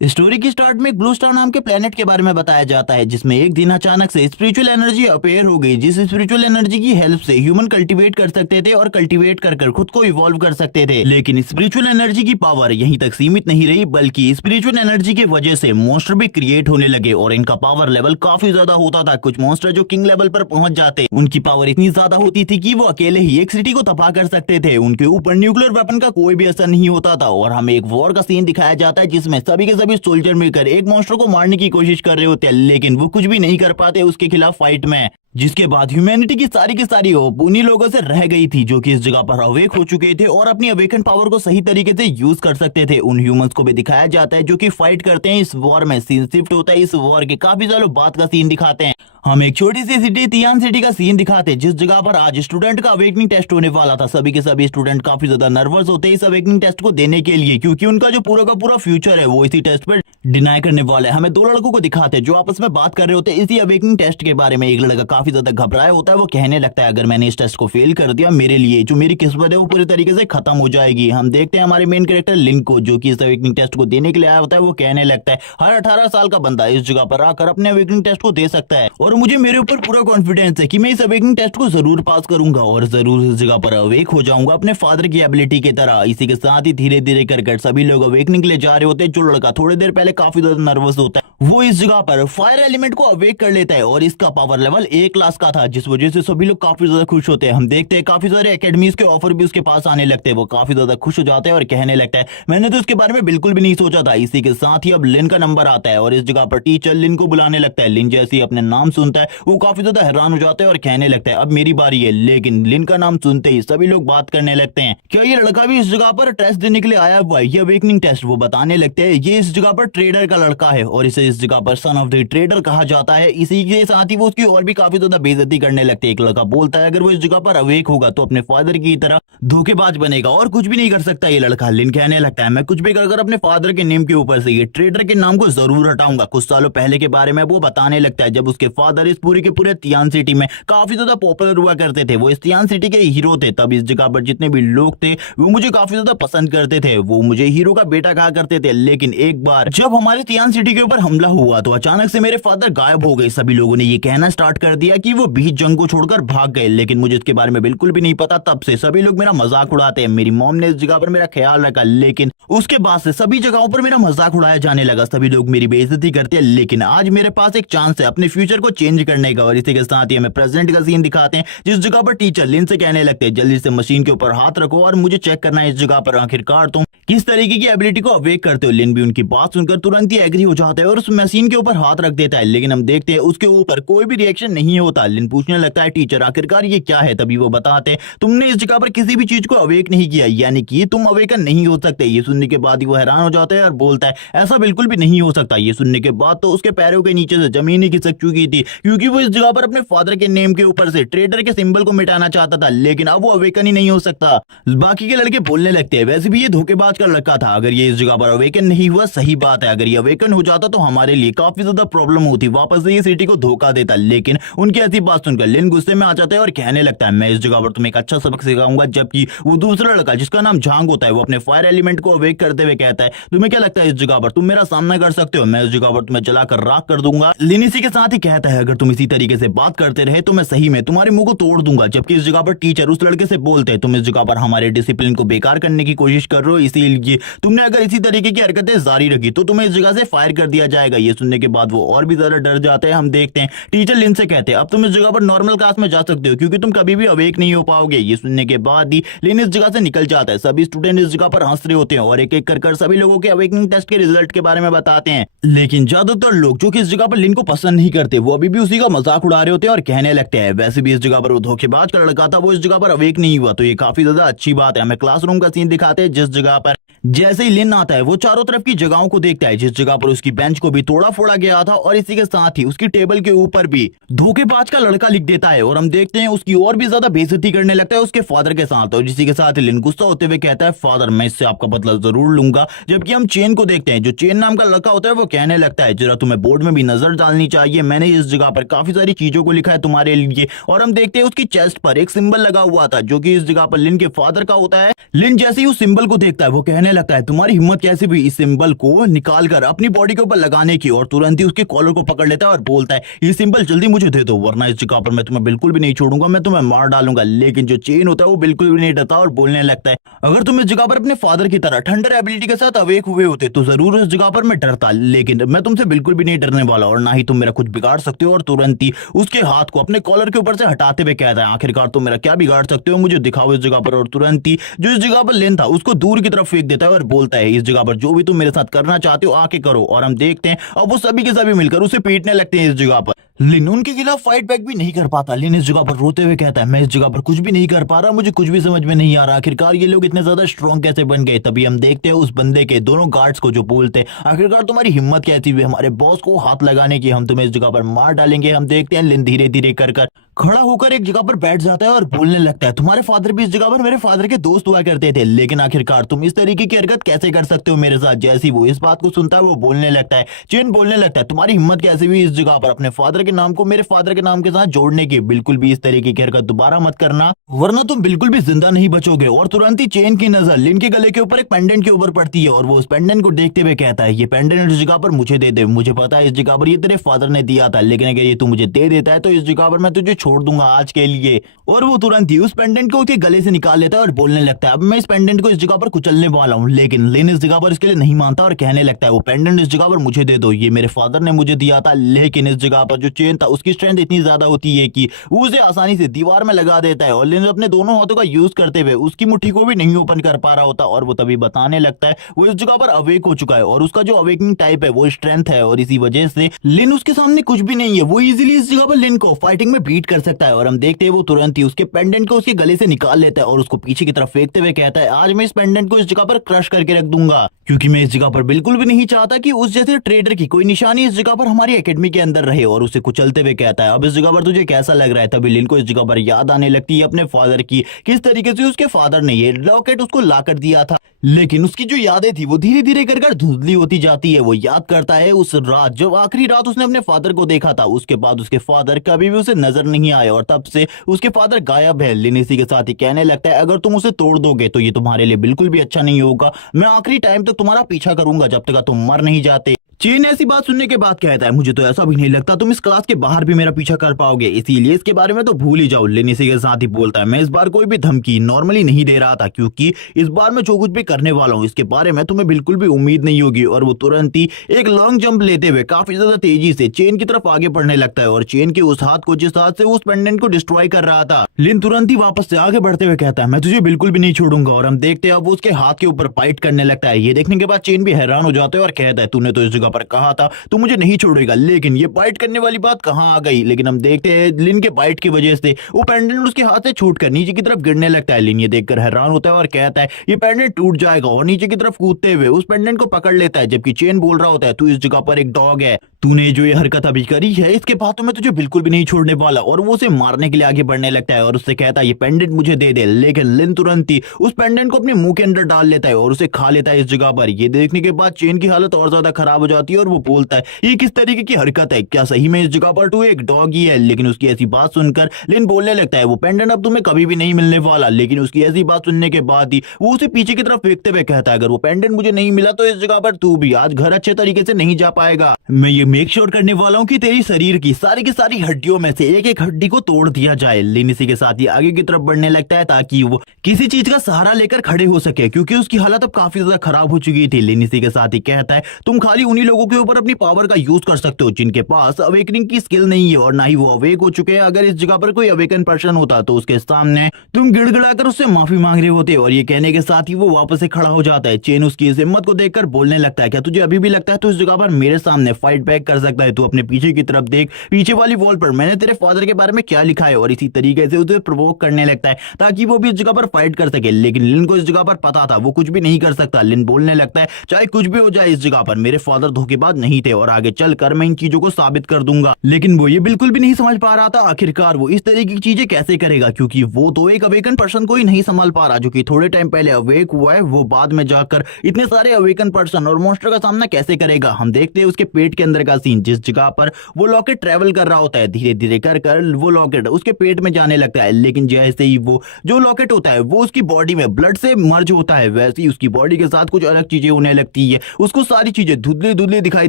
Story की start में blue star नाम के प्लेनेट के बारे में बताया जाता है, जिसमें एक दिन अचानक से स्पिरिचुअल एनर्जी अपेयर हो गई, जिस स्पिरिचुअल एनर्जी की हेल्प से ह्यूमन कल्टीवेट कर सकते थे और कल्टीवेट कर कर खुद को इवॉल्व कर सकते थे। लेकिन स्पिरिचुअल एनर्जी की पावर यहीं तक सीमित नहीं रही, बल्कि स्पिरिचुअल एनर्जी की वजह से मॉन्स्टर भी क्रिएट होने लगे और इनका पावर लेवल काफी ज्यादा होता था। कुछ मॉन्स्टर जो किंग लेवल पर पहुंच जाते, उनकी पावर इतनी ज्यादा होती थी कि वो अकेले ही एक सिटी को तबाह कर सकते थे। उनके ऊपर न्यूक्लियर वेपन का कोई भी असर नहीं होता था और हमें एक वॉर का सीन दिखाया जाता है, जिसमें सभी के सभी सोल्जर मिलकर एक मॉन्स्टर को मारने की कोशिश कर रहे होते हैं, लेकिन वो कुछ भी नहीं कर पाते उसके खिलाफ फाइट में। जिसके बाद ह्यूमैनिटी की सारी होप उन्हीं लोगों से रह गई थी, जो कि इस जगह पर अवेक हो चुके थे और अपनी अवेकन पावर को सही तरीके से यूज कर सकते थे। उन ह्यूमंस को भी दिखाया जाता है जो कि फाइट करते हैं इस वॉर में। सीन शिफ्ट होता है, इस वॉर के काफी सालों बाद का सीन दिखाते हैं। हम एक छोटी सी सिटी तियान सिटी का सीन दिखाते हैं, जिस जगह पर आज स्टूडेंट का अवेकनिंग टेस्ट होने वाला था। सभी के सभी स्टूडेंट काफी ज्यादा नर्वस होते हैं इस अवेकनिंग टेस्ट को देने के लिए, क्योंकि उनका जो पूरा का पूरा फ्यूचर है वो इसी टेस्ट पर डिनाई करने वाले हैं। हमें दो लड़कों को दिखाते हैं जो आपस में बात कर रहे होते हैं इसी अवेकनिंग टेस्ट के बारे में। एक लड़का काफी ज्यादा घबराया होता है, वो कहने लगता है अगर मैंने इस टेस्ट को फेल कर दिया, मेरे लिए जो मेरी किस्मत है वो पूरी तरीके से खत्म हो जाएगी। हम देखते हैं हमारे मेन कैरेक्टर लिन को, जो कि इस अवेकनिंग टेस्ट को देने के लिए आया होता है। वो कहने लगता है हर 18 साल का बंदा इस जगह पर आकर अपने अवेकनिंग टेस्ट को दे सकता है और मुझे मेरे ऊपर पूरा कॉन्फिडेंस है कि मैं इस अवेकनिंग टेस्ट को जरूर पास करूंगा और जरूर इस जगह पर अवेक हो जाऊंगा अपने फादर की एबिलिटी की तरह। इसी के साथ ही धीरे धीरे कर सभी लोग अवेकनिंग के लिए जा रहे होते हैं। जो लड़का थोड़ी देर पहले काफी ज्यादा नर्वस होता है, वो इस जगह पर फायर एलिमेंट को अवेक कर लेता है और इसका पावर लेवल A क्लास का था, जिस वजह से सभी लोग काफी ज्यादा खुश होते हैं। हम देखते हैं काफी सारे एकेडमीज के ऑफर भी उसके पास आने लगते हैं। वो काफी ज्यादा खुश हो जाते हैं और कहने लगता है मैंने तो इसके बारे में बिल्कुल भी नहीं सोचा था। इसी के साथ ही अब लिन का नंबर आता है और इस जगह पर टीचर लिन को बुलाने लगता है। लिन जैसे ही अपने नाम सुनता है वो काफी ज्यादा हैरान हो जाता है और कहने लगता है अब मेरी बारी है। लेकिन लिन का नाम सुनते ही सभी लोग बात करने लगते हैं, क्या ये लड़का भी इस जगह पर टेस्ट देने के लिए आया हुआ है, ये अवेकनिंग टेस्ट। वो बताने लगते हैं ये इस जगह पर ट्रेडर का लड़का है और इसे इस जगह पर सन ऑफ द ट्रेडर कहा जाता है। इसी के साथ ही वो उसकी और भी काफी ज्यादा बेइज्जती करने लगते हैं। एक लड़का बोलता है अगर वो इस जगह पर अवेक होगा तो अपने फादर की तरह धोखेबाज बनेगा और कुछ भी नहीं कर सकता ये लड़का। लिन कहने लगता है मैं कुछ भी कर अपने फादर के नेम के ऊपर से ये ट्रेडर के नाम को जरूर हटाऊंगा। कुछ सालों पहले के बारे में वो बताने लगता है, जब उसके फादर इस पूरे के पूरे तियान सिटी में काफी ज्यादा पॉपुलर हुआ करते थे। वो इस तियान सिटी के हीरो थे। तब इस जगह पर जितने भी लोग थे वो मुझे काफी ज्यादा पसंद करते थे, वो मुझे हीरो का बेटा कहा करते थे। लेकिन एक बार जब हमारे तियान सिटी के ऊपर हमला हुआ तो अचानक से मेरे फादर गायब हो गए। सभी लोगों ने ये कहना स्टार्ट कर दिया कि वो बीच जंग को छोड़कर भाग गए, लेकिन मुझे इसके बारे में बिल्कुल भी नहीं पता। तब से सभी लोग मेरा मजाक उड़ाते हैं। मेरी मॉम ने इस जगह पर मेरा ख्याल रखा, लेकिन उसके बाद से सभी जगहों पर मेरा मजाक उड़ाया जाने लगा। सभी लोग मेरी बेइज्जती करते हैं, लेकिन आज मेरे पास एक चांस है अपने फ्यूचर को चेंज करने का। और इसी के साथ ही हमें प्रेजेंट का सीन दिखाते हैं, जिस जगह पर टीचर लिन से कहने लगते हैं जल्दी से मशीन के ऊपर हाथ रखो और मुझे चेक करना है इस जगह पर आखिरकार तुम किस तरीके की एबिलिटी को अवेक करते हो। लिन भी उनकी बात सुनकर तुरंत ही एग्री हो जाता है और उस मशीन के ऊपर हाथ रख देता है, लेकिन हम देखते हैं उसके ऊपर कोई भी रिएक्शन नहीं होता। लिन पूछने लगता है टीचर आखिरकार ये क्या है। तभी वो बताते हैं तुमने इस जगह पर किसी भी चीज को अवेक नहीं किया, यानी कि तुम अवेकन नहीं हो सकते। ये सुनने के बाद ही वो हैरान हो जाता है और बोलता है ऐसा बिल्कुल भी नहीं हो सकता। ये सुनने के बाद तो उसके पैरों के नीचे से जमीन ही खिसक चुकी थी, क्योंकि वो इस जगह पर अपने फादर के नेम के ऊपर से ट्रेडर के सिंबल को मिटाना चाहता था, लेकिन अब वो अवेकन ही नहीं हो सकता। बाकी के लड़के बोलने लगते हैं वैसे भी ये धोखेबाज का लड़का था, अगर ये इस जगह पर अवेकन नहीं हुआ सही बात है, अगर ये अवेकन हो जाता तो हमारे लिए काफी ज्यादा प्रॉब्लम होती, वापस से ये सिटी को धोखा देता। लेकिन उनकी ऐसी बात सुनकर लिन गुस्से में आ जाता है और कहने लगता है मैं इस जगह पर तुम्हें एक अच्छा सबक सिखाऊंगा। जबकि वो दूसरा लड़का जिसका नाम झांग होता है वो अपने फायर एलिमेंट को अवेक करते हुए कहता है तुम्हें क्या लगता है इस जगह पर तुम मेरा सामना कर सकते हो, मैं इस जगह पर तुम्हें जलाकर राख कर दूंगा। लिन इसी के साथ ही कहता है अगर तुम इसी तरीके से बात करते रहे तो मैं सही में तुम्हारे मुंह को तोड़ दूंगा। जबकि इस जगह पर टीचर उस लड़के से बोलते हैं तुम इस जगह पर हमारे डिसिप्लिन को बेकार करने की कोशिश कर रहे हो, इसीलिए तुमने अगर इसी तरीके की हरकतें जारी रखी तो तुम्हें इस जगह से फायर कर दिया जाएगा। ये सुनने के बाद वो और भी ज्यादा डर जाते हैं। हम देखते हैं टीचर लिन से कहते हैं अब तुम इस जगह पर नॉर्मल क्लास में जा सकते हो, क्योंकि तुम कभी भी अवेक नहीं हो पाओगे। ये सुनने के बाद ही लिन इस जगह से निकल जाता है। सभी स्टूडेंट इस जगह पर हंस रहे होते हैं और एक एक कर सभी लोगों के अवेकनिंग टेस्ट के रिजल्ट के बारे में बताते हैं। लेकिन ज्यादातर लोग जो कि इस जगह पर लिन को पसंद नहीं करते वो अभी भी उसी का मजाक उड़ा रहे होते हैं और कहने लगते हैं वैसे भी इस जगह पर वो धोखेबाज का लड़का था, वो इस जगह पर अवेक नहीं हुआ, तो ये काफी ज्यादा अच्छी बात है। हमें क्लासरूम का सीन दिखाते हैं, जिस जगह पर जैसे ही लिन आता है वो चारों तरफ की जगहों को देखता है, जिस जगह पर उसकी बेंच को भी तोड़ा फोड़ा गया था और इसी के साथ ही उसकी टेबल के ऊपर भी धोखेबाज का लड़का लिख देता है। और हम देखते हैं उसकी और भी ज्यादा बेइज्जती करने लगता है उसके फादर के साथ। और इसी के साथ लिन गुस्सा होते हुए कहता है फादर मैं इससे आपका बदला जरूर लूंगा। जबकि हम चेन को देखते हैं, जो चेन नाम का लड़का होता है वो कहने लगता है जरा तुम्हें बोर्ड में भी नजर डालनी चाहिए, मैंने इस जगह पर काफी सारी चीजों को लिखा है तुम्हारे लिए। और हम देखते हैं उसकी चेस्ट पर एक सिंबल लगा हुआ था जो कि इस जगह पर लिन के फादर का होता है। लिन जैसे ही उस सिंबल को देखता है वो वो कहने लगता है तुम्हारी हिम्मत कैसे भी इस सिंबल को निकाल कर अपनी बॉडी के ऊपर लगाने की, और तुरंत ही उसके कॉलर को पकड़ लेता है और बोलता है ये सिंबल जल्दी मुझे दे दो वरना इस जगह पर मैं तुम्हें बिल्कुल भी नहीं छोड़ूंगा, मैं तुम्हें मार डालूंगा। लेकिन जो चेन होता है वो बिल्कुल भी नहीं डरता और बोलने लगता है अगर तुम इस जगह पर अपने फादर की तरह थंडर एबिलिटी के साथ अवेक हुए होते तो जरूर उस जगह पर मैं डरता, लेकिन मैं तुमसे बिल्कुल भी नहीं डरने वाला और ना ही तुम मेरा कुछ बिगाड़ सकते हो। और तुरंत ही उसके हाथ को अपने कॉलर के ऊपर से हटाते हुए कहता है आखिरकार तुम मेरा क्या बिगाड़ सकते हो, मुझे दिखाओ इस जगह पर। और तुरंत ही जो इस जगह पर लिन था उसको दूर की तरफ फेंक देता है और बोलता है इस जगह पर जो भी तुम मेरे साथ करना चाहते हो आके करो। और हम देखते हैं अब वो सभी के सभी मिलकर उसे पीटने लगते हैं इस जगह पर। लिन उनके खिलाफ फाइट बैक भी नहीं कर पाता। लिन इस जगह पर रोते हुए कहता है मैं इस जगह पर कुछ भी नहीं कर पा रहा, मुझे कुछ भी समझ में नहीं आ रहा, आखिरकार ये लोग इतने ज्यादा स्ट्रॉन्ग कैसे बन गए। तभी हम देखते हैं उस बंदे के दोनों गार्ड्स को जो बोलते हैं आखिरकार तुम्हारी हिम्मत कैसी हुई हमारे बॉस को हाथ लगाने की, हम तुम्हें इस जगह पर मार डालेंगे। हम देखते हैं लिन धीरे धीरे कर खड़ा होकर एक जगह पर बैठ जाता है और बोलने लगता है तुम्हारे फादर भी इस जगह पर मेरे फादर के दोस्त हुआ करते थे, लेकिन आखिरकार तुम इस तरीके की हरकत कैसे कर सकते हो मेरे साथ। जैसे ही वो इस बात को सुनता है वो बोलने लगता है चेन बोलने लगता है तुम्हारी हिम्मत कैसे हुई इस जगह पर अपने फादर के नाम को मेरे फादर के नाम के साथ जोड़ने की, बिल्कुल भी इस तरीके की हरकत दोबारा मत करना वरना तुम बिल्कुल भी जिंदा नहीं बचोगे। और तुरंत ही चेन की नजर लिन के गले के ऊपर एक पेंडेंट के ऊपर पड़ती है और वो उस पेंडेंट को देखते हुए कहता है ये पेंडेंट इस जगह पर मुझे दे दे, मुझे पता है इस जगह पर ये तेरे फादर ने दिया था, लेकिन अगर ये तू मुझे दे देता है तो इस जगह पर मैं तुझे छोड़ दूंगा आज के लिए। और वो तुरंत ही उस पेंडेंट को उसके गले से निकाल लेता है और बोलने लगता है अब मैं इस पेंडेंट को इस जगह पर कुचलने वाला हूँ। लेकिन लिन इस जगह पर इसके लिए नहीं मानता और कहने लगता है वो पेंडेंट इस जगह पर मुझे दे दो, ये मेरे फादर ने मुझे दिया था। लेकिन इस जगह पर जो चेन था उसकी स्ट्रेंथ इतनी ज्यादा होती है कि वो उसे आसानी से दीवार में लगा देता है और लिन अपने दोनों हाथों का यूज करते हुए उसकी मुट्ठी को भी नहीं ओपन कर पा रहा होता। और वो तभी बताने लगता है वो इस जगह पर अवेक हो चुका है और उसका जो अवेकनिंग टाइप है वो स्ट्रेंथ है और इसी वजह से लिन उसके सामने कुछ भी नहीं है, वो इजीली इस जगह पर लिन को फाइटिंग में बीट कर सकता है। और हम देखते हैं वो तुरंत ही उसके पेंडेंट को उसके गले से निकाल लेता है और उसको पीछे की तरफ फेंकते हुए कहता है आज मैं इस पेंडेंट को इस जगह पर क्रश करके रख दूंगा, क्योंकि मैं इस जगह पर बिल्कुल भी नहीं चाहता कि उस जैसे ट्रेडर की कोई निशानी इस जगह पर हमारी एकेडमी के अंदर रहे। और उसे कुचलते हुए कहता है अब इस जगह पर तुझे कैसा लग रहा है। तभी लिन को इस जगह पर याद आने लगती है अपने फादर की, किस तरीके से उसके फादर ने ये लॉकेट उसको ला कर दिया था, लेकिन उसकी जो यादें थी वो धीरे धीरे कर धुंधली होती जाती है। वो याद करता है उस रात जब आखिरी रात उसने अपने फादर को देखा था, उसके बाद उसके फादर कभी भी उसे नजर नहीं आए और तब से उसके फादर गायब है। लिन इसी के साथ ही कहने लगता है अगर तुम उसे तोड़ दोगे तो ये तुम्हारे लिए बिल्कुल भी अच्छा नहीं होगा, मैं आखिरी टाइम तक तुम्हारा पीछा करूंगा जब तक तुम मर नहीं जाते। चेन ऐसी बात सुनने के बाद कहता है मुझे तो ऐसा भी नहीं लगता तुम इस क्लास के बाहर भी मेरा पीछा कर पाओगे, इसीलिए इसके बारे में तो भूल ही जाओ। लिन इसी के साथ ही बोलता है मैं इस बार कोई भी धमकी नॉर्मली नहीं दे रहा था, क्योंकि इस बार मैं जो कुछ भी करने वाला हूँ इसके बारे में तुम्हें बिल्कुल भी उम्मीद नहीं होगी। और वो तुरंत ही एक लॉन्ग जंप लेते हुए काफी ज्यादा तेजी से चेन की तरफ आगे बढ़ने लगता है और चेन के उस हाथ को जिस हाथ से उस पेंडेंट को डिस्ट्रॉय कर रहा था लिन तुरंत ही वापस से आगे बढ़ते हुए कहता है मैं तुझे बिल्कुल भी नहीं छोड़ूंगा। और हम देखते हैं अब वो उसके हाथ के ऊपर बाइट करने लगता है। ये देखने के बाद चेन भी हैरान हो जाता है और कहता है तूने तो इस जगह पर कहा था तू मुझे नहीं छोड़ेगा, लेकिन ये बाइट करने वाली बात कहां आ गई। लेकिन हम देखते हैं लिन के बाइट की वजह से वो पेंडेंट उसके हाथ से छूटकर नीचे की तरफ गिरने लगता है। लिन ये देखकर हैरान होता है और कहता है ये पेंडेंट टूट जाएगा और नीचे की तरफ कूदते हुए उस पेंडेंट को पकड़ लेता है, जबकि चेन बोल रहा होता है तू इस जगह पर एक डॉग है, तूने जो ये हरकत अभी करी है इसके बाद तो मैं तुझे बिल्कुल भी नहीं छोड़ने वाला। और वो उसे मारने के लिए आगे बढ़ने लगता है और उससे कहता है ये पेंडेंट मुझे दे दे। लेकिन लिन तुरंत ही उस पेंडेंट को अपने मुंह के अंदर डाल लेता है और उसे खा लेता है इस जगह पर। ये देखने के बाद चेन की हालत और ज्यादा खराब हो जाती है और वो बोलता है ये किस तरीके की हरकत है, क्या सही में इस जगह पर तू एक डॉग ही है। लेकिन उसकी ऐसी बात सुनकर लिन बोलने लगता है वो पेंडेंट अब तुम्हें कभी भी नहीं मिलने वाला। लेकिन उसकी ऐसी बात सुनने के बाद ही वो उसे पीछे की तरफ फेंकते हुए कहता है अगर वो पेंडेंट मुझे नहीं मिला तो इस जगह पर तू भी आज घर अच्छे तरीके से नहीं जा पाएगा। मैं ये मेक श्योर करने वाला हूं कि तेरी शरीर की सारी हड्डियों में से एक एक हड्डी को तोड़ दिया जाए। लिन इसी के साथ ही आगे की तरफ बढ़ने लगता है ताकि वो किसी चीज का सहारा लेकर खड़े हो सके, क्योंकि उसकी हालत अब काफी ज्यादा खराब हो चुकी थी। लिन इसी के साथ ही कहता है तुम खाली उन्हीं लोगों के ऊपर अपनी पावर का यूज कर सकते हो जिनके पास अवेकनिंग की स्किल नहीं है और ना ही वो अवेक हो चुके हैं। अगर इस जगह पर कोई अवेकन पर्सन होता तो उसके सामने तुम गिड़गिड़ाकर उससे माफी मांग रहे होते। और ये कहने के साथ ही वो वापस से खड़ा हो जाता है। चेन उसकी इस हिम्मत को देखकर बोलने लगता है क्या तुझे अभी भी लगता है तो इस जगह पर मेरे सामने फाइट बैक कर सकता है? तू अपने पीछे की तरफ देख, पीछे वाली वॉल पर मैंने तेरे फादर के बारे में क्या लिखा है। और इसी तरीके से उसे प्रोवोक करने लगता है ताकि वो भी इस जगह पर फाइट कर सके। लेकिन लिन को इस जगह पर पता था वो कुछ भी नहीं कर सकता। लिन बोलने लगता है चाहे कुछ भी हो जाए इस जगह पर मेरे फादर धोखेबाज नहीं थे और आगे चलकर मैं इन चीजों को साबित कर दूंगा। लेकिन वो ये बिल्कुल भी नहीं समझ पा रहा था आखिरकार वो इस तरीके की चीजें कैसे करेगा, क्योंकि वो तो एक अवेकन पर्सन को ही नहीं संभाल पा रहा जो कि थोड़े टाइम पहले अवेक हुआ है। वो बाद में जाकर इतने सारे अवेकन पर्सन और मॉन्स्टर का सामना कैसे करेगा। हम देखते हैं उसके पेट के अंदर का सीन, जिस जगह पर वो लॉकेट ट्रेवल कर रहा होता है। धीरे धीरे कर कर वो लॉकेट उसके पेट में जाने लगता है, लेकिन जैसे ही वो जो लॉकेट होता है वो उसकी बॉडी में ब्लड से मर्ज होता है, वैसे ही उसकी बॉडी के साथ कुछ अलग चीजें होने लगती है। उसको सारी चीजें धुंधली धुंधली दिखाई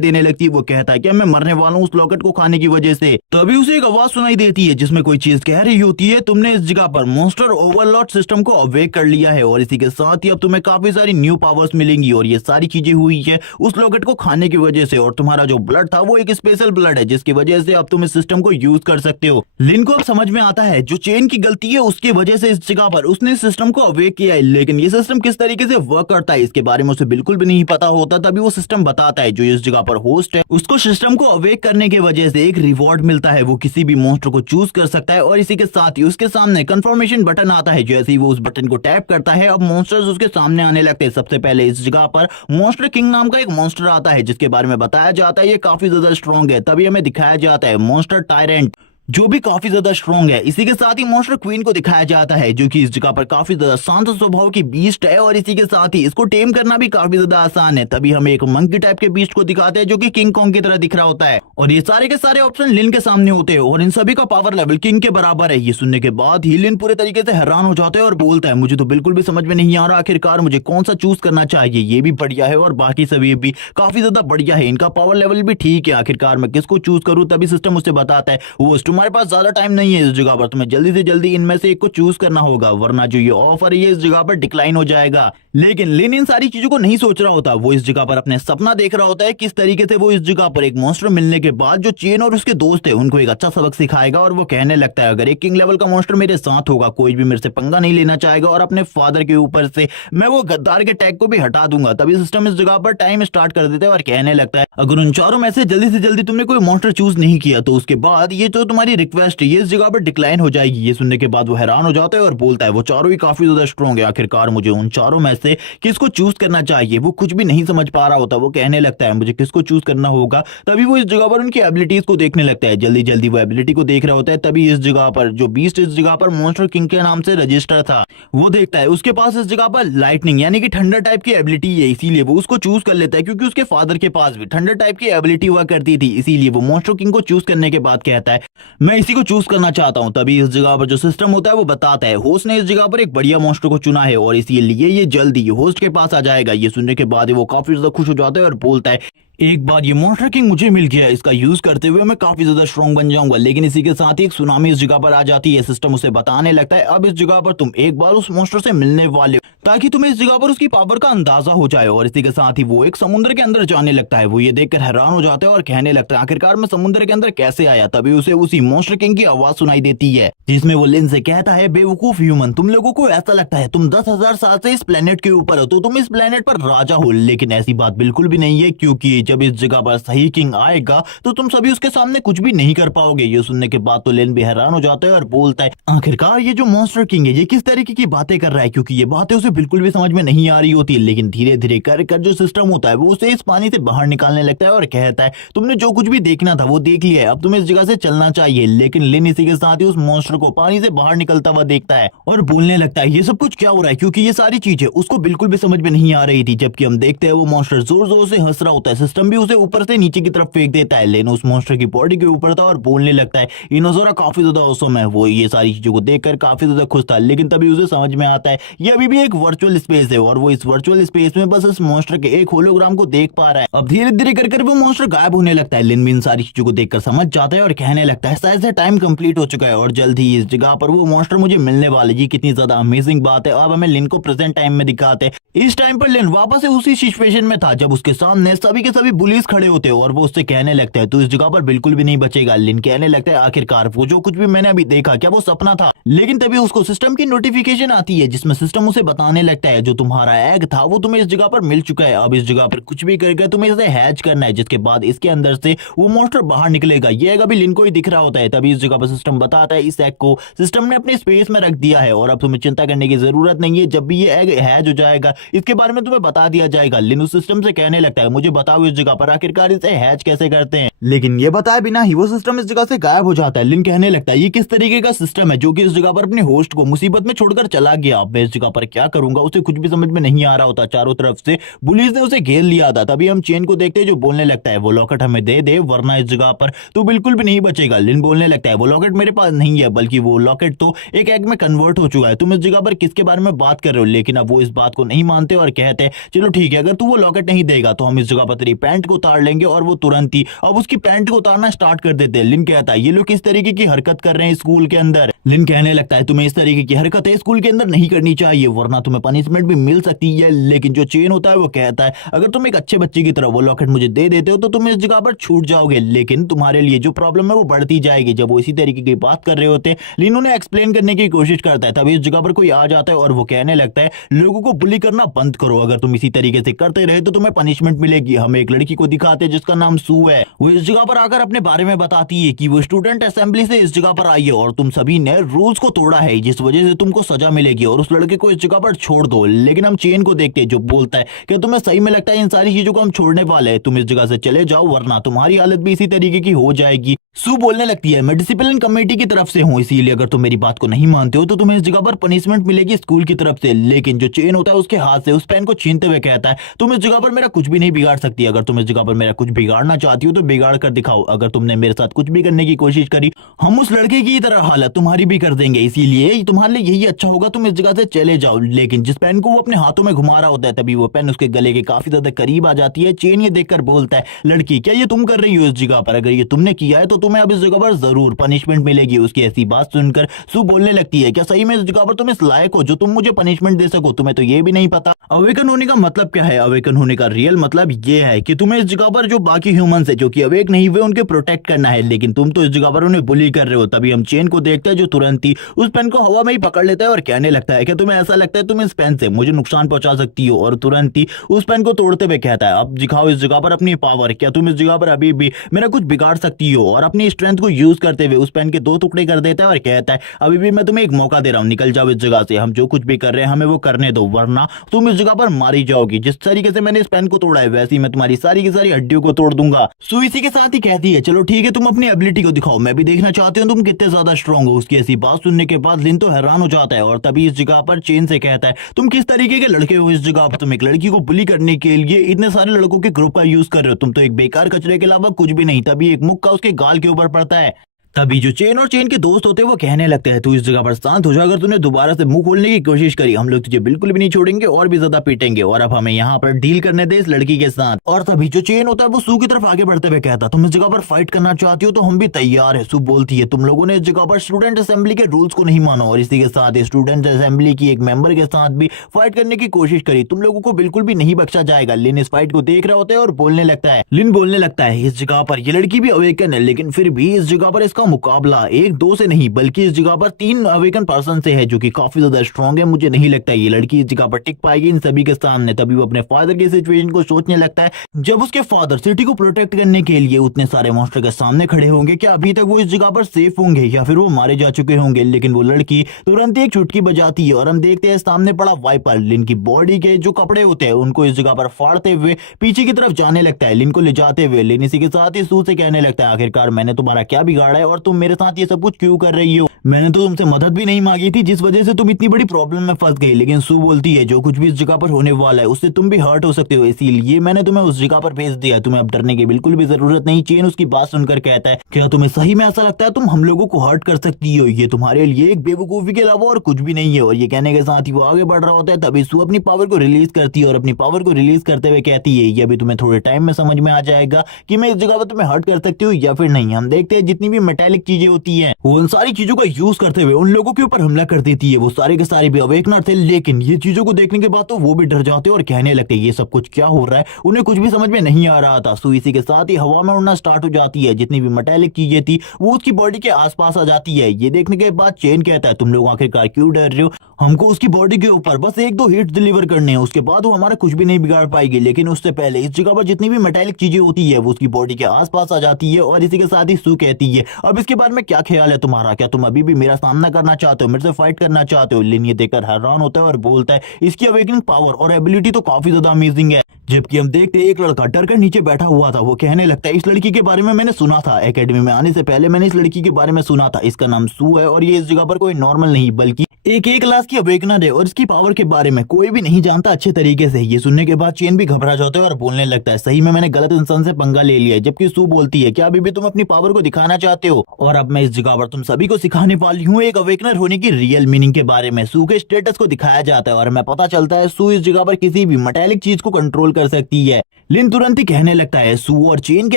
देने लगती है। वो कहता है कि मैं मरने वाला हूँ उस लॉकेट को खाने की वजह से। तभी उसे एक आवाज सुनाई देती है जिसमें कोई चीज कह रही होती है, तुमने इस जगह पर मॉन्स्टर ओवरलॉर्ड सिस्टम को अवेक कर लिया है और इसी के साथ ही अब तुम्हें काफी सारी न्यू पावर्स मिलेंगी और ये सारी चीजें हुई है उस लॉकेट को खाने की वजह से। और तुम्हारा जो ब्लड था वो एक स्पेशल ब्लड है जिसकी वजह से अब तुम इस सिस्टम को यूज कर सकते हो। लिन को अब समझ में आता है जो चेन की गलती है उसकी वजह से इस जगह पर उसने सिस्टम को अवेक किया है, लेकिन ये सिस्टम किस तरीके से वर्क करता है इसके बारे में उसे बिल्कुल भी नहीं पता होता। तभी वो सिस्टम बताता है जो इस जगह पर होस्ट है उसको सिस्टम को अवेक करने की वजह से एक रिवॉर्ड मिलता है। वो किसी भी मॉन्स्टर को चूज कर सकता है और इसी के साथ ही उसके सामने कंफर्मेशन बटन आता है। जैसे ही वो उस बटन को टैप करता है अब मॉन्स्टर्स उसके सामने आने लगते हैं। सबसे पहले इस जगह पर मॉन्स्टर किंग नाम का एक मॉन्स्टर आता है जिसके बारे में बताया जाता है ये काफी ज्यादा स्ट्रॉन्ग है। तभी हमें दिखाया जाता है मॉन्स्टर टायरेंट जो भी काफी ज्यादा स्ट्रॉन्ग है। इसी के साथ ही मॉन्स्टर क्वीन को दिखाया जाता है जो कि इस जगह पर काफी ज्यादा शांत स्वभाव की बीस्ट है और इसी के साथ ही इसको टेम करना भी काफी ज्यादा आसान है। तभी हमें एक मंकी टाइप के बीस्ट को दिखाते हैं जो कि किंग कॉन्ग की तरह दिख रहा होता है और ये सारे के सारे ऑप्शन लिन के सामने होते हैं और इन सभी का पावर लेवल किंग के बराबर है। ये सुनने के बाद ही लिन पूरे तरीके से हैरान हो जाता है और बोलता है मुझे तो बिल्कुल भी समझ में नहीं आ रहा आखिरकार मुझे कौन सा चूज करना चाहिए। ये भी बढ़िया है और बाकी सभी भी काफी ज्यादा बढ़िया है, इनका पावर लेवल भी ठीक है, आखिरकार मैं किसको चूज करूं। तभी सिस्टम उससे बताता है वो तुम्हारे पास ज्यादा टाइम नहीं है इस जगह पर, तुम्हें जल्दी से जल्दी इनमें से एक को चूज करना होगा वरना जो ये ऑफर है इस जगह पर डिक्लाइन हो जाएगा। लेकिन लिन इन सारी चीजों को नहीं सोच रहा होता, वो इस जगह पर अपने सपना देख रहा होता है किस तरीके से वो इस जगह पर एक मॉन्स्टर मिलने के बाद जो चेन और उसके दोस्त है उनको एक अच्छा सबक सिखाएगा। और वो कहने लगता है अगर एक किंग लेवल का मॉन्स्टर मेरे साथ होगा कोई भी मेरे से पंगा नहीं लेना चाहेगा और अपने फादर के ऊपर से मैं वो गद्दार के टैग को भी हटा दूंगा। तभी सिस्टम इस जगह पर टाइम स्टार्ट कर देता है और कहने लगता है अगर उन चारों में से जल्दी तुमने कोई मॉन्स्टर चूज नहीं किया तो उसके बाद ये जो तुम्हारी रिक्वेस्ट है ये इस जगह पर डिक्लाइन हो जाएगी। ये सुनने के बाद वो हैरान हो जाता है और बोलता है वो चारों ही काफी ज्यादा स्ट्रॉन्ग है, आखिरकार मुझे उन चारों में से किसको चूज करना चाहिए। वो कुछ भी नहीं समझ पा रहा होता, वो कहने लगता है मुझे किसको चूज करना होगा। तभी वो इस जगह पर उनकी एबिलिटीज को देखने लगता है, जल्दी वो एबिलिटी को देख रहा होता है। तभी इस जगह पर जो बीस्ट इस जगह पर मॉन्स्टर किंग के नाम से रजिस्टर था वो देखता है उसके पास इस जगह पर लाइटनिंग यानी कि ठंडर टाइप की एबिलिटी है, इसीलिए वो उसको चूज कर लेता है क्योंकि उसके फादर के पास भी ठंडर टाइप की एबिलिटी हुआ करती थी। इसीलिए वो मॉन्स्टर किंग को चूज करने के बाद कहता है मैं इसी को चूज करना चाहता हूं। तभी इस जगह पर जो सिस्टम होता है वो बताता है होस्ट ने इस जगह पर एक बढ़िया मॉन्स्टर को चुना है और इसीलिए ये जल्दी होस्ट के पास आ जाएगा। ये सुनने के बाद वो काफी ज्यादा खुश हो जाता है और बोलता है एक बार ये मॉन्स्टर किंग मुझे मिल गया, इसका यूज करते हुए मैं काफी ज्यादा स्ट्रॉन्ग बन जाऊंगा। लेकिन इसी के साथ ही एक सुनामी इस जगह पर आ जाती है। सिस्टम उसे बताने लगता है अब इस जगह पर तुम एक बार उस मॉन्स्टर से मिलने वाले हो ताकि तुम्हें इस जगह पर उसकी पावर का अंदाजा हो जाए। और इसी के साथ ही वो एक समुद्र के अंदर जाने लगता है। वो ये देखकर हैरान हो जाता है और कहने लगता है आखिरकार मैं समुद्र के अंदर कैसे आया। तभी उसे उसी मॉन्स्टर किंग की आवाज सुनाई देती है जिसमें वो लिन से कहता है बेवकूफ ह्यूमन, तुम लोगों को ऐसा लगता है तुम 10,000 साल से इस प्लेनेट के ऊपर हो तो तुम इस प्लेनेट पर राजा हो, लेकिन ऐसी बात बिल्कुल भी नहीं है क्योंकि जब इस जगह पर सही किंग आएगा तो तुम सभी उसके सामने कुछ भी नहीं कर पाओगे। ये सुनने के बाद तो लिन भी हैरान हो जाता है और बोलता है आखिरकार ये जो मॉन्स्टर किंग है ये किस तरीके की बातें कर रहा है, क्योंकि ये बातें उसे बिल्कुल भी समझ में नहीं आ रही होती। लेकिन धीरे धीरे कर जो सिस्टम होता है वो उसे इस पानी से बाहर निकालने लगता है और कहता है तुमने जो कुछ भी देखना था वो देख लिया है, अब तुम्हें इस जगह से चलना चाहिए। लेकिन लिन इसी के साथ ही उस मॉन्स्टर को पानी से बाहर निकलता हुआ देखता है और बोलने लगता है ये सब कुछ क्या हो रहा है, क्योंकि ये सारी चीजें उसको बिल्कुल भी समझ में नहीं आ रही थी। जबकि हम देखते हैं वो मॉन्स्टर जोर जोर से हंस रहा होता है, सिस्टम भी उसे ऊपर से नीचे की तरफ फेंक देता है। लेन उस मॉन्स्टर की बॉडी के ऊपर था और बोलने लगता है ये नजारा काफी ज्यादा औसम है। वो ये सारी चीजों को देखकर काफी ज्यादा खुश था, लेकिन तभी उसे समझ में आता है ये अभी भी एक वर्चुअल स्पेस है और वो इस वर्चुअल स्पेस में बस इस मॉन्स्टर के एक होलोग्राम को देख पा रहा है। अब धीरे धीरे कर वो मॉन्स्टर गायब होने लगता है। लिन भी इन सारी चीजों को देखकर समझ जाता है और कहने लगता है शायद से टाइम कंप्लीट हो चुका है और जल्द ही इस जगह पर वो मॉन्स्टर मुझे मिलने वाले। जी कितनी ज्यादा अमेजिंग बात है। अब हमें लिन को प्रेजेंट टाइम में दिखाते हैं। इस टाइम पर लिन वापस से उसी सिचुएशन में था जब उसके सामने सभी के सभी पुलिस खड़े होते हैं और वो उससे कहने लगते हैं तो इस जगह पर बिल्कुल भी नहीं बचेगा। लिन कहने लगता है आखिरकार वो जो कुछ भी मैंने अभी देखा क्या वो सपना था। लेकिन तभी उसको सिस्टम की नोटिफिकेशन आती है जिसमें सिस्टम उसे बताने लगता है जो तुम्हारा एग था वो तुम्हें इस जगह पर मिल चुका है। अब इस जगह पर कुछ भी करके तुम्हें इसे हैच करना है, जिसके बाद इसके अंदर से वो मॉन्स्टर बाहर निकलेगा। ये एग अभी लिन को ही दिख रहा होता है। तभी इस जगह पर सिस्टम बताता है इस एग को सिस्टम ने अपने स्पेस में रख दिया है और अब तुम्हें चिंता करने की जरूरत नहीं है। जब भी ये एग हैच हो जाएगा इसके बारे में तुम्हें बता दिया जाएगा। लिन उस सिस्टम से कहने लगता है मुझे बताओ इस इस जगह पर आखिरकार इसे हैच कैसे करते हैं। लेकिन ये बताए बिना ही वो सिस्टम इस जगह से गायब हो जाता है। लिन कहने लगता है ये किस तरीके का सिस्टम है जो कि इस जगह पर अपने होस्ट को मुसीबत में छोड़कर चला गया। अब मैं इस जगह पर क्या करूंगा, उसे कुछ भी समझ में नहीं आ रहा होता। चारों तरफ से पुलिस ने उसे घेर लिया था। तभी हम चेन को देखते हैं जो बोलने लगता है वो लॉकेट हमें दे दे वरना इस जगह पर तो बिल्कुल भी नहीं बचेगा। लिन बोलने लगता है वो लॉकेट मेरे पास नहीं है, बल्कि वो लॉकेट तो एक एग में कन्वर्ट हो चुका है। तुम इस जगह पर किसके बारे में बात कर रहे हो। लेकिन अब वो इस बात को नहीं मानते और कहते हैं चलो ठीक है, अगर तू वो लॉकेट नहीं देगा तो हम इस जगह पर तेरी पैंट को उतार लेंगे। और वो तुरंत ही अब उसकी पैंट को उतारना स्टार्ट कर देते हैं। लिन कहता है ये लोग किस तरीके की हरकत कर रहे हैं स्कूल के अंदर। लिन कहने लगता है तुम्हें इस तरीके की हरकतें स्कूल के अंदर नहीं करनी चाहिए वरना तुम्हें पनिशमेंट भी मिल सकती है। लेकिन जो चेन होता है वो कहता है अगर तुम एक अच्छे बच्चे की तरह वो लॉकेट मुझे दे देते हो तो तुम इस जगह पर छूट जाओगे, लेकिन तुम्हारे लिए जो प्रॉब्लम है वो बढ़ती जाएगी। जब वो इसी तरीके की बात कर रहे होते हैं लिन उन्हें एक्सप्लेन करने की कोशिश करता है। तभी इस जगह पर कोई आ जाता है और वो कहने लगता है लोगों को बुली करना बंद करो, अगर तुम इसी तरीके से करते रहे तो तुम्हें पनिशमेंट मिलेगी। हम एक लड़की को दिखाते हैं जिसका नाम सू है। वो इस जगह पर आकर अपने बारे में बताती है कि वो स्टूडेंट असेंबली से इस जगह पर आई है और तुम सभी ने रूल्स को तोड़ा है जिस वजह से तुमको सजा मिलेगी और उस लड़के को इस जगह पर छोड़ दो। लेकिन हम चेन को देखते हैं जो बोलता है कि तुम्हें सही में लगता है इन सारी चीजों को हम छोड़ने वाले हैं, तुम इस जगह से चले जाओ वरना तुम्हारी हालत भी इसी तरीके की हो जाएगी। सू बोलने लगती है मैं डिसिप्लिन कमेटी की तरफ से हूँ, इसीलिए अगर तुम मेरी बात को नहीं मानते हो तो तुम्हें इस जगह पर पनिशमेंट मिलेगी स्कूल की तरफ से। लेकिन जो चेन होता है उसके हाथ से उस पेन को छीनते हुए कहता है तुम इस जगह पर मेरा कुछ भी नहीं बिगाड़ सकती, अगर तुम इस जगह पर मेरा कुछ बिगाड़ना चाहती हो तो बिगाड़ कर दिखाओ। अगर तुमने मेरे साथ कुछ भी करने की कोशिश करी हम उस लड़के की तरह हालत तुम्हारी भी कर देंगे, इसीलिए तुम्हारे लिए यही अच्छा होगा तुम इस जगह से चले जाओ। लेकिन जिस पेन को वो अपने हाथों में घुमा रहा होता है तभी वो पेन उसके गले के काफी ज्यादा करीब आ जाती है। चेन ये देखकर बोलता है लड़की क्या ये तुम कर रही हो इस जगह पर, अगर ये तुमने किया है तो तुम्हें अब इस जगह पर जरूर पनिशमेंट मिलेगी। उसकी ऐसी बात सुनकर सू बोलने लगती है क्या सही में इस जगह पर तुम इस लायक हो जो तुम मुझे पनिशमेंट दे सको, तुम्हें तो ये भी नहीं पता अवेकन होने का मतलब क्या है। अवेकन होने का रियल मतलब ये है कि तुम्हें इस जगह पर जो बाकी ह्यूमंस है जो कि अवेक नहीं हुए उनके प्रोटेक्ट करना है, लेकिन तुम तो इस जगह पर उन्हें बुली कर रहे हो। तभी हम चेन को देखते हैं जो तुरंत ही उस पेन को हवा में ही पकड़ लेता है और कहने लगता है कि तुम्हें ऐसा लगता है तुम इस पेन से मुझे नुकसान पहुंचा सकती हो, और तुरंत ही उस पेन को तोड़ते हुए कहता है अब दिखाओ इस जगह पर अपनी पावर, क्या तुम इस जगह पर अभी भी मेरा कुछ बिगाड़ सकती हो। और अपनी स्ट्रेंथ को यूज करते हुए उस पेन के दो टुकड़े कर देता है और कहता है अभी भी मैं तुम्हें एक मौका दे रहा हूं, निकल जाओ इस जगह से, हम जो कुछ भी कर रहे हैं हमें वो करने दो वरना तुम इस जगह पर मारी जाओगी। जिस तरीके से मैंने इस पेन को तोड़ा है वैसे ही मैं तुम्हारी सारी की सारी हड्डियों को तोड़ दूंगा। सू इसी के साथ ही कहती है चलो ठीक है तुम अपनी एबिलिटी को दिखाओ, मैं भी देखना चाहती हूँ तुम कितने ज्यादा स्ट्रांग हो। उसकी ऐसी बात सुनने के बाद लिन तो हैरान हो जाता है और तभी इस जगह पर चेन से कहता है तुम किस तरीके के लड़के हो इस जगह पर, तुम एक लड़की को बुली करने के लिए इतने सारे लड़कों के ग्रुप का यूज कर रहे हो, तुम तो एक बेकार कचरे के अलावा कुछ भी नहीं। तभी एक मुक्का उसके गाल के ऊपर पड़ता है। तभी जो चेन और चेन के दोस्त होते हैं वो कहने लगते हैं तू इस जगह पर शांत हो जा, अगर तूने दोबारा से मुंह खोलने की कोशिश करी हम लोग तुझे बिल्कुल भी नहीं छोड़ेंगे और भी ज्यादा पीटेंगे, और अब हमें यहाँ पर डील करने दे इस लड़की के साथ। और तभी जो चेन होता है वो सू की तरफ आगे बढ़ते हुए कहता तुम इस जगह पर फाइट करना चाहती हो तो हम भी तैयार है। सू बोलती है तुम लोगों ने इस जगह पर स्टूडेंट असेंबली के रूल्स को नहीं माना और इसी के साथ स्टूडेंट असेंबली की एक मेंबर के साथ भी फाइट करने की कोशिश करी, तुम लोगों को बिल्कुल भी नहीं बख्शा जाएगा। लिन इस फाइट को देख रहा होता है और बोलने लगता है लिन बोलने लगता है इस जगह पर ये लड़की भी अवेकन है लेकिन फिर भी इस जगह पर इसका मुकाबला एक दो से नहीं बल्कि इस जगह पर 3 अवेकन पर्सन से है जो कि काफी ज्यादा स्ट्रांग है। मुझे नहीं लगता ये लड़की इस जगह पर टिक पाएगी इन सभी के सामने। तभी वो अपने फादर की सिचुएशन को सोचने लगता है जब उसके फादर सिटी को प्रोटेक्ट करने के लिए उतने सारे मॉन्स्टर के सामने खड़े होंगे, क्या अभी तक वो इस जगह पर सेफ होंगे या फिर वो मारे जा चुके होंगे। लेकिन वो लड़की तुरंत एक चुटकी बजाती है और हम देखते हैं सामने पड़ा वाइपर लिन की बॉडी के जो कपड़े होते हैं उनको इस जगह पर फाड़ते हुए पीछे की तरफ जाने लगता है, लिन को ले जाते हुए। लिन इसी के साथ ही सू से कहने लगता है आखिरकार मैंने तुम्हारा क्या बिगाड़ा है और तुम मेरे साथ ये सब कुछ क्यों कर रही हो, मैंने तो तुमसे मदद भी नहीं मांगी थी जिस वजह से तुम इतनी बड़ी प्रॉब्लम में फंस गई। लेकिन सू बोलती है जो कुछ भी इस जगह पर होने वाला है उससे तुम भी हर्ट हो सकते हो, इसीलिए मैंने तुम्हें उस जगह पर भेज दिया, तुम्हें अब डरने की बिल्कुल भी जरूरत नहीं। चेन उसकी बात सुनकर कहता है क्या तुम्हें सही में ऐसा लगता है तुम हम लोगों को हर्ट कर सकती हो, ये तुम्हारे लिए एक बेवकूफी के अलावा और कुछ भी नहीं है। और ये कहने के साथ ही वो आगे बढ़ रहा होता है तभी सू अपनी पावर को रिलीज करती है और अपनी पावर को रिलीज करते हुए कहती है ये अभी तुम्हें थोड़े टाइम में समझ में आ जाएगा कि मैं इस जगह पर तुम्हें हर्ट कर सकती हूँ या फिर नहीं। हम देखते हैं जितनी भी मेटालिक चीजें होती है वो उन सारी चीजों का यूज करते हुए उन लोगों के ऊपर हमला कर देती है। वो सारे के सारे भी अवेकनर थे लेकिन ये चीजों को देखने के बाद तो वो भी डर जाते और कहने लगते ये सब कुछ क्या हो रहा है, उन्हें कुछ भी समझ में नहीं आ रहा था। सू इसी के साथ ही हवा में उड़ना स्टार्ट हो जाती है, जितनी भी मेटालिक चीजें थी वो उसकी बॉडी के आसपास आ जाती है। ये देखने के बाद चेन कहता है तुम लोग आखिरकार क्यों डर रहे हो, हमको उसकी बॉडी के ऊपर बस 1-2 हिट डिलीवर करने हैं, उसके बाद वो हमारा कुछ भी नहीं बिगाड़ पाएगी। लेकिन उससे पहले इस जगह पर जितनी भी मेटालिक चीजें होती है वो उसकी बॉडी के आसपास आ जाती है। और इसी के साथ ही सू कहती है अब इसके बारे में क्या ख्याल है तुम्हारा? क्या तुम अभी भी मेरा सामना करना चाहते हो, मेरे से फाइट करना चाहते हो? लिन ये देखकर हैरान होता है और बोलता है इसकी अवेकनिंग पावर और एबिलिटी तो काफी ज्यादा अमेजिंग है। जबकि हम देखते हैं एक लड़का डर कर नीचे बैठा हुआ था। वो कहने लगता है इस लड़की के बारे में मैंने सुना था, एकेडमी में आने से पहले मैंने इस लड़की के बारे में सुना था। इसका नाम सू है और ये इस जगह पर कोई नॉर्मल नहीं बल्कि एक क्लास की अवेकनर है और इसकी पावर के बारे में कोई भी नहीं जानता अच्छे तरीके से। ये सुनने के बाद चेन भी घबरा जाता है और बोलने लगता है सही में मैंने गलत इंसान से पंगा ले लिया है। जबकि सू बोलती है क्या अभी भी तुम अपनी पावर को दिखाना चाहते हो? और अब मैं इस जगह पर तुम सभी को सिखाने वाली हूँ एक अवेकनर होने की रियल मीनिंग के बारे में। सू के स्टेटस को दिखाया जाता है और हमें पता चलता है सू इस जगह पर किसी भी मेटालिक चीज को कंट्रोल कर सकती है। लिन तुरंत ही कहने लगता है सू और चेन के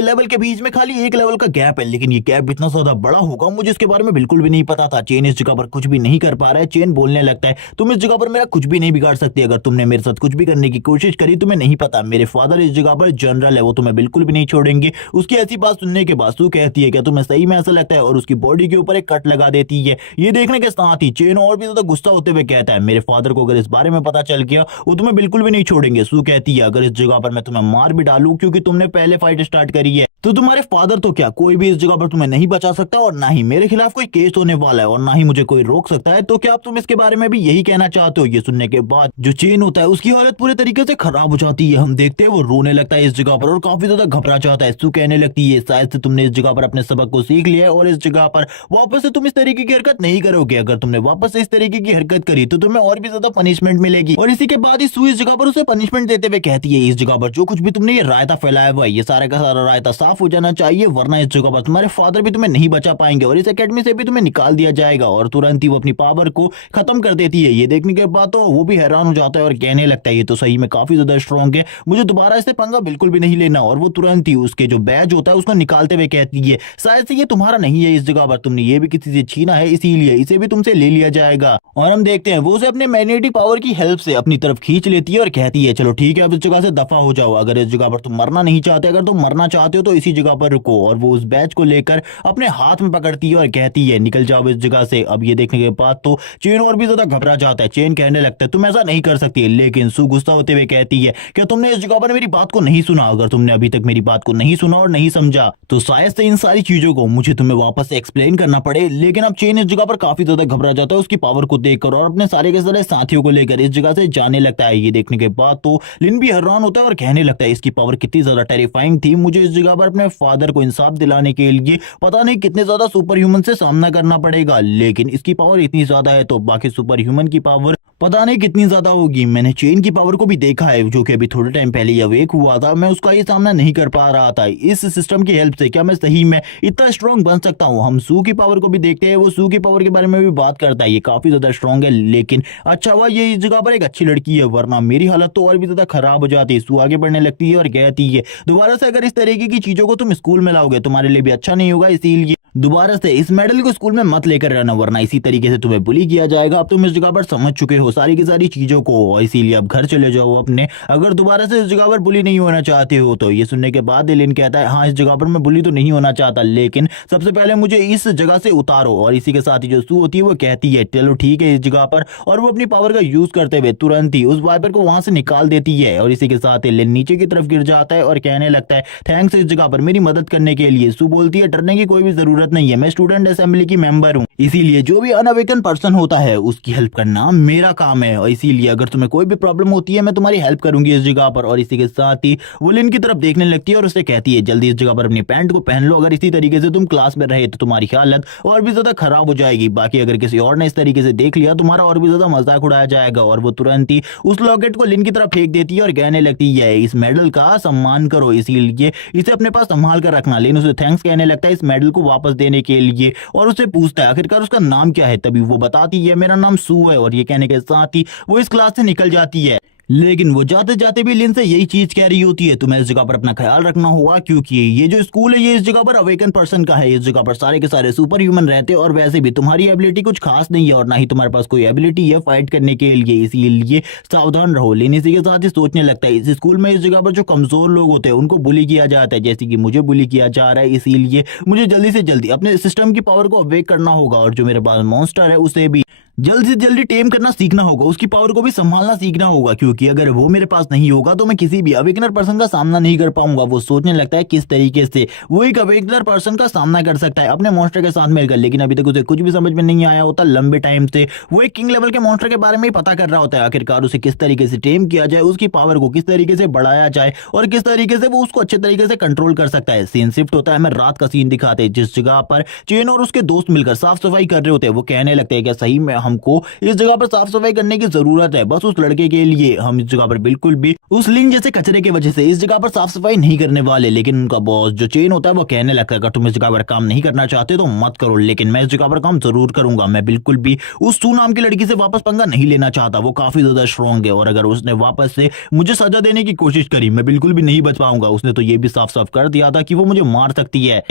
लेवल के बीच में खाली एक लेवल का गैप है, लेकिन ये गैप इतना ज्यादा बड़ा होगा मुझे इसके बारे में बिल्कुल भी नहीं पता था। चेन इस जगह पर कुछ भी नहीं कर पा रहा है। चेन बोलने लगता है तुम इस जगह पर मेरा कुछ भी नहीं बिगाड़ सकते। अगर तुमने मेरे साथ कुछ भी करने की कोशिश करी तुम्हें नहीं पता मेरे फादर इस जगह पर जनरल है, वो तुम्हें बिल्कुल भी नहीं छोड़ेंगे। उसकी ऐसी बात सुनने के बाद सू कहती है क्या तुम्हें सही में ऐसा लगता है? और उसकी बॉडी के ऊपर एक कट लगा देती है। ये देखने के साथ ही चेन और भी ज्यादा गुस्सा होते हुए कहता है मेरे फादर को अगर इस बारे में पता चल गया वो तुम्हें बिल्कुल भी नहीं छोड़ेंगे। सू कहती है अगर इस जगह पर मैं तुम्हें मार भी डालूं क्योंकि तुमने पहले फाइट स्टार्ट करी है तो तुम्हारे फादर तो क्या कोई भी इस जगह पर तुम्हें नहीं बचा सकता और ना ही मेरे खिलाफ कोई केस होने वाला है और ना ही मुझे कोई रोक सकता है। तो क्या आप तुम इसके बारे में भी यही कहना चाहते हो? ये सुनने के बाद जो चेन होता है उसकी हालत पूरे तरीके से खराब हो जाती है। हम देखते हैं वो रोने लगता है इस जगह पर और काफी ज्यादा घबरा जाता है। सू कहने लगती है शायद से तुमने इस जगह पर अपने सबक को सीख लिया है और इस जगह पर वापस से तुम इस तरीके की हरकत नहीं करोगे। अगर तुमने वापस से इस तरीके की हरकत करी तो तुम्हें और भी ज्यादा पनिशमेंट मिलेगी। और इसी के बाद ही सू इस जगह पर उसे पनिशमेंट देते हुए कहती है इस जगह पर जो कुछ भी तुमने ये रायता फैलाया हुआ है ये सारा का सारा रायता साफ हो जाना चाहिए, वरना इस जगह पर तुम्हारे फादर भी तुम्हें नहीं बचा पाएंगे और इस एकेडमी से भी तुम्हें निकाल दिया जाएगा। और तुरंत ही वो अपनी पावर को खत्म कर देती है। ये देखने के बाद तो वो भी हैरान हो जाता है और कहने लगता है ये तो सही में काफी ज्यादा स्ट्रॉन्ग है, मुझे दोबारा इससे पंगा बिल्कुल भी नहीं लेना। और वो तुरंत ही उसके जो बैज होता है उसको निकालते हुए कहती है शायद से ये तुम्हारा नहीं है, इस जगह पर तुमने ये भी किसी से छीना है इसीलिए इसे भी तुमसे ले लिया जाएगा। और हम देखते हैं वो उसे अपने मैग्नेटिक पावर की हेल्प से अपनी तरफ खींच लेती है और कहती है चलो ठीक है अब इस जगह से दफा हो जाओ। अगर इस जगह पर तुम मरना नहीं चाहते, अगर तुम मरना चाहते हो तो इसी जगह पर रुको। और वो उस बैच को लेकर अपने हाथ में पकड़ती है और कहती है निकल जाओ इस जगह से। अब ये देखने के बाद तो चेन और भी ज्यादा घबरा जाता है। चेन कहने लगता है तुम ऐसा नहीं कर सकती, लेकिन सू गुस्सा होते हुए कहती है क्या तुमने इस जगह पर मेरी बात को नहीं सुना? अगर तुमने अभी तक मेरी बात को नहीं सुना और नहीं समझा तो शायद से इन सारी चीजों को मुझे तुम्हें वापस से एक्सप्लेन करना पड़े। लेकिन अब चेन इस जगह पर काफी ज्यादा घबरा जाता है उसकी पावर को देखकर और अपने सारे के सारे साथियों को लेकर इस जगह से जाने लगता है। ये देखने के बाद तो लिन भी हैरान होता है और कहने लगता है इसकी पावर कितनी ज्यादा टेरिफाइंग थी, मुझे इस जगह पर अपने फादर को इंसाफ दिलाने के लिए पता नहीं कितने ज्यादा सुपर ह्यूमन से सामना करना पड़ेगा। लेकिन इसकी पावर इतनी ज्यादा है तो बाकी सुपर ह्यूमन की पावर पता नहीं कितनी ज्यादा होगी। मैंने चेन की पावर को भी देखा है जो कि अभी थोड़े टाइम पहले ही अवेक हुआ था, मैं उसका ये सामना नहीं कर पा रहा था। इस सिस्टम की हेल्प से क्या मैं सही में इतना स्ट्रांग बन सकता हूँ? हम सू की पावर को भी देखते हैं, वो सू की पावर के बारे में भी बात करता है, ये काफी ज्यादा स्ट्रांग है। लेकिन अच्छा हुआ ये इस जगह पर एक अच्छी लड़की है, वरना मेरी हालत तो और भी ज्यादा खराब हो जाती है। सू आगे बढ़ने लगती है और कहती है दोबारा से अगर इस तरीके की चीजों को तुम स्कूल में लाओगे तुम्हारे लिए भी अच्छा नहीं होगा, इसीलिए दोबारा से इस मेडल को स्कूल में मत लेकर रहना, वरना इसी तरीके से तुम्हें बुली किया जाएगा। अब तुम इस जगह पर समझ चुके हो सारी की सारी चीजों को, इसीलिए अब घर चले जाओ अपने, अगर दोबारा से इस जगह पर बुली नहीं होना चाहते हो तो। ये सुनने के बाद लिन कहता है हाँ इस जगह पर मैं बुली तो नहीं होना चाहता, लेकिन सबसे पहले मुझे इस जगह से उतारो। और इसी के साथ ही जो सू होती है वो कहती है चलो ठीक है इस जगह पर, और वो अपनी पावर का यूज करते हुए तुरंत ही उस वाइपर को वहां से निकाल देती है। और इसी के साथ लिन नीचे की तरफ गिर जाता है और कहने लगता है थैंक्स इस जगह पर मेरी मदद करने के लिए। सू बोलती है डरने की कोई भी जरूरत नहीं है, मैं स्टूडेंट असेंबली की मेंबर हूँ, इसीलिए जो भी अनअवेकन पर्सन होता है उसकी हेल्प करना मेरा काम है, और इसीलिए अगर तुम्हें कोई भी प्रॉब्लम होती है मैं तुम्हारी हेल्प करूंगी इस जगह पर। और इसी के साथ ही वो लिन की तरफ देखने लगती है और उससे कहती है जल्दी इस जगह पर अपनी पैंट को पहन लो, अगर इसी तरीके से तुम क्लास में रहे तो तुम्हारी हालत और भी ज्यादा खराब हो जाएगी, बाकी अगर किसी और ने इस तरीके से देख लिया तुम्हारा और भी ज्यादा मजाक उड़ाया जाएगा। और वो तुरंत ही उस लॉकेट को लिन की तरफ फेंक देती है और कहने लगती है इस मेडल का सम्मान करो, इसीलिए इसे अपने पास संभाल कर रखना। लिन उसे थैंक्स कहने लगता है इस मेडल को वापस देने के लिए और उससे पूछता है आखिरकार उसका नाम क्या है। तभी वो बताती है मेरा नाम सू है, और ये कहने के साथ ही वो इस क्लास से निकल जाती है। लेकिन वो जाते जाते भी लिन से यही चीज कह रही होती है तुम्हें इस जगह पर अपना ख्याल रखना होगा, क्योंकि ये जो स्कूल है ये इस जगह पर अवेकन पर्सन का है, इस जगह पर सारे के सारे सुपर ह्यूमन रहते हैं और वैसे भी तुम्हारी एबिलिटी कुछ खास नहीं है और ना ही तुम्हारे पास कोई एबिलिटी है फाइट करने के लिए, इसीलिए सावधान रहो। लिन इसी के साथ ही सोचने लगता है इस स्कूल में इस जगह पर जो कमजोर लोग होते हैं उनको बुली किया जाता है, जैसे कि मुझे बुली किया जा रहा है, इसीलिए मुझे जल्दी से जल्दी अपने सिस्टम की पावर को अवेक करना होगा और जो मेरे पास मॉन्स्टर है उसे भी जल्द से जल्दी टेम करना सीखना होगा, उसकी पावर को भी संभालना सीखना होगा, क्योंकि अगर वो मेरे पास नहीं होगा तो मैं किसी भी अवेकनर पर्सन का सामना नहीं कर पाऊंगा। वो सोचने लगता है किस तरीके से वो एक अवेकनर पर्सन का सामना कर सकता है अपने मॉन्स्टर के साथ मिलकर, लेकिन अभी तक उसे कुछ भी समझ में नहीं आया होता। लंबे टाइम से वो एक किंग लेवल के मॉन्स्टर के बारे में ही पता कर रहा होता है, आखिरकार उसे किस तरीके से टेम किया जाए, उसकी पावर को किस तरीके से बढ़ाया जाए और किस तरीके से वो उसको अच्छे तरीके से कंट्रोल कर सकता है। सीन शिफ्ट होता है, हमें रात का सीन दिखाते हैं जिस जगह पर चेन और उसके दोस्त मिलकर साफ सफाई कर रहे होते हैं। वो कहने लगते हैं कि सही में हमको इस जगह पर साफ सफाई करने की जरूरत है, बस उस लड़के के लिए हम इस जगह पर बिल्कुल भी उस लिंक जैसे कचरे की वजह से इस जगह पर साफ सफाई नहीं करने वाले। लेकिन उनका बॉस जो चेन होता है वो कहने लगता है अगर तुम इस जगह पर काम नहीं करना चाहते तो मत करो, लेकिन मैं इस जगह पर काम जरूर करूंगा। मैं बिल्कुल भी उस सू नाम की लड़की से वापस पंगा नहीं लेना चाहता, वो काफी ज्यादा स्ट्रांग है और अगर उसने वापस से मुझे सजा देने की कोशिश करी मैं बिल्कुल भी नहीं बच पाऊंगा। उसने तो ये भी साफ साफ कर दिया था कि वो मुझे मार सकती है।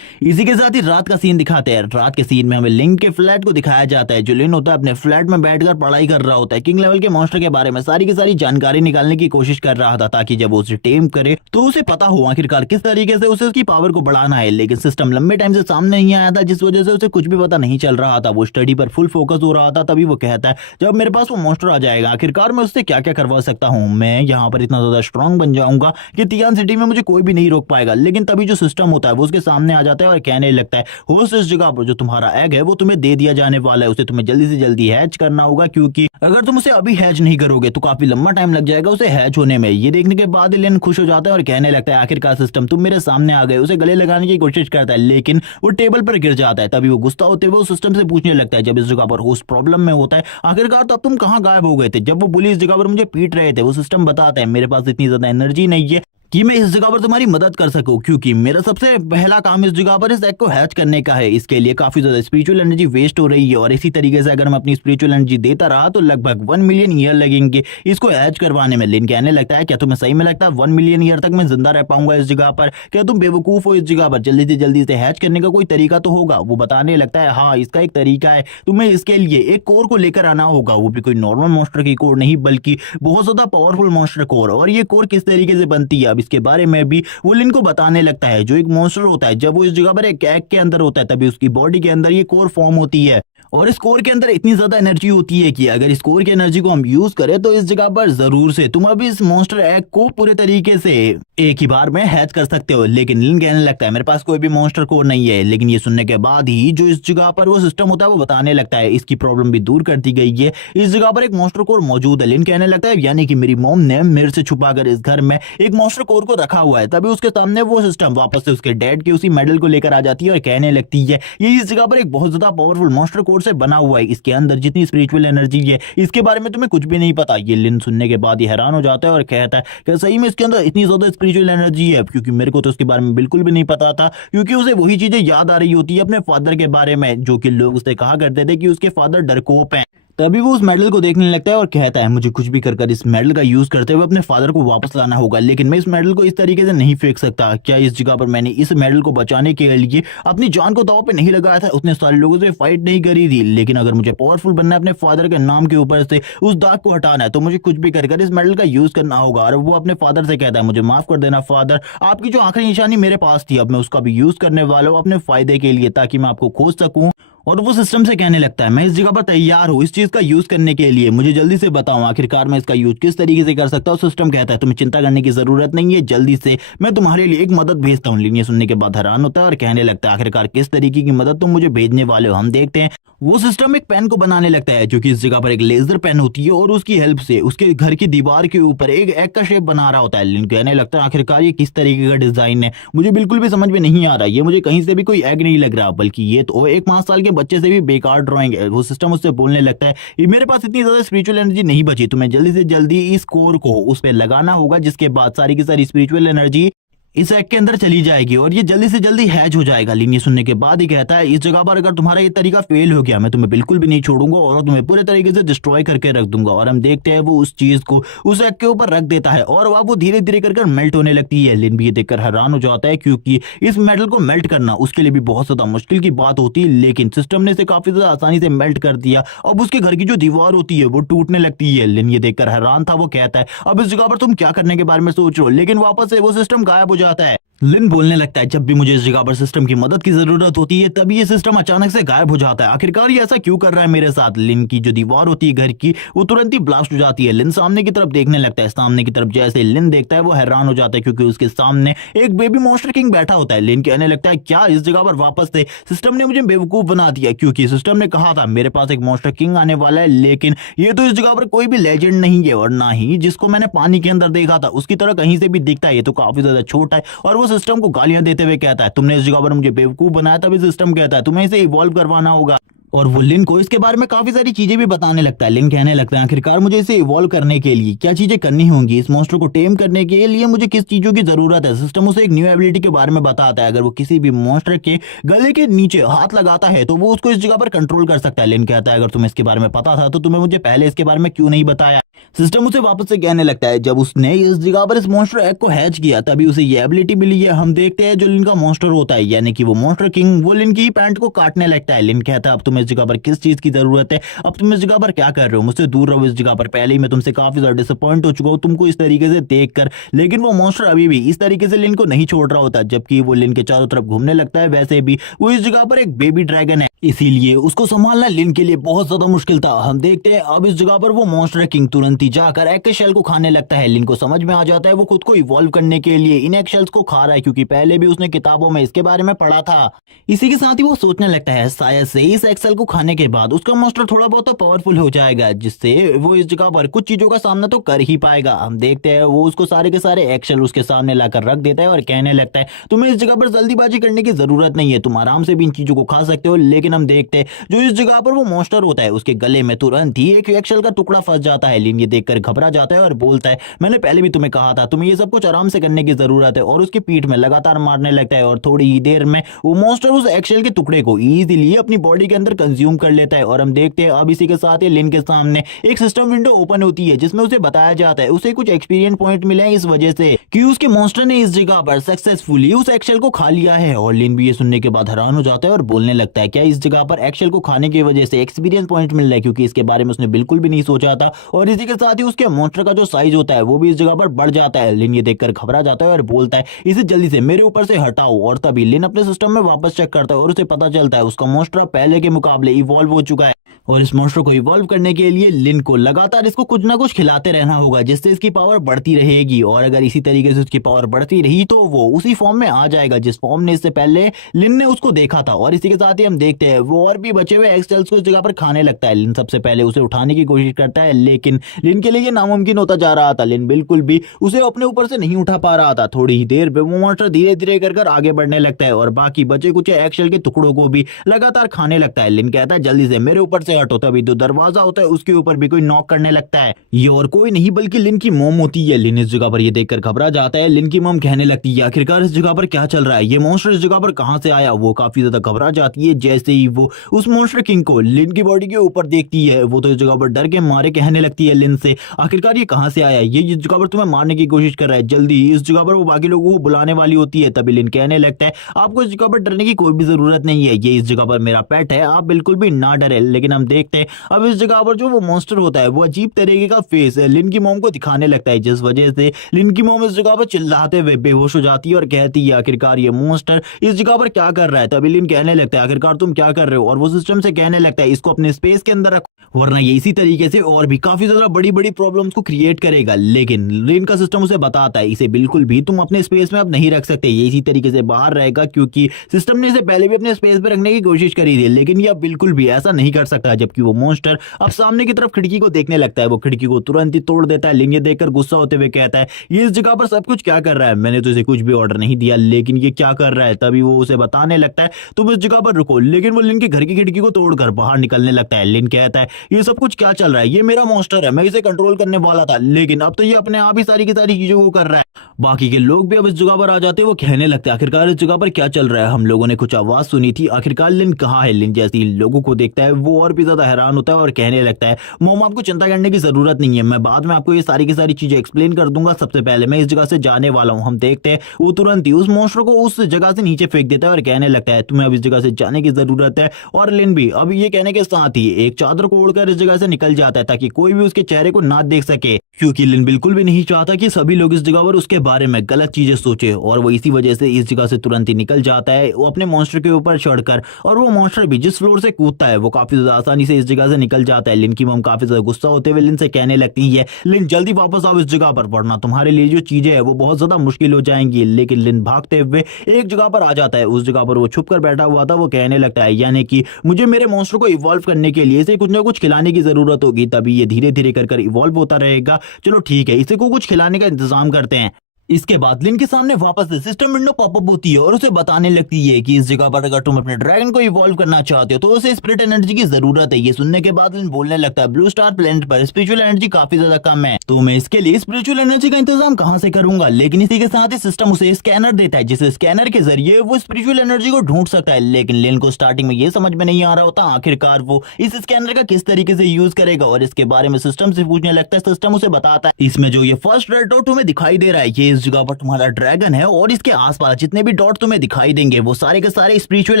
इसी के साथ ही रात का सीन दिखाते हैं। रात के सीन में हमें लिन के फ्लैट को दिखाया जाता है। जो लिन होता है अपने फ्लैट में बैठकर पढ़ाई कर रहा होता है, किंग लेवल के मॉन्स्टर के बारे में सारी की सारी जानकारी निकालने की कोशिश कर रहा था, ताकि जब वो उसे टेम करे तो उसे पता हो आखिरकार किस तरीके से उसे उसकी पावर को बढ़ाना है। लेकिन सिस्टम लंबे टाइम से सामने नहीं आया था, जिस वजह से उसे कुछ भी पता नहीं चल रहा था। वो स्टडी पर फुल फोकस हो रहा था। तभी वो कहता है जब मेरे पास वो मॉन्स्टर आ जाएगा आखिरकार मैं उससे क्या क्या करवा सकता हूँ, मैं यहाँ पर इतना ज्यादा स्ट्रांग बन जाऊंगा कि तियान सिटी में मुझे कोई भी नहीं रोक पाएगा। लेकिन तभी जो सिस्टम होता है वो उसके सामने आ जाता है और कहने लगता है होस्ट इस जगह पर जो तुम्हारा एग है वो तुम्हें दे दिया जाने वाला है, उसे तुम्हें जल्दी से जल्दी हैच करना होगा, क्योंकि अगर तुम उसे अभी हैच नहीं करोगे तो काफी लंबा टाइम लग जाएगा उसे हैच होने में। ये देखने के बाद लेन खुश हो जाता है और कहने लगता है आखिरकार सिस्टम तुम मेरे सामने आ गए। उसे गले लगाने की कोशिश करता है लेकिन वो टेबल पर गिर जाता है। तभी वो गुस्सा होते हुए सिस्टम से पूछने लगता है जब इस जगह पर होस्ट प्रॉब्लम में होता है आखिरकार तो अब तुम कहाँ गायब हो गए थे जब वो पुलिस जगह पर मुझे पीट रहे थे। वो सिस्टम बताता है मेरे पास इतनी ज्यादा एनर्जी नहीं है कि मैं इस जगह पर तुम्हारी मदद कर सकूं, क्योंकि मेरा सबसे पहला काम इस जगह पर इस एग को हैच करने का है। इसके लिए काफी ज्यादा स्पिरिचुअल एनर्जी वेस्ट हो रही है और इसी तरीके से अगर मैं अपनी स्पिरिचुअल एनर्जी देता रहा तो लगभग 1 मिलियन ईयर लगेंगे इसको हैच करवाने में। लिन कहने लगता है क्या तुम्हें सही में लगता है 1 मिलियन ईयर तक मैं जिंदा रह पाऊंगा इस जगह पर? क्या तुम बेवकूफ हो? इस जगह पर जल्दी से जल्दी से हैच करने का कोई तरीका तो होगा। वो बताने लगता है हाँ इसका एक तरीका है, तुम्हें इसके लिए एक कोर को लेकर आना होगा, वो भी कोई नॉर्मल मॉन्स्टर की कोर नहीं बल्कि बहुत ज्यादा पावरफुल मॉन्स्टर कोर। और ये कोर किस तरीके से बनती है अब इसके बारे में भी वो लिन को बताने लगता है। जो एक मॉन्स्टर होता है जब वो इस जगह पर एक एग के अंदर होता है तभी उसकी बॉडी के अंदर ये कोर फॉर्म होती है और इस कोर के अंदर इतनी ज्यादा एनर्जी होती है कि अगर इस कोर की एनर्जी को हम यूज करें तो इस जगह पर जरूर से तुम अभी इस मॉन्स्टर एग को पूरे तरीके से एक ही बार में हैच कर सकते हो। लेकिन लिन कहने लगता है मेरे पास कोई भी मॉन्स्टर कोर नहीं है। लेकिन ये सुनने के बाद ही जो इस जगह पर वो सिस्टम होता है वो बताने लगता है इसकी प्रॉब्लम भी दूर कर दी गई है, इस जगह पर एक मॉन्स्टर कोर मौजूद है। लिन कहने लगता है यानी कि मेरी मॉम ने मेरे से छुपाकर इस घर में एक मॉन्स्टर कोर को रखा हुआ है। तभी उसके सामने वो सिस्टम वापस से उसके डैड की उसी मेडल को लेकर आ जाती है और कहने लगती है ये इस जगह पर एक बहुत ज्यादा पावरफुल मॉन्स्टर कोर से बना हुआ है, इसके अंदर जितनी स्पिरिचुअल एनर्जी है इसके बारे में तुम्हें कुछ भी नहीं पता। ये लिन सुनने के बाद ही हैरान हो जाता है और कहता है कि सही में इसके अंदर इतनी ज्यादा स्पिरिचुअल एनर्जी है, क्योंकि मेरे को तो इसके बारे में बिल्कुल भी नहीं पता था। क्योंकि उसे वही चीजें याद आ रही होती है अपने फादर के बारे में, जो कि लोग उससे कहा करते थे कि उसके फादर डरकोप हैं। तभी वो उस मेडल को देखने लगता है और कहता है मुझे कुछ भी कर इस मेडल का यूज करते हुए अपने फादर को वापस लाना होगा, लेकिन मैं इस मेडल को इस तरीके से नहीं फेंक सकता। क्या इस जगह पर मैंने इस मेडल को बचाने के लिए अपनी जान को दांव पे नहीं लगाया था, उतने सारे लोगों से फाइट नहीं करी थी। लेकिन अगर मुझे पावरफुल बनना है अपने फादर के नाम के ऊपर से उस दाग को हटाना है तो मुझे कुछ भी कर इस मेडल का यूज करना होगा। और वो अपने फादर से कहता है मुझे माफ कर देना फादर, आपकी जो आखिरी निशानी मेरे पास थी अब मैं उसका भी यूज करने वाला हूँ अपने फायदे के लिए, ताकि मैं आपको खोज सकूं। और वो सिस्टम से कहने लगता है मैं इस जगह पर तैयार हूँ इस चीज का यूज करने के लिए, मुझे जल्दी से बताओ आखिरकार मैं इसका यूज किस तरीके से कर सकता हूँ। सिस्टम कहता है तुम्हें चिंता करने की जरूरत नहीं है, जल्दी से मैं तुम्हारे लिए एक मदद भेजता हूँ। ये सुनने के बाद हैरान होता है और कहने लगता है आखिरकार किस तरीके की मदद तुम मुझे भेजने वाले हो, हम देखते हैं। वो सिस्टम एक पेन को बनाने लगता है जो कि इस जगह पर एक लेजर पेन होती है और उसकी हेल्प से उसके घर की दीवार के ऊपर एक एग का शेप बना रहा होता है। लिन कहने लगता है आखिरकार ये किस तरीके का डिजाइन है, मुझे बिल्कुल भी समझ में नहीं आ रहा, ये मुझे कहीं से भी कोई एग नहीं लग रहा, बल्कि ये तो एक 5 साल के बच्चे से भी बेकार ड्राइंग है। वो सिस्टम उससे बोलने लगता है ये मेरे पास इतनी ज्यादा स्पिरिचुअल एनर्जी नहीं बची, तुम्हें जल्दी से जल्दी इस कोर को उस पर लगाना होगा, जिसके बाद सारी की सारी स्पिरिचुअल एनर्जी इस एग के अंदर चली जाएगी और ये जल्दी से जल्दी हैच हो जाएगा। लिन ये सुनने के बाद ही कहता है इस जगह पर अगर तुम्हारा ये तरीका फेल हो गया मैं तुम्हें बिल्कुल भी नहीं छोड़ूंगा और तुम्हें पूरे तरीके से डिस्ट्रॉय करके रख दूंगा। और हम देखते हैं वो उस चीज को उस एग के ऊपर रख देता है और वो धीरे धीरे कर मेल्ट होने लगती है। लिन भी ये देखकर हैरान हो जाता है क्योंकि इस मेटल को मेल्ट करना उसके लिए भी बहुत ज्यादा मुश्किल की बात होती है, लेकिन सिस्टम ने इसे काफी ज्यादा आसानी से मेल्ट कर दिया। अब उसके घर की जो दीवार होती है वो टूटने लगती है। लिन ये देखकर हैरान था, वो कहता है अब इस जगह पर तुम क्या करने के बारे में सोच रहे हो, लेकिन वापस से वो सिस्टम गायब हो जाता है। लिन बोलने लगता है, जब भी मुझे इस जगह पर सिस्टम की मदद की जरूरत होती है तभी ये सिस्टम अचानक से गायब हो जाता है। आखिरकार ये ऐसा क्यों कर रहा है मेरे साथ। लिन की जो दीवार होती है घर की वो तुरंत ही ब्लास्ट हो जाती है। लिन सामने की तरफ देखने लगता है। सामने की तरफ जैसे लिन देखता है वो हैरान हो जाता है क्योंकि उसके सामने एक बेबी मॉन्स्टर किंग बैठा होता है। लिन कहने लगता है, क्या इस जगह पर वापस से सिस्टम ने मुझे बेवकूफ बना दिया, क्योंकि सिस्टम ने कहा था मेरे पास एक मॉन्स्टर किंग आने वाला है, लेकिन ये तो इस जगह पर कोई भी लेजेंड नहीं है और ना ही जिसको मैंने पानी के अंदर देखा था उसकी तरह कहीं से भी दिखता है। ये तो काफी ज्यादा छोटा है और वो सिस्टम को गालियां देते हुए कहता है, तुमने इस जगह पर मुझे बेवकूफ बनाया। तभी सिस्टम कहता है तुम्हें इसे इवॉल्व करवाना होगा और वो लिन को इसके बारे में काफी सारी चीजें भी बताने लगता है। लिन कहने लगता है, आखिरकार मुझे इसे इवॉल्व करने के लिए क्या चीजें करनी होंगी, इस मॉन्स्टर को टेम करने के लिए मुझे किस चीजों की जरूरत है। सिस्टम उसे एक न्यू एबिलिटी के बारे में बताता है, अगर वो किसी भी मॉन्स्टर के गले के नीचे हाथ लगाता है तो वो उसको इस जगह पर कंट्रोल कर सकता है। लिन कहता है, अगर तुम्हें इसके बारे में पता था तो तुम्हें मुझे पहले इसके बारे में क्यों नहीं बताया। सिस्टम उसे वापस से कहने लगता है, जब उसने इस जगह पर इस मॉन्स्टर एग को हैच किया तभी उसे ये एबिलिटी मिली है। हम देखते हैं जो लिन का मॉन्स्टर होता है यानी कि वो मॉन्स्टर किंग वो लिन की पैंट को काटने लगता है। लिन कहता है, अब तुम्हें इस जगह पर किस चीज की जरूरत है, अब तुम इस जगह पर क्या कर रहे हो, मुझसे दूर रहो इस जगह पर। पहले ही मैं तुमसे काफी ज्यादा डिसअपॉइंट हो चुका हूं तुमको इस तरीके से देखकर। लेकिन वो मॉन्स्टर अभी भी इस तरीके से लिन को नहीं छोड़ रहा होता, जबकि वो लिन के चारों तरफ घूमने लगता है। वैसे भी वो इस जगह पर एक बेबी ड्रैगन है, इसीलिए उसको संभालना लिन के लिए बहुत ज्यादा मुश्किल था। हम देखते हैं अब इस जगह पर वो मॉन्स्टर किंग तुरंत ही जाकर एग के शेल को खाने लगता है। लिन को समझ में आ जाता है वो खुद को इवॉल्व करने के लिए इन एग शेल्स को खा रहा है, क्योंकि पहले भी उसने किताबों में इसके बारे में पढ़ा था। इसी के साथ ही वो सोचने लगता है शायद से इस एग शेल को खाने के बाद उसका मॉन्स्टर थोड़ा बहुत तो पावरफुल हो जाएगा, जिससे वो इस जगह पर कुछ चीजों का सामना तो कर ही पाएगा। हम देखते हैं वो उसको सारे के सारे एग शेल उसके सामने लाकर रख देता है और कहने लगता है, तुम्हें इस जगह पर जल्दीबाजी करने की जरूरत नहीं है, तुम आराम से भी इन चीजों को खा सकते हो। लेकिन हम देखते हैं जो इस जगह पर वो मॉन्स्टर होता है उसके गले में तुरंत ही एक एग शेल का टुकड़ा फंस जाता है। लिन ये देखकर घबरा जाता है और बोलता है, मैंने पहले भी तुम्हें कहा था तुम्हें ये सब कुछ आराम से करने की जरूरत है, और उसकी पीठ में लगातार मारने लगता है। और थोड़ी ही देर में वो मॉन्स्टर उस एग शेल के टुकड़े को इजीली अपनी बॉडी के अंदर कंज्यूम कर लेता है। और हम देखते हैं अब इसी के साथ ही लिन के सामने एक सिस्टम विंडो ओपन होती है जिसमें उसे बताया जाता है उसे कुछ एक्सपीरियंस पॉइंट मिले हैं इस वजह से कि उसके मॉन्स्टर ने इस जगह पर सक्सेसफुली उस एग शेल को खा लिया है। और लिन भी ये सुनने के बाद हैरान हो जाता है और बोलने लगता है, क्या इस जगह पर एग शेल को खाने की वजह से एक्सपीरियंस पॉइंट मिल रहा है, क्योंकि इसके बारे में उसने बिल्कुल भी नहीं सोचा था। और इसी के साथ ही उसके मॉन्स्टर का जो साइज होता है वो भी इस जगह पर बढ़ जाता है। लिन ये देखकर घबरा जाता है और बोलता है, इसे जल्दी से मेरे ऊपर से हटाओ। और तभी लिन अपने सिस्टम में वापस चेक करता है और उसे पता चलता है उसका मॉन्स्टर पहले के मुकाबले इवॉल्व हो चुका है। और इस मॉन्स्टर को इवॉल्व करने के लिए लिन को लगातार इसको कुछ ना कुछ खिलाते रहना होगा जिससे इसकी पावर बढ़ती रहेगी। और अगर इसी तरीके से उसकी पावर बढ़ती रही तो वो उसी फॉर्म में आ जाएगा जिस फॉर्म ने इससे पहले लिन ने उसको देखा था। और इसी के साथ ही हम देखते हैं वो और भी बचे हुए एग शेल्स को इस जगह पर खाने लगता है। लिन सबसे पहले उसे उठाने की कोशिश करता है, लेकिन लिन के लिए ये नामुमकिन होता जा रहा था। लिन बिल्कुल भी उसे अपने ऊपर से नहीं उठा पा रहा था। थोड़ी ही देर पे वो मॉन्स्टर धीरे धीरे कर आगे बढ़ने लगता है और बाकी बचे कुछ एग शेल के टुकड़ों को भी लगातार खाने लगता है। लिन कहता है, जल्दी से मेरे ऊपर से हटो। तभी तो दरवाजा होता है उसके ऊपर भी कोई नॉक करने लगता है। ये और कोई नहीं बल्कि लिन की मॉम होती है। लिन इस जगह पर ये देखकर घबरा जाता है। लिन की मॉम कहने लगती है, आखिरकार इस जगह पर क्या चल रहा है, ये मॉन्स्टर इस जगह पर कहां से आया। वो काफी ज्यादा घबरा जाती है जैसे ही वो उस मॉन्स्टर किंग को लिन की बॉडी के ऊपर देखती है। वो तो इस जगह पर डर के मारे कहने लगती है लिन से, आखिरकार ये कहां से आया, ये इस जगह पर तुम्हें मारने की कोशिश कर रहा है, जल्दी। इस जगह पर वो बाकी लोगों को बुलाने वाली होती है। तभी लिन कहने लगता है, आपको इस जगह पर डरने की कोई भी जरूरत नहीं है, ये इस जगह पर मेरा पेट है, आप बिल्कुल भी ना डरे। लेकिन हम देखते हैं अब इस जगह पर जो वो मॉन्स्टर होता है वो अजीब तरीके का फेस लिन की मॉम को दिखाने लगता है, जिस वजह से लिन की मॉम इस जगह पर चिल्लाते हुए बेहोश हो जाती है और कहती है, आखिरकार ये मॉन्स्टर इस जगह पर क्या कर रहा है। तभी लिन कहने लगता है, आखिरकार तुम क्या कर रहे हो। और वो सिस्टम से कहने लगता है, इसको अपने स्पेस के अंदर रखो, वरना ये इसी तरीके से और भी काफी ज्यादा बड़ी बड़ी प्रॉब्लम्स को क्रिएट करेगा। लेकिन लिन का सिस्टम उसे बताता है, इसे बिल्कुल भी तुम अपने स्पेस में अब नहीं रख सकते, ये इसी तरीके से बाहर रहेगा, क्योंकि सिस्टम ने इसे पहले भी अपने स्पेस पे रखने की कोशिश करी थी, लेकिन ये अब बिल्कुल भी ऐसा नहीं कर सकता। जबकि वो मॉन्स्टर अब सामने की तरफ खिड़की को देखने लगता है, वो खिड़की को तुरंत ही तोड़ देता है। लिन ये देखकर गुस्सा होते हुए कहता है, ये इस जगह पर सब कुछ क्या कर रहा है, मैंने तो इसे कुछ भी ऑर्डर नहीं दिया, लेकिन ये क्या कर रहा है। तभी वो उसे बताने लगता है, तुम इस जगह पर रुको। लेकिन वो लिन के घर की खिड़की को तोड़कर बाहर निकलने लगता है। लिन कहता है, ये सब कुछ क्या चल रहा है, ये मेरा मॉन्स्टर है, मैं इसे कंट्रोल करने वाला था, लेकिन अब तो ये अपने आप ही सारी की सारी चीजों को कर रहा है। बाकी के लोग भी अब इस जगह पर आ जाते हैं। वो कहने लगते हैं, आखिरकार इस जगह पर क्या चल रहा है, हम लोगों ने कुछ आवाज सुनी थी, आखिरकार लिन कहाँ है। लिन जैसे ही लोगों को देखता है वो और भी ज्यादा हैरान होता है और कहने लगता है, मॉम आपको चिंता करने की जरूरत नहीं है, मैं बाद में आपको ये सारी की सारी चीजें एक्सप्लेन कर दूंगा, सबसे पहले मैं इस जगह से जाने वाला हूँ। हम देखते हैं वो तुरंत ही उस मॉन्स्टर को उस जगह से नीचे फेंक देता है और कहने लगता है, तुम्हें अब इस जगह से जाने की जरूरत जरूरत है। और लिन भी अब ये कहने के साथ ही एक चादर को ओढ़कर इस जगह से निकल जाता है ताकि कोई भी उसके चेहरे को ना देख सके, क्योंकि लिन बिल्कुल भी नहीं चाहता कि सभी लोग इस जगह पर उसके बारे में गलत चीजें सोचे। और वो इसी वजह से इस जगह से तुरंत ही निकल जाता है वो अपने मॉन्स्टर के ऊपर चढ़कर। और वो मॉन्स्टर भी जिस फ्लोर से कूदता है वो काफी ज्यादा आसानी से इस जगह से निकल जाता है। लिन की मम काफी ज्यादा गुस्सा होते हुए लिन से कहने लगती है, लिन जल्दी वापस आओ इस जगह पर, वरना तुम्हारे लिए जो चीजें है वो बहुत ज्यादा मुश्किल हो जाएंगी। लेकिन लिन भागते हुए एक जगह पर आ जाता है। उस जगह पर वो छुप कर बैठा हुआ था। वो कहने लगता है यानी कि मुझे मेरे मॉन्स्टर को इवॉल्व करने के लिए इसे कुछ ना कुछ खिलाने की जरूरत होगी, तभी ये धीरे धीरे कर इवॉल्व होता रहेगा। चलो ठीक है, इसे को कुछ खिलाने का इंतजाम करते हैं। इसके बाद लिन के सामने वापस से सिस्टम विंडो पॉपअप होती है और उसे बताने लगती है कि इस जगह पर अगर तुम अपने ड्रैगन को इवॉल्व करना चाहते हो तो उसे स्पिरिट एनर्जी की जरूरत है। ये सुनने के बाद लिन बोलने लगता है, ब्लू स्टार प्लेनेट पर स्पिरिचुअल एनर्जी काफी ज्यादा कम है, तो मैं इसके लिए स्पिरिचुअल एनर्जी का इंतजाम कहां से करूंगा। लेकिन इसी के साथ ही सिस्टम उसे स्कैनर देता है, जिस स्कैनर के जरिए वो स्पिरिचुअल एनर्जी को ढूंढ सकता है। लेकिन लिन को स्टार्टिंग में ये समझ में नहीं आ रहा होता आखिरकार वो इस स्कैनर का किस तरीके से यूज करेगा। और इसके बारे में सिस्टम से पूछने लगता है। सिस्टम उसे बताता है, इसमें जो ये फर्स्ट रेड डॉट तुम्हें दिखाई दे रहा है ये इस जगह पर तुम्हारा ड्रैगन है, और इसके आसपास जितने भी डॉट तुम्हें दिखाई देंगे वो सारे के सारे स्पिरिचुअल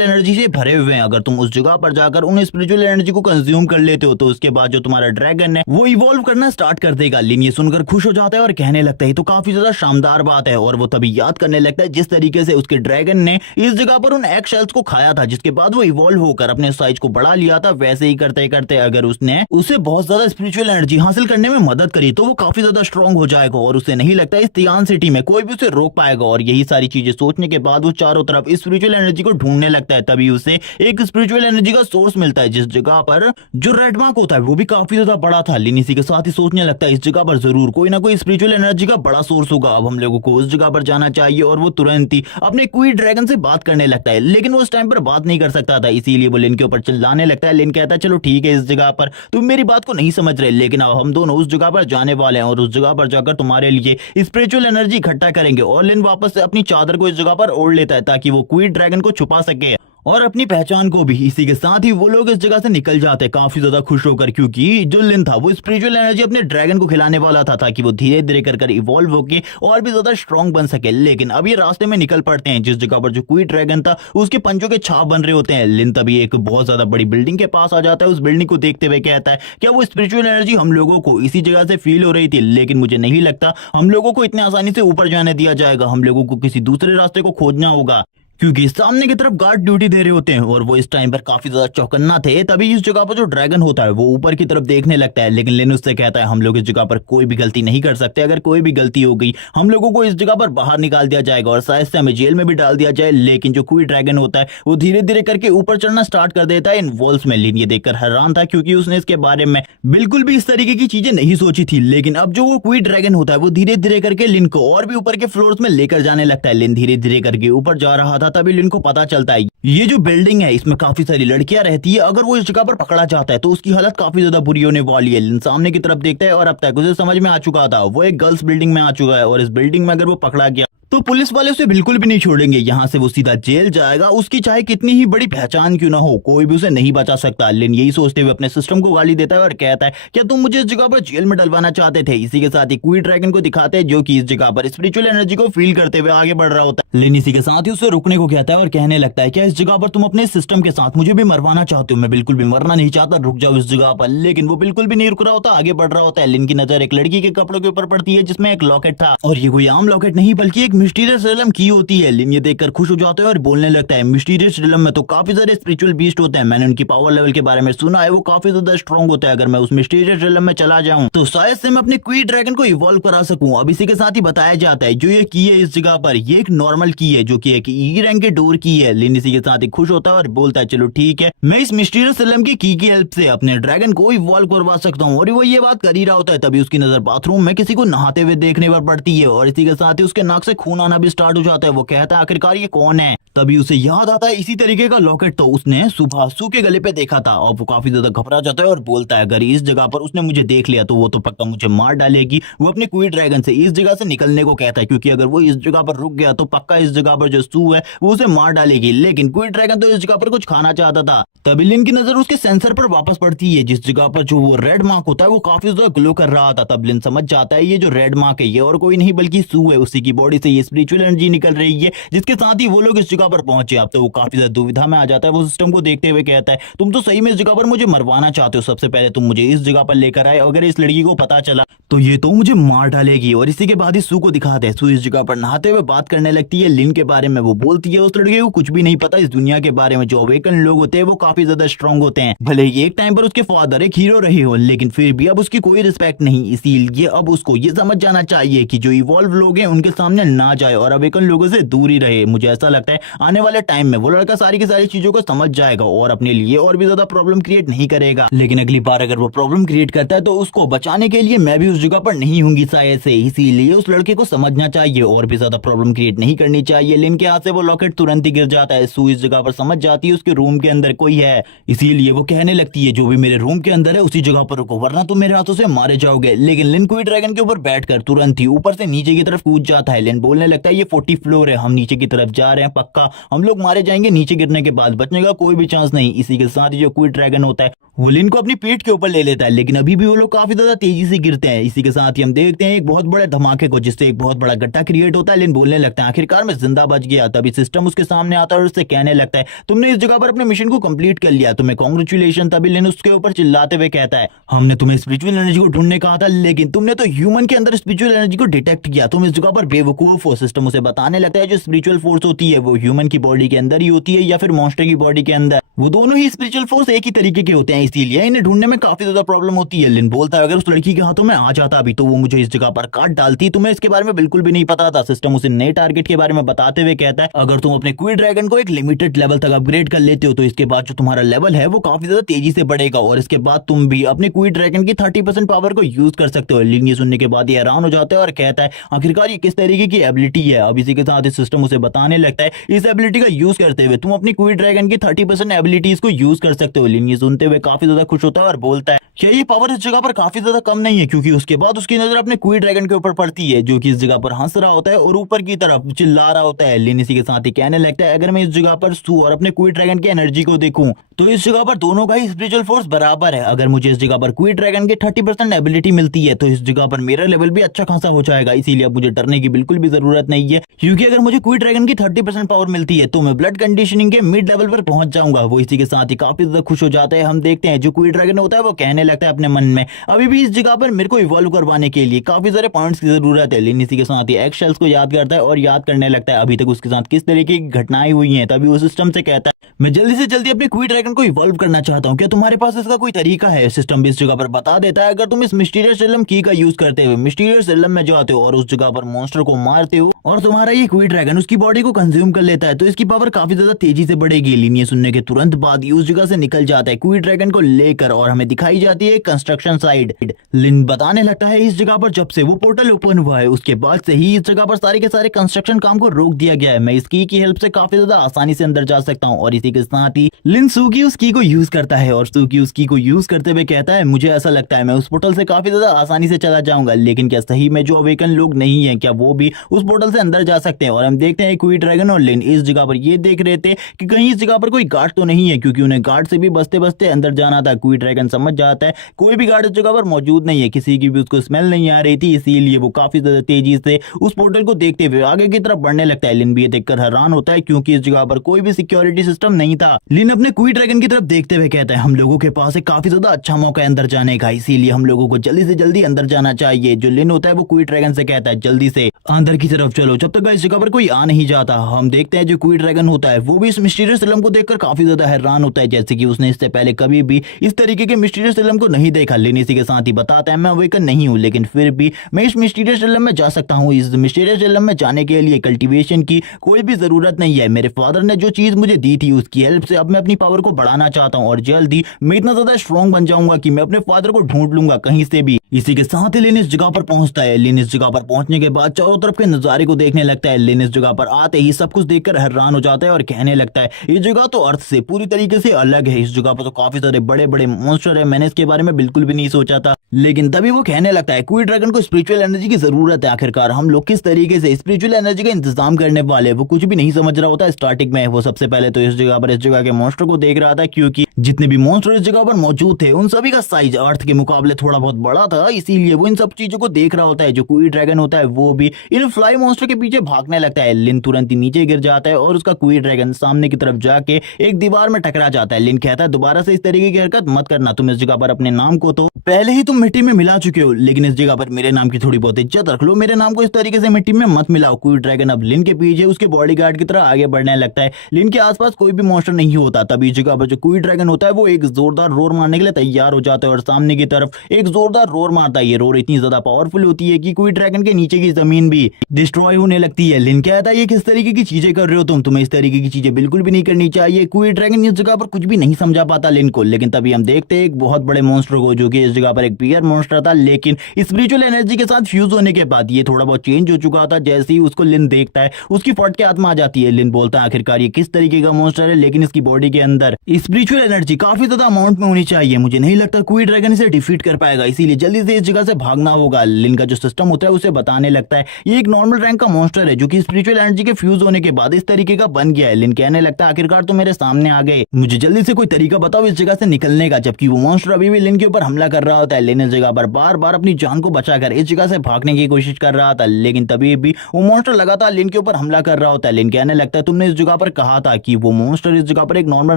एनर्जी से भरे हुए हैं। अगर तुम उस जगह पर जाकर उन स्पिरिचुअल एनर्जी को कंज्यूम कर लेते हो तो उसके बाद जो तुम्हारा ड्रैगन है वो इवॉल्व करना स्टार्ट कर देगा। लिन ये सुनकर खुश हो जाता है और कहने लगता है तो काफी ज्यादा शानदार बात है। और वो तभी याद करने लगता है जिस तरीके से उसके ड्रैगन ने इस जगह पर उन एग शेल्स को खाया था, जिसके बाद वो इवॉल्व होकर अपने साइज को बढ़ा लिया था। वैसे ही करते करते अगर उसने उसे बहुत ज्यादा स्पिरिचुअल एनर्जी हासिल करने में मदद करी तो वो काफी ज्यादा स्ट्रॉन्ग हो जाएगा और उसे नहीं लगता इस तियान सिटी में कोई भी उसे रोक पाएगा। और यही सारी चीजें सोचने के बाद वो चारों तरफ स्पिरिचुअल एनर्जी को ढूंढने लगता है। तभी उसे एक स्पिरिचुअल एनर्जी का सोर्स मिलता है, जिस जगह पर जो रेड मार्क होता है वो भी काफी ज्यादा बड़ा था। लिन इसी के साथ ही सोचने लगता है इस जगह पर जरूर कोई ना कोई स्पिरिचुअल एनर्जी का बड़ा सोर्स होगा, अब हम लोगों को उस जगह पर जाना चाहिए। और वो तुरंत ही अपने क्वीन ड्रैगन से बात करने लगता है, लेकिन वो उस टाइम पर बात नहीं कर सकता था, इसीलिए वो लिन के ऊपर चिल्लाने लगता है। लिन कहता है चलो ठीक है, इस जगह पर तुम मेरी बात को नहीं समझ रहे, लेकिन अब हम दोनों उस जगह पर जाने वाले हैं और उस जगह पर जाकर तुम्हारे लिए स्पिरिचुअल एनर्जी इकट्ठा करेंगे। और लिन वापस से अपनी चादर को इस जगह पर ओढ़ लेता है ताकि वो क्वीन ड्रैगन को छुपा सके और अपनी पहचान को भी। इसी के साथ ही वो लोग इस जगह से निकल जाते हैं काफी ज्यादा खुश होकर, क्योंकि जो लिन था वो स्पिरिचुअल एनर्जी अपने ड्रैगन को खिलाने वाला था ताकि वो धीरे धीरे कर इवॉल्व होके और भी ज्यादा स्ट्रॉन्ग बन सके। लेकिन अब ये रास्ते में निकल पड़ते हैं जिस जगह पर जो क्वीन ड्रैगन था उसके पंजों के छाप बन रहे होते हैं। लिन तभी एक बहुत ज्यादा बड़ी बिल्डिंग के पास आ जाता है। उस बिल्डिंग को देखते हुए कहता है क्या वो स्पिरिचुअल एनर्जी हम लोगों को इसी जगह से फील हो रही थी, लेकिन मुझे नहीं लगता हम लोगों को इतने आसानी से ऊपर जाने दिया जाएगा, हम लोगों को किसी दूसरे रास्ते को खोजना होगा, क्योंकि सामने की तरफ गार्ड ड्यूटी दे रहे होते हैं। और वो इस टाइम पर काफी ज्यादा चौकन्ना थे। तभी इस जगह पर जो ड्रैगन होता है वो ऊपर की तरफ देखने लगता है, लेकिन लिन उससे कहता है हम लोग इस जगह पर कोई भी गलती नहीं कर सकते, अगर कोई भी गलती हो गई हम लोगों को इस जगह पर बाहर निकाल दिया जाएगा और शायद से हमें जेल में भी डाल दिया जाए। लेकिन जो क्वीन ड्रैगन होता है वो धीरे धीरे करके ऊपर चढ़ना स्टार्ट कर देता है इन वॉल्स में। लिन ये देखकर हैरान था क्योंकि उसने इसके बारे में बिल्कुल भी इस तरीके की चीजें नहीं सोची थी। लेकिन अब जो वो क्वीन ड्रैगन होता है वो धीरे धीरे करके लिन को और भी ऊपर के फ्लोर्स में लेकर जाने लगता है। लिन धीरे धीरे करके ऊपर जा रहा था, तभी लिन को पता चलता है ये जो बिल्डिंग है इसमें काफी सारी लड़कियां रहती है, अगर वो इस जगह पर पकड़ा जाता है तो उसकी हालत काफी ज्यादा बुरी होने वाली है। लिन सामने की तरफ देखता है और अब तक उसे समझ में आ चुका था वो एक गर्ल्स बिल्डिंग में आ चुका है और इस बिल्डिंग में अगर वो पकड़ा गया तो पुलिस वाले उसे बिल्कुल भी नहीं छोड़ेंगे, यहाँ से वो सीधा जेल जाएगा। उसकी चाहे कितनी ही बड़ी पहचान क्यों ना हो कोई भी उसे नहीं बचा सकता। लिन यही सोचते हुए अपने सिस्टम को गाली देता है और कहता है क्या तुम मुझे इस जगह पर जेल में डलवाना चाहते थे। इसी के साथ ही क्वीन ड्रैगन को दिखाते हैं जो कि इस जगह पर स्पिरिचुअल एनर्जी को फील करते हुए आगे बढ़ रहा होता है। लिन इसी के साथ ही उसे रुकने को कहता है और कहने लगता है क्या इस जगह पर तुम अपने सिस्टम के साथ मुझे भी मरवाना चाहते हो। मैं बिल्कुल भी मरना नहीं चाहता, रुक जाओ इस जगह पर। लेकिन वो बिल्कुल भी नहीं रुक रहा होता, आगे बढ़ रहा होता है। लिन की नजर एक लड़की के कपड़ों के ऊपर पड़ती है जिसमें एक लॉकेट था और ये कोई आम लॉकेट नहीं बल्कि एक मिस्टीरियस रिलम की होती है। लिन ये देखकर खुश हो जाता है और बोलने लगता है मिस्टीरियस रिलम में तो काफी सारे स्पिरिचुअल बीस्ट होते हैं, मैंने उनकी पावर लेवल के बारे में सुना है, वो काफी ज्यादा स्ट्रॉन्ग होता है। अगर मैं उस मिस्टीरियस रिलम में चला जाऊं तो शायद से मैं अपने क्वीन ड्रैगन को इवॉल्व करा सकूं। अब इसी के साथ ही बताया जाता है जो ये की है इस जगह पर ये एक नॉर्मल की है जो कि एक ई रैंक के डोर की है। लिन इसी के साथ ही खुश होता है और बोलता है चलो ठीक है, मैं इस मिस्टीरियस रिलम की हेल्प से अपने ड्रैगन को इवॉल्व करवा सकता हूँ। और वो ये बात कर ही रहा होता है तभी उसकी नजर बाथरूम में किसी को नहाते हुए देखने पर पड़ती है और इसी के साथ ही उसके नाक से खून आना भी स्टार्ट हो जाता है। वो कहता है आखिरकार ये कौन है। तभी उसे याद आता है इसी तरीके का लॉकेट तो उसने सुबह सू के गले पे देखा था और वो काफी ज्यादा घबरा जाता है और बोलता है अगर इस जगह पर उसने मुझे देख लिया तो वो तो पक्का मुझे मार डालेगी। वो अपने क्वीन ड्रैगन से इस जगह से निकलने को कहता है क्योंकि अगर वो इस जगह पर रुक गया तो पक्का इस जगह पर जो सू है वो उसे मार डालेगी। लेकिन क्वीन ड्रैगन तो इस जगह पर कुछ खाना चाहता था। तभी लिन की नजर उसके सेंसर पर वापस पड़ती है जिस जगह पर जो वो रेड मार्क होता है वो काफी ज्यादा ग्लो कर रहा था। तब लिन समझ जाता है ये जो रेड मार्क है ये और कोई नहीं बल्कि सू है, उसी की बॉडी से ये स्पिरिचुअल एनर्जी निकल रही है जिसके साथ ही वो लोग इस जगह पर पहुंचे। अब तो वो काफी ज्यादा दुविधा में आ जाता है। वो सिस्टम को देखते हुए कहता है, तुम तो सही में इस जगह पर मुझे मरवाना चाहते हो। सबसे पहले तुम मुझे इस जगह पर लेकर आए, अगर इस लड़की को पता चला तो ये तो मुझे मार डालेगी। और इसी के बाद ही सू को दिखाते हैं। सू इस जगह पर नहाते हुए बात करने लगती है लिन के बारे में। वो बोलती है उस लड़के को कुछ भी नहीं पता इस दुनिया के बारे में। जो अवेकन लोग होते हैं वो काफी ज्यादा स्ट्रांग होते हैं। भले ही एक टाइम पर उसके फादर एक हीरो रहे हो, लेकिन फिर भी अब उसकी कोई रिस्पेक्ट नहीं। इसीलिए अब उसको ये समझ जाना चाहिए कि जो इवॉल्व लोग हैं उनके सामने ना जाए और अवेकन लोगों से दूर ही रहे। मुझे ऐसा लगता है आने वाले टाइम में वो लड़का सारी की सारी चीजों को समझ जाएगा और अपने लिए और भी ज्यादा प्रॉब्लम क्रिएट नहीं करेगा। लेकिन अगली बार अगर वो प्रॉब्लम क्रिएट करता है तो उसको बचाने के लिए मैं भी उस जगह पर नहीं हूंगी शायद से। इसीलिए उस लड़के को समझना चाहिए और भी ज्यादा प्रॉब्लम क्रिएट नहीं करनी चाहिए। लिन के हाथ से वो लॉकेट तुरंत ही गिर जाता है। सू इस जगह पर समझ जाती है उसके रूम के अंदर कोई है। इसीलिए वो कहने लगती है जो भी मेरे रूम के अंदर है उसी जगह पर रुको, वरना तुम मेरे हाथों से मारे जाओगे। लेकिन लिन क्वी ड्रैगन के ऊपर बैठकर तुरंत ही ऊपर से नीचे की तरफ कूद जाता है। लिन बोलने लगता है ये 40 फ्लोर है, हम नीचे की तरफ जा रहे हैं, पक्का हम लोग मारे जाएंगे नीचे गिरने के बाद, बचने का कोई भी चांस नहीं। इसी के साथ ही जो क्वी ड्रैगन होता है वो लिन को अपनी पीठ के ऊपर ले लेता है, लेकिन अभी भी वो लोग काफी ज्यादा तेजी से गिरते हैं। इसी के साथ ही हम देखते हैं एक बहुत बड़े धमाके को, जिससे एक बहुत बड़ा गड्ढा क्रिएट होता है। लिन बोलने लगता है आखिरकार मैं जिंदा बच गया। तभी सिस्टम उसके सामने आता है और उससे कहने लगता है तुमने इस जगह पर अपने मिशन को कंप्लीट कर लिया, तुम्हें कांग्रेचुलेशन। तभी लिन उसके ऊपर चिल्लाते हुए कहता है हमने तुम्हें स्पिरिचुअल एनर्जी को ढूंढने कहा था, लेकिन तुमने तो ह्यूमन के अंदर स्पिरिचुअल एनर्जी को डिटेक्ट किया, तुम इस जगह पर बेवकूफ हो। सिस्टम उसे बताने लगता है जो स्पिरिचुअल फोर्स होती है वो ह्यूमन की बॉडी के अंदर ही होती है या फिर मॉन्स्टर की बॉडी के अंदर, वो दोनों ही स्पिरिचुअल फोर्स एक ही तरीके के होते हैं, इसीलिए इन्हें ढूंढने में काफी ज्यादा प्रॉब्लम होती है। लिन बोलता है अगर उस लड़की के हाथों में आ जाता अभी तो वो मुझे इस जगह पर काट डालती, तुम्हें इसके बारे में बिल्कुल भी नहीं पता था। सिस्टम उसे नए टारगेट के बारे में बताते हुए कहता है अगर तुम अपने क्वी ड्रैगन को एक लिमिटेड लेवल तक अपग्रेड कर लेते हो तो इसके बाद जो तुम्हारा लेवल है वो काफी ज्यादा तेजी से बढ़ेगा और इसके बाद तुम भी अपने क्वी ड्रैगन की 30% पावर को यूज कर सकते हो। लिन ये सुनने के बाद ये हैरान हो जाता है और कहता है आखिरकार ये किस तरीके की एबिलिटी है। अब इसी के साथ इस सिस्टम उसे बताने लगता है इस एबिलिटी का यूज करते हुए तुम अपनी क्वी ड्रैगन की 30% एबिलिटीज को यूज कर सकते हो। लिन ये सुनते हुए काफी ज्यादा खुश होता है और बोलता है क्या ये पावर इस जगह पर काफी ज्यादा कम नहीं है, क्योंकि उसके बाद उसकी नजर अपने क्वी ड्रैगन के ऊपर पड़ती है जो कि इस जगह पर हंस रहा होता है और ऊपर की तरफ चिल्ला रहा होता है। लिन इसी के साथ ही कहने लगता है अगर मैं इस जगह पर सू और अपने क्वी ड्रैगन की एनर्जी को देखूं तो इस जगह पर दोनों का ही स्पिरिचुअल फोर्स बराबर है। अगर मुझे इस जगह पर क्वी ड्रैगन की 30% एबिलिटी मिलती है तो इस जगह पर मेरा लेवल भी अच्छा खासा हो जाएगा, इसीलिए अब मुझे डरने की बिल्कुल भी जरूरत नहीं है, क्योंकि अगर मुझे क्वी ड्रैगन की 30% पावर मिलती है तो मैं ब्लड कंडीशनिंग के मिड लेवल पर पहुंच जाऊंगा। वो इसी के साथ ही काफी ज्यादा खुश हो जाता है। हम देखते हैं जो क्वी ड्रैगन होता है वो कहने लगता है अपने मन में अभी भी इस जगह पर मेरे को इवॉल्व करवाने के लिए काफी सारे पॉइंट्स की जरूरत है। लिन इसी के साथ ही एग शेल्स को याद करता है और याद करने लगता है अभी तक उसके साथ किस तरीके की घटनाएं हुई हैं। तभी वो सिस्टम से कहता है मैं जल्दी से जल्दी अपने क्वी ड्रैगन को इवॉल्व करना चाहता हूं, क्या तुम्हारे पास इसका कोई तरीका है। सिस्टम भी इस जगह पर बता देता है अगर तुम इस मिस्टीरियस एलम की का यूज करते हुए मिस्टीरियस एलम में जाते हो और उस जगह पर मॉन्स्टर को मारते हो और तुम्हारा ये क्वी ड्रैगन उसकी बॉडी को कंज्यूम कर लेता है तो इसकी पावर काफी ज्यादा तेजी से बढ़ेगी। लिन ये सुनने के तुरंत बाद ही उस जगह से निकल जाता है क्वी ड्रैगन को लेकर और हमें दिखाई जाती है कंस्ट्रक्शन साइड। लिन बताने लगता है इस जगह पर जब से वो पोर्टल ओपन हुआ है उसके बाद से ही इस जगह पर सारे के सारे कंस्ट्रक्शन काम को रोक दिया गया है। मैं इस की हेल्प से काफी ज्यादा आसानी से अंदर जा सकता हूँ। और इसी के साथ ही लिन सूकी उस की को यूज करता है और सूकी उस की को यूज करते हुए कहता है मुझे ऐसा लगता है मैं उस पोर्टल से काफी ज्यादा आसानी से चला जाऊंगा, लेकिन क्या सही में जो अवेकन लोग नहीं है क्या वो भी उस पोर्टल से अंदर जा सकते हैं। और हम देखते हैं क्वी ड्रैगन और लिन इस जगह पर ये देख रहे थे कि कहीं इस जगह पर कोई गार्ड तो नहीं है, क्योंकि उन्हें गार्ड से भी बसते बसते अंदर जाना था। क्वी ड्रैगन समझ जाता है कोई भी गार्ड इस जगह पर मौजूद नहीं है, किसी की भी उसको स्मेल नहीं आ रही थी, इसीलिए वो काफी ज्यादा तेजी से उस पोर्टल को देखते हुए आगे की तरफ बढ़ने लगता है। लिन भी ये देखकर हैरान होता है क्योंकि इस जगह पर कोई भी सिक्योरिटी सिस्टम नहीं था। लिन अपने क्वी ड्रैगन की तरफ देखते हुए कहता है हम लोगों के पास एक काफी ज्यादा अच्छा मौका है अंदर जाने का, इसीलिए हम लोगों को जल्दी से जल्दी अंदर जाना चाहिए। जो लिन होता है वो क्वी ड्रैगन से कहता है जल्दी से अंदर की तरफ चलो जब तक इस जगह पर कोई आ नहीं जाता। हम देखते हैं जो क्वी ड्रैगन होता है वो भी इस मिस्टीरियस एलम को देखकर काफी ज्यादा हैरान होता है, जैसे कि उसने इससे पहले कभी भी इस तरीके के मिस्टीरियस एलम को नहीं देखा। लिन इसी के साथ ही बताता है मैं अवेकन नहीं हूं, लेकिन फिर भी मैं इस मिस्टीरियस एलम में जा सकता हूं। इस मिस्टीरियस एलम में जाने के लिए कल्टीवेशन की कोई भी जरूरत नहीं है। मेरे फादर ने जो चीज मुझे दी थी उसकी हेल्प से अब मैं अपनी पावर को बढ़ाना चाहता हूं और जल्दी मैं इतना ज्यादा स्ट्रॉन्ग बन जाऊंगा कि मैं अपने फादर को ढूंढ लूंगा कहीं से भी। इसी के साथ ही लिन इस जगह पर पहुंचता है। लिन इस जगह पर पहुंचने के बाद चारों तरफ के नजारे को देखने लगता है। लिन इस जगह पर आते ही सब कुछ देखकर हैरान हो जाता है और कहने लगता है ये जगह तो अर्थ से पूरी तरीके से अलग है। इस जगह पर तो काफी सारे बड़े बड़े मॉन्स्टर है, मैंने इसके बारे में बिल्कुल भी नहीं सोचा था। लेकिन तभी वो कहने लगता है क्वी ड्रैगन को स्पिरिचुअल एनर्जी की जरूरत है, आखिरकार हम लोग किस तरीके से स्पिरिचुअल एनर्जी का इंतजाम करने वाले। वो कुछ भी नहीं समझ रहा होता स्टार्टिंग में। वो सबसे पहले तो इस जगह के मॉन्स्टर को देख रहा था, क्योंकि जितने भी मॉन्स्टर इस जगह पर मौजूद थे उन सभी का साइज अर्थ के मुकाबले थोड़ा बहुत बड़ा था, इसीलिए वो इन सब चीजों को देख रहा होता है। जो क्वी ड्रैगन होता है वो भी इन फ्लाई मॉन्स्टर के पीछे भागने लगता है। लिन तुरंत ही नीचे गिर जाता है और उसका क्वी ड्रैगन सामने की तरफ जाके एक दीवार में टकरा जाता है। लिन कहता है दोबारा से इस तरीके की हरकत मत करना, तुम इस जगह पर अपने नाम को तो पहले ही तुम मिट्टी में मिला चुके हो, लेकिन इस जगह पर मेरे नाम की थोड़ी बहुत इज्जत रख लो, मेरे नाम को इस तरीके से मिट्टी में मत मिलाओ। क्वी ड्रैगन अब लिन के पीछे उसके बॉडीगार्ड की तरह आगे बढ़ने लगता है। लिन के आसपास कोई भी मॉन्स्टर नहीं होता। तभी इस जगह पर जो क्वी ड्रैगन होता है वो एक जोरदार रोर मारने के लिए तैयार हो जाता है और सामने की तरफ एक जोरदार रोर मारता है। ये रोर इतनी ज्यादा पावरफुल होती है कि क्वी ड्रैगन के नीचे की जमीन भी डिस्ट्रॉय होने लगती है। लिन कहता है ये किस तरीके की चीजें कर रहे हो तुम्हें इस तरीके की चीजें बिल्कुल भी नहीं करनी चाहिए। क्वी ड्रैगन इस जगह पर कुछ भी नहीं समझा पाता लिन को। लेकिन तभी हम देखते हैं एक बहुत बड़े मॉन्स्टर को, जो कि इस जगह पर एक बियर मॉन्स्टर था, लेकिन स्पिरिचुअल एनर्जी के साथ फ्यूज होने के बाद ये थोड़ा बहुत चेंज हो चुका था। जैसे ही उसको लिन देखता है उसकी फट के आत्मा आ जाती है। लिन बोलता है आखिरकार ये किस तरीके का मॉन्स्टर है, लेकिन इसकी बॉडी के अंदर स्पिरिचुअल एनर्जी काफी ज्यादा अमाउंट में होनी चाहिए, मुझे नहीं लगता क्वी ड्रैगन इसे डिफीट कर पाएगा, इसीलिए जल्दी से इस जगह से भागना होगा। लिन का जो सिस्टम होता है उसे बताने लगता है ये एक नॉर्मल रैंक का मॉन्स्टर है जो कि स्पिरिचुअल एनर्जी के फ्यूज होने के बाद इस तरीके का बन गया है। लिन कहने लगता है आखिरकार तो मेरे सामने आ गए, मुझे जल्दी से कोई तरीका बताओ इस जगह से निकलने का। जबकि वो मॉन्स्टर अभी भी लिन के ऊपर हमला कर रहा होता है। लिन इस जगह पर बार बार अपनी जान को बचाकर इस जगह से भागने की कोशिश कर रहा था, लेकिन तभी भी वो मॉन्स्टर लगातार लिन के ऊपर हमला कर रहा होता है। लिन कहने लगता है तुमने इस जगह पर कहा था कि वो मॉन्स्टर इस जगह पर एक नॉर्मल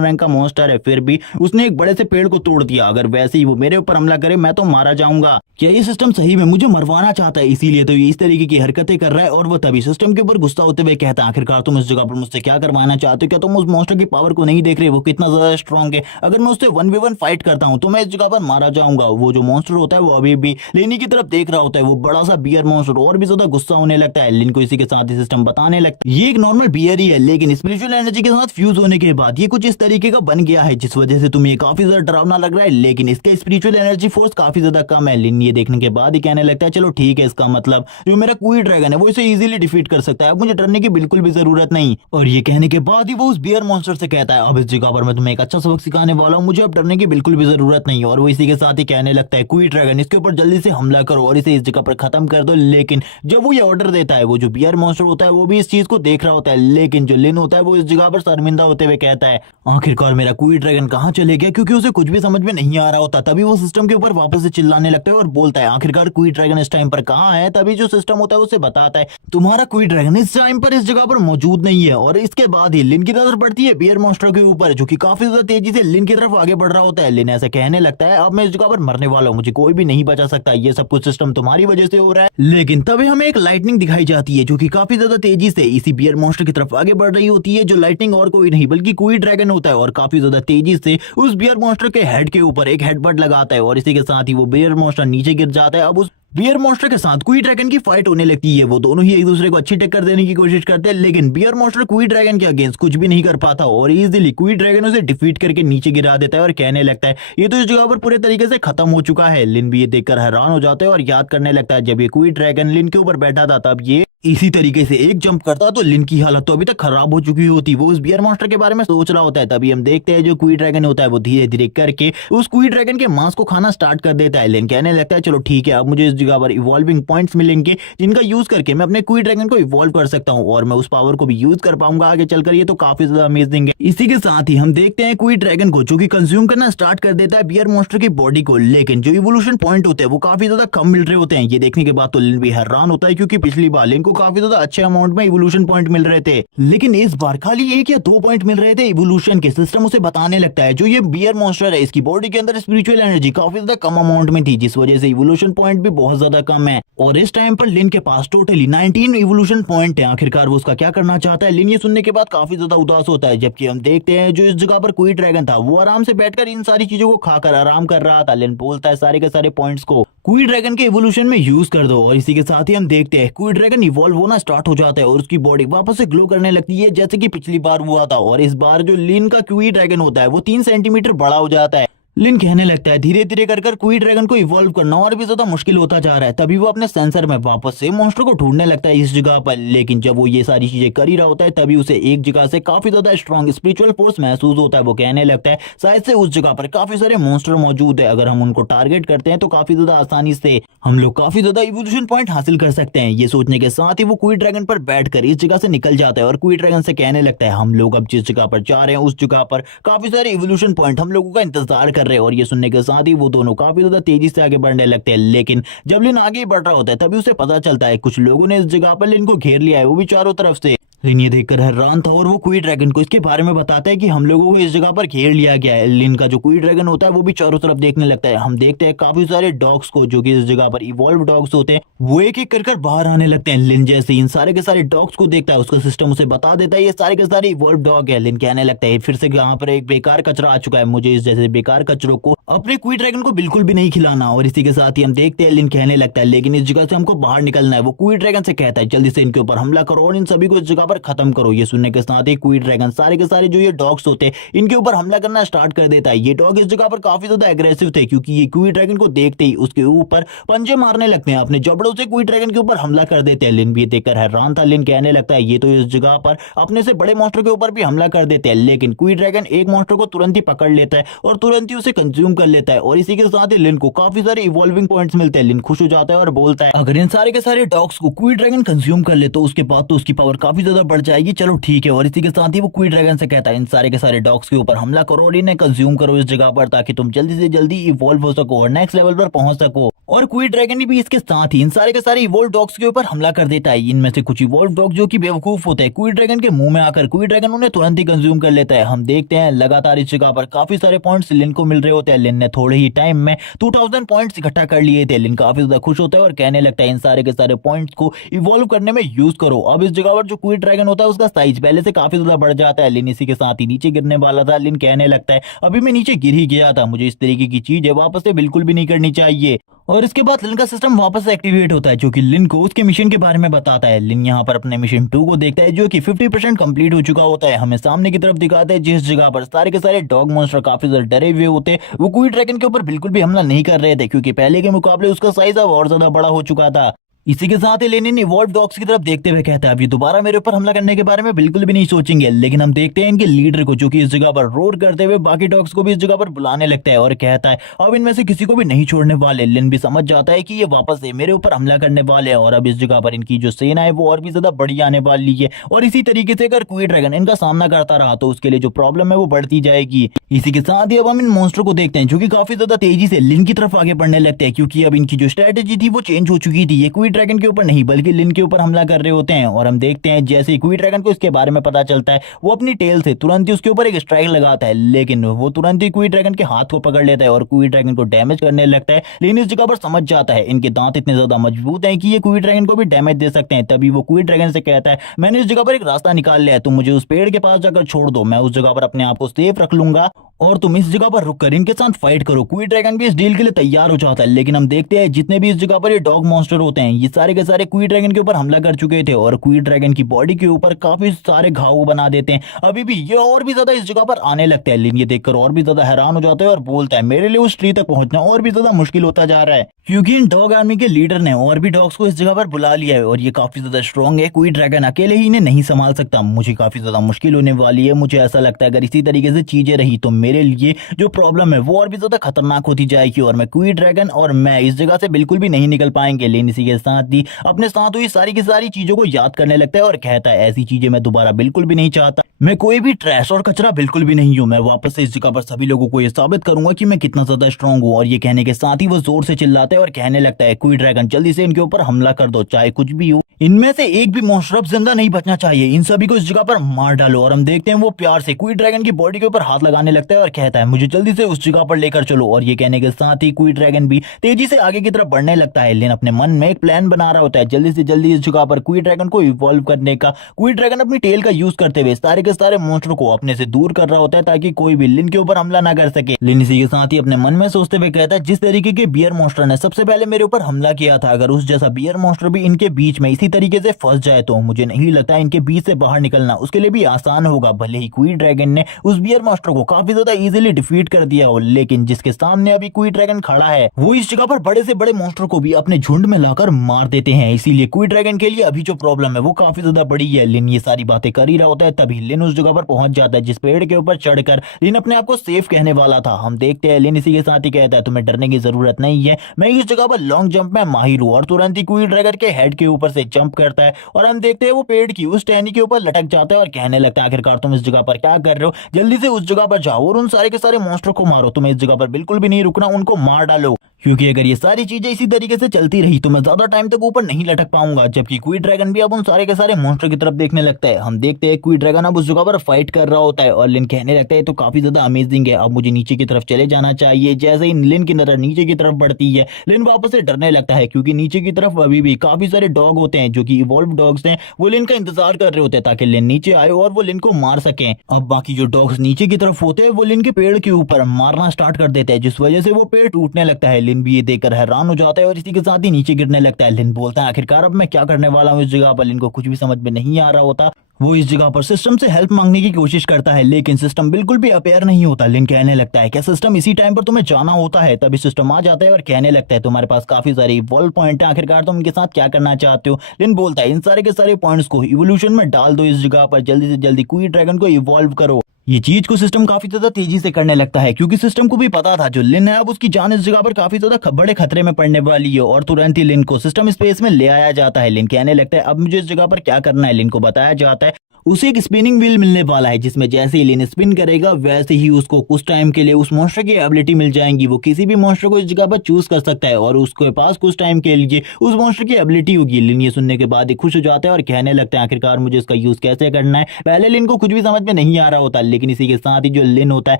रैंक का मॉन्स्टर है, फिर भी उसने एक बड़े से पेड़ को तोड़ दिया, अगर वैसे ही वो मेरे ऊपर हमला करे मैं तो मारा जाऊंगा। क्या ये सिस्टम सही में मुझे मरवाना चाहता है, इसीलिए तो ये इस तरीके की हरकतें कर रहा है। और वो तभी सिस्टम के ऊपर गुस्सा होते हुए कहता है आखिरकार तुम इस जगह पर मुझसे क्या करवाना चाहते हो, क्या तुम उस मॉन्स्टर की पावर को नहीं देख रहे, वो कितना ज्यादा स्ट्रॉन्ग है, अगर मैं उससे 1v1 फाइट करता हूं तो मैं इस जगह पर मारा जाऊंगा। वो जो मॉन्स्टर होता है वो अभी भी लिन की तरफ देख रहा होता है, वो बड़ा सा बियर मॉन्स्टर, और भी ज्यादा गुस्सा होने लगता है। लिन को इसी के साथ ही सिस्टम बताने लगता है ये एक नॉर्मल बियर ही है, लेकिन स्पिरिचुअल एनर्जी के साथ फ्यूज होने के बाद ये कुछ इस तरीके का बन गया है, जिस वजह से तुम्हें ये काफी ज्यादा डरावना लग रहा है, लेकिन इसका स्पिरिचुअल एनर्जी फोर्स काफी ज्यादा कम है। लिन ये देखने के बाद ही कहने लगता है चलो ठीक है, इसका मतलब जो मेरा क्वी ड्रैगन है वो इसे इजीली डिफीट कर सकता है, अब मुझे डरने की बिल्कुल भी जरूरत नहीं। और ये कहने के बाद ही वो उस बियर मॉन्स्टर से कहता है अब इस जगह पर मैं तुम्हें एक अच्छा सबक सिखाने वाला हूं, मुझे अब डरने की बिल्कुल भी जरूरत नहीं। और वो इसी के साथ ही कहने लगता है क्वी ड्रैगन इसके ऊपर जल्दी से हमला करो और इसे इस जगह पर खत्म कर दो। लेकिन जब वो ये ऑर्डर देता है वो जो बियर मॉन्स्टर होता है वो भी इस चीज को देख रहा होता है, लेकिन जो लिन होता है वो इस जगह पर शर्मिंदा होते हुए कहता है आखिरकार मेरा क्वी ड्रैगन कहां चले गया, क्योंकि उसे कुछ भी समझ में नहीं आ रहा होता। तभी वो सिस्टम के ऊपर वापस से चिल्लाने लगता है और बोलता है आखिरकार क्वी ड्रैगन इस टाइम पर कहां है। तभी जो सिस्टम होता है उसे बताता है तुम्हारा क्वी ड्रैगन इस टाइम पर इस जगह पर मौजूद नहीं है। और इसके बाद ही लिन की नजर पड़ती है बियर मॉन्स्टर के ऊपर, जो कि काफी ज्यादा तेजी से लिन की तरफ आगे बढ़ रहा होता है। लिन ऐसा कहने लगता है अब मैं इस जगह पर मरने वाला हूं, मुझे कोई भी नहीं बचा सकता, ये सब कुछ सिस्टम तुम्हारी वजह से हो रहा है। लेकिन तभी हमें एक लाइटनिंग दिखाई जाती है जो कि काफी ज्यादा तेजी से इसी बियर मॉन्स्टर की तरफ आगे बढ़ रही होती है। जो लाइटनिंग और कोई नहीं बल्कि क्वी ड्रैगन होता है, और काफी ज्यादा तेजी से उस बियर मॉन्स्टर के हेड के ऊपर एक हेडबट लगाता है और इसी के साथ ही वो बियर मॉन्स्टर नीचे गिर जाता है। अब उस बियर मॉन्स्टर के साथ क्वी ड्रैगन की फाइट होने लगती है, वो दोनों ही एक दूसरे को अच्छी टक्कर देने की कोशिश करते हैं, लेकिन बियर मॉन्स्टर क्वी ड्रैगन के अगेंस्ट कुछ भी नहीं कर पाता और इजीली क्वी ड्रैगन उसे डिफीट करके नीचे गिरा देता है और कहने लगता है ये तो इस जगह पर पूरे तरीके से खत्म हो चुका है। लिन भी ये देखकर हैरान हो जाता है और याद करने लगता है जब ये क्वी ड्रैगन लिन के ऊपर बैठा था तब ये इसी तरीके से एक जंप करता तो लिन की हालत तो अभी तक खराब हो चुकी होती। वो उस बियर मॉन्स्टर के बारे में सोच रहा होता है। तभी हम देखते हैं जो क्वी ड्रैगन होता है वो धीरे धीरे करके उस क्वी ड्रैगन के मांस को खाना स्टार्ट कर देता है। लिन कहने लगता है चलो ठीक है, अब मुझे इस जगह पर इवॉल्विंग पॉइंट्स मिलेंगे जिनका यूज करके मैं अपने क्वी ड्रैगन को इवॉल्व कर सकता हूँ और मैं उस पावर को भी यूज कर पाऊंगा आगे चलकर, ये तो काफी ज्यादा अमेजिंग है। इसी के साथ ही हम देखते हैं क्वी ड्रैगन को जो कि कंज्यूम करना स्टार्ट कर देता है बियर मॉन्स्टर की बॉडी को, लेकिन जो इवोल्यूशन पॉइंट होते हैं वो काफी ज्यादा कम मिल रहे होते हैं। ये देखने के बाद तो लिन भी हैरान होता है, क्योंकि पिछली बार लिन को काफी ज्यादा अच्छे अमाउंट में इवोल्यूशन पॉइंट मिल रहे थे, लेकिन इस बार खाली 1 या 2 पॉइंट मिल रहे थे इवोल्यूशन के। सिस्टम उसे बताने लगता है जो ये बियर मॉन्स्टर है इसकी बॉडी के अंदर स्पिरिचुअल एनर्जी काफी ज्यादा कम अमाउंट में थी, जिस वजह से इवोल्यूशन पॉइंट भी बहुत ज्यादा कम है। और इस टाइम पर लिन के पास टोटली 19 इवोल्यूशन पॉइंट है। आखिरकार वो उसका क्या करना चाहता है। लिन ये सुनने के बाद काफी ज्यादा उदास होता है, जबकि हम देखते हैं जो इस जगह पर क्वी ड्रैगन था वो आराम से बैठकर इन सारी चीजों को खाकर आराम कर रहा था। लिन बोलता है सारे के सारे पॉइंट्स को क्वी ड्रैगन के इवोल्यूशन में यूज कर दो, और इसी के साथ ही हम देखते हैं क्वी ड्रैगन इवॉल्व होना स्टार्ट हो जाता है और उसकी बॉडी वापस से ग्लो करने लगती है जैसे कि पिछली बार हुआ था। और इस बार जो लिन का क्वी ड्रैगन होता है वो 3 सेंटीमीटर बड़ा हो जाता है। लिन कहने लगता है धीरे धीरे कर कर क्वी ड्रैगन को इवॉल्व करना और भी ज्यादा मुश्किल होता जा रहा है। तभी वो अपने सेंसर में वापस से मॉन्स्टर को ढूंढने लगता है इस जगह पर। लेकिन जब वो ये सारी चीजें कर ही रहा होता है तभी उसे एक जगह से काफी ज्यादा स्ट्रॉन्ग स्पिरिचुअल फोर्स महसूस होता है। वो कहने लगता है शायद से उस जगह पर काफी सारे मॉन्स्टर मौजूद है, अगर हम उनको टारगेट करते हैं तो काफी ज्यादा आसानी से हम लोग काफी ज्यादा इवोल्यूशन पॉइंट हासिल कर सकते हैं। ये सोचने के साथ ही वो क्वी ड्रैगन पर बैठकर इस जगह से निकल जाता है और क्वी ड्रैगन से कहने लगता है हम लोग अब जिस जगह पर जा रहे हैं उस जगह पर काफी सारे इवोल्यूशन पॉइंट हम लोगों का इंतजार कर रहे हैं। और ये सुनने के साथ ही वो दोनों काफी ज्यादा तेजी से आगे बढ़ने लगते हैं। लेकिन जब लिन आगे बढ़ रहा होता है तभी उसे पता चलता है कुछ लोगों ने इस जगह पर लिन को घेर लिया है, वो भी चारों तरफ से। लिन ये देखकर हैरान था और वो क्वी ड्रैगन को इसके बारे में बताता है कि हम लोगों को इस जगह पर घेर लिया गया है। लिन का जो क्वी ड्रैगन होता है वो भी चारों तरफ देखने लगता है। हम देखते हैं काफी सारे डॉग्स को जो कि इस जगह पर इवॉल्व डॉग्स होते हैं वो एक एक कर बाहर आने लगते हैं। लिन जैसे इन सारे के सारे डॉग्स को देखता है उसका सिस्टम उसे बता देता है ये सारे के सारे इवॉल्व डॉग है। लिन कहने लगता है फिर से यहाँ पर एक बेकार कचरा आ चुका है, मुझे इस जैसे बेकार कचरों को अपने क्वी ड्रैगन को बिल्कुल भी नहीं खिलाना। और इसी के साथ ही हम देखते हैं लिन कहने लगता है लेकिन इस जगह से हमको बाहर निकलना है। वो क्वी ड्रैगन से कहता है जल्दी से इनके ऊपर हमला करो और इन सभी को इस जगह पर खत्म करो। ये सुनने के साथ ही क्वी ड्रैगन सारे के सारे जो ये डॉग्स होते हैं इनके ऊपर हमला करना स्टार्ट कर देता है। ये डॉग इस जगह पर काफी ज्यादा एग्रेसिव थे क्योंकि ये क्वी ड्रैगन को देखते ही उसके ऊपर पंजे मारने लगते हैं, अपने जबड़ों से क्वी ड्रैगन के ऊपर हमला कर देते हैं। लिन भी देखकर हैरान था। लिन कहने लगता है ये तो इस जगह पर अपने से बड़े मॉन्स्टर के ऊपर भी हमला कर देते हैं। लेकिन क्वी ड्रैगन एक मॉन्स्टर को तुरंत ही पकड़ लेता है और तुरंत ही उसे कंज्यूम कर लेता है। और इसी के साथ ही लिन को काफी सारे इवॉल्विंग पॉइंट्स मिलते हैं। लिन खुश हो जाता है और बोलता है अगर इन सारे के सारे डॉग्स को क्वी ड्रैगन कंज्यूम कर ले तो उसके बाद तो उसकी पावर काफी ज्यादा बढ़ जाएगी, चलो ठीक है। और इसी के साथ ही वो क्वी ड्रैगन से कहता है इन सारे के सारे डॉग्स के ऊपर हमला करो और इन्हें कंज्यूम करो इस जगह पर ताकि तुम जल्दी से जल्दी इवॉल्व हो सको और नेक्स्ट लेवल पर पहुंच सको। और क्वी ड्रैगन भी इसके साथ ही इन सारे के सारे इवॉल्व डॉग्स के ऊपर हमला कर देता है। इनमें से कुछ इवॉल्व डॉग जो कि बेवकूफ होते हैं क्वी ड्रैगन के मुंह में आकर क्वी ड्रैगन उन्हें तुरंत ही कंज्यूम कर लेता है। हम देखते हैं लगातार इस जगह पर काफी सारे पॉइंट्स लिन को मिल रहे होते हैं। लिन ने थोड़े ही टाइम में 2000 पॉइंट्स इकट्ठा कर लिए थे। लिन काफी ज्यादा खुश होता है और कहने लगता है इन सारे के सारे पॉइंट्स को इवॉल्व करने में यूज करो। अब इस जगह पर जो क्वी ड्रैगन होता है उसका साइज पहले से काफी ज्यादा बढ़ जाता है। लिन इसी के साथ ही नीचे गिरने वाला था। लिन कहने लगता है अभी मैं नीचे गिर ही गया था, मुझे इस तरीके की चीज वापस से बिल्कुल भी नहीं करनी चाहिए। और इसके बाद लिन का सिस्टम वापस से एक्टिवेट होता है जो कि लिन को उसके मिशन के बारे में बताता है। लिन यहाँ पर अपने मिशन 2 को देखता है जो कि 50% कंप्लीट हो चुका होता है। हमें सामने की तरफ दिखाता है जिस जगह पर सारे के सारे डॉग मॉन्स्टर काफी ज्यादा डरे हुए होते वो क्वी ड्रैगन के ऊपर बिल्कुल भी हमला नहीं कर रहे थे क्योंकि पहले के मुकाबले उसका साइज अब और ज्यादा बड़ा हो चुका था। इसी के साथ ही लेनिन इवॉल्व डॉग्स की तरफ देखते हुए कहता है अभी दोबारा मेरे ऊपर हमला करने के बारे में बिल्कुल भी नहीं सोचेंगे। लेकिन हम देखते हैं इनके लीडर को जो कि इस जगह पर रोर करते हुए बाकी डॉग्स को भी इस जगह पर बुलाने लगता है और कहता है अब इनमें से किसी को भी नहीं छोड़ने वाले। लिन भी समझ जाता है कि ये वापस से मेरे ऊपर हमला करने वाले हैं और अब इस जगह पर इनकी जो सेना है वो और भी ज्यादा बड़ी आने वाली है। और इसी तरीके से अगर क्वी ड्रैगन इनका सामना करता रहा तो उसके लिए जो प्रॉब्लम है वो बढ़ती जाएगी। इसी के साथ ही अब हम इन मॉन्स्टर को देखते हैं जो कि काफी ज्यादा तेजी से लिन की तरफ आगे बढ़ने लगते हैं क्योंकि अब इनकी जो स्ट्रेटेजी थी वो चेंज हो चुकी थी। ये क्वी ड्रैगन के ऊपर नहीं बल्कि लिन के ऊपर हमला कर रहे होते हैं। और हम देखते हैं जैसे ही क्वी ड्रैगन को इसके बारे में पता चलता है वो अपनी टेल से तुरंत ही उसके ऊपर एक स्ट्राइक लगाता है। लेकिन वो तुरंत ही क्वी ड्रैगन के हाथ को पकड़ लेता है और क्वी ड्रैगन को डैमेज करने लगता है। लेकिन इस जगह पर समझ जाता है इनके दांत इतने ज्यादा मजबूत हैं कि ये क्वी ड्रैगन को भी डैमेज दे सकते हैं। तभी वो क्वी ड्रैगन से कहता है मैंने इस जगह पर एक रास्ता निकाल लिया है, तुम मुझे उस पेड़ के पास जाकर छोड़ दो, मैं उस जगह पर अपने आप को सेफ रख लूंगा और तुम इस जगह पर रुककर इनके साथ फाइट करो। क्वी ड्रैगन भी इस डील के लिए तैयार हो जाता है। लेकिन हम देखते हैं जितने भी इस जगह पर ये डॉग मॉन्स्टर होते हैं ये सारे के सारे क्वी ड्रैगन के ऊपर हमला कर चुके थे और क्वी ड्रैगन की बॉडी के ऊपर काफी सारे घाव बना देते हैं। अभी भी ये और भी ज्यादा इस जगह पर आने लगते हैं। लिन ये देखकर और भी ज्यादा हैरान हो जाता है और बोलता है मेरे लिए उस ट्री तक पहुंचना और भी ज्यादा मुश्किल होता जा रहा है क्योंकि इन डॉग आर्मी के लीडर ने और भी डॉग्स को इस जगह पर बुला लिया है और ये काफी ज्यादा स्ट्रॉन्ग है। क्वी ड्रैगन अकेले ही इन्हें नहीं संभाल सकता, मुझे काफी ज्यादा मुश्किल होने वाली है। मुझे ऐसा लगता है अगर इसी तरीके से चीजें रही तो मेरे लिए जो प्रॉब्लम है वो और भी ज्यादा खतरनाक होती जाएगी और मैं क्वी ड्रैगन और मैं इस जगह से बिल्कुल भी नहीं निकल पाएंगे। लेकिन इसी के साथ ही अपने साथ हुई सारी की सारी चीजों को याद करने लगता है और कहता है ऐसी चीजें मैं दोबारा बिल्कुल भी नहीं चाहता, मैं कोई भी ट्रैश और कचरा बिल्कुल भी नहीं हूँ, मैं वापस से इस जगह पर सभी लोगों को ये साबित करूंगा कि मैं कितना ज्यादा स्ट्रांग हूँ। और ये कहने के साथ ही वो जोर से चिल्लाता है और कहने लगता है क्वी ड्रैगन जल्दी से इनके ऊपर हमला कर दो, चाहे कुछ भी हो, इनमें से एक भी मॉन्स्टर अब जिंदा नहीं बचना चाहिए, इन सभी को इस जगह पर मार डालो। और हम देखते हैं वो प्यार से क्वी ड्रैगन की बॉडी के ऊपर हाथ लगाने लगता है और कहता है मुझे जल्दी से उस जगह पर लेकर चलो। और ये कहने के साथ ही क्वी ड्रैगन भी तेजी से आगे की तरफ बढ़ने लगता है। लेकिन अपने मन में एक प्लान बना रहा होता है जल्दी से जल्दी इस जगह पर क्वी ड्रैगन को इवॉल्व करने का। क्वी ड्रैगन अपनी टेल का यूज करते हुए सारे के सारे मॉन्स्टर को अपने से दूर कर रहा होता है ताकि कोई भी लिन के ऊपर हमला ना कर सके। लिन इसी के साथ ही अपने मन में सोचते हुए कहता है जिस तरीके के बियर मॉन्स्टर ने सबसे पहले मेरे ऊपर हमला किया था, अगर उस जैसा बियर मॉन्स्टर भी इनके बीच में इसी इसी तरीके से फंस जाए तो मुझे नहीं लगता इनके बीच से बाहर निकलना उसके लिए भी आसान होगा। भले ही क्वी ड्रैगन ने उस बियर मास्टर को काफी ज्यादा इजीली डिफीट कर दिया हो, लेकिन जिसके सामने अभी क्वी ड्रैगन खड़ा है वो इस जगह पर बड़े से बड़े मॉन्स्टर को भी अपने झुंड में लाकर मार देते हैं। इसीलिए क्वी ड्रैगन के लिए अभी जो प्रॉब्लम है वो काफी ज्यादा बड़ी है। लिन ये सारी बातें कर ही रहा होता है, तभी लिन उस जगह पर पहुंच जाता है जिस पेड़ के ऊपर चढ़कर लिन अपने आप को सेफ कहने वाला था। हम देखते हैं लिन इसी के साथ ही कहता है तुम्हें डरने की जरूरत नहीं है, मैं इस जगह पर लॉन्ग जंप में माहिर हूँ, और तुरंत ही क्वी ड्रैगन के हेड के ऊपर से जंप करता है और हम देखते हैं वो पेड़ की उस टहनी के ऊपर लटक जाता है और कहने लगता है आखिरकार तुम इस जगह पर क्या कर रहे हो, जल्दी से उस जगह पर जाओ और उन सारे के सारे मॉन्स्टर को मारो, तुम्हें इस जगह पर बिल्कुल भी नहीं रुकना, उनको मार डालो, क्योंकि अगर ये सारी चीजें इसी तरीके से चलती रही तो मैं ज्यादा टाइम तक ऊपर नहीं लटक पाऊंगा। जबकि क्वी ड्रैगन भी अब उन सारे के सारे मॉन्स्टर की तरफ देखने लगता है। हम देखते हैं क्वी ड्रैगन अब उस जगह पर फाइट कर रहा होता है और लिन कहने लगता है तो काफी ज्यादा अमेजिंग है, अब मुझे नीचे की तरफ चले जाना चाहिए। जैसे ही लिन की नजर नीचे की तरफ बढ़ती है लिन वापस से डरने लगता है, क्योंकि नीचे की तरफ अभी भी काफी सारे डॉग होते हैं जो कि इवॉल्व डॉग्स हैं, वो लिन का इंतजार कर रहे होते हैं ताकि लिन नीचे आए और वो लिन को मार सके। अब बाकी जो डॉग्स नीचे की तरफ होते हैं वो लिन के पेड़ के ऊपर मारना स्टार्ट कर देते हैं, जिस वजह से वो पेड़ टूटने लगता है। लिन भी ये देखकर हैरान हो जाता है और इसी के साथ ही नीचे गिरने लगता है। लिन बोलता है आखिरकार अब मैं क्या करने वाला हूँ इस जगह पर। लिन को कुछ भी समझ में नहीं आ रहा होता, वो इस जगह पर सिस्टम से हेल्प मांगने की कोशिश करता है, लेकिन सिस्टम बिल्कुल भी अपेयर नहीं होता। लिन कहने लगता है क्या सिस्टम इसी टाइम पर तुम्हें जाना होता है, तभी सिस्टम आ जाता है और कहने लगता है तुम्हारे पास काफी सारे इवॉल्व पॉइंट है, आखिरकार तुम इनके साथ क्या करना चाहते हो। लिन बोलता है इन सारे के सारे पॉइंट्स को इवोल्यूशन में डाल दो, इस जगह पर जल्दी से जल्दी क्वी ड्रैगन को इवॉल्व करो। ये चीज को सिस्टम काफी ज्यादा तेजी से करने लगता है, क्योंकि सिस्टम को भी पता था जो लिन है अब उसकी जान इस जगह पर काफी ज्यादा बड़े खतरे में पड़ने वाली है, और तुरंत ही लिन को सिस्टम स्पेस में ले आया जाता है। लिन कहने लगता है अब मुझे इस जगह पर क्या करना है। लिन को बताया जाता है उसे एक स्पिनिंग व्हील मिलने वाला है, जिसमें जैसे ही लिन स्पिन करेगा वैसे ही उसको कुछ टाइम के लिए उस मॉन्स्टर की एबिलिटी मिल जाएंगी। वो किसी भी मॉन्स्टर को इस जगह पर चूज कर सकता है और उसके पास कुछ टाइम के लिए उस मॉन्स्टर की एबिलिटी होगी। लिन ये सुनने के बाद खुश हो जाता है और कहने लगता है आखिरकार मुझे इसका यूज कैसे करना है। पहले लिन को कुछ भी समझ में नहीं आ रहा होता, लेकिन इसी के साथ ही जो लिन होता है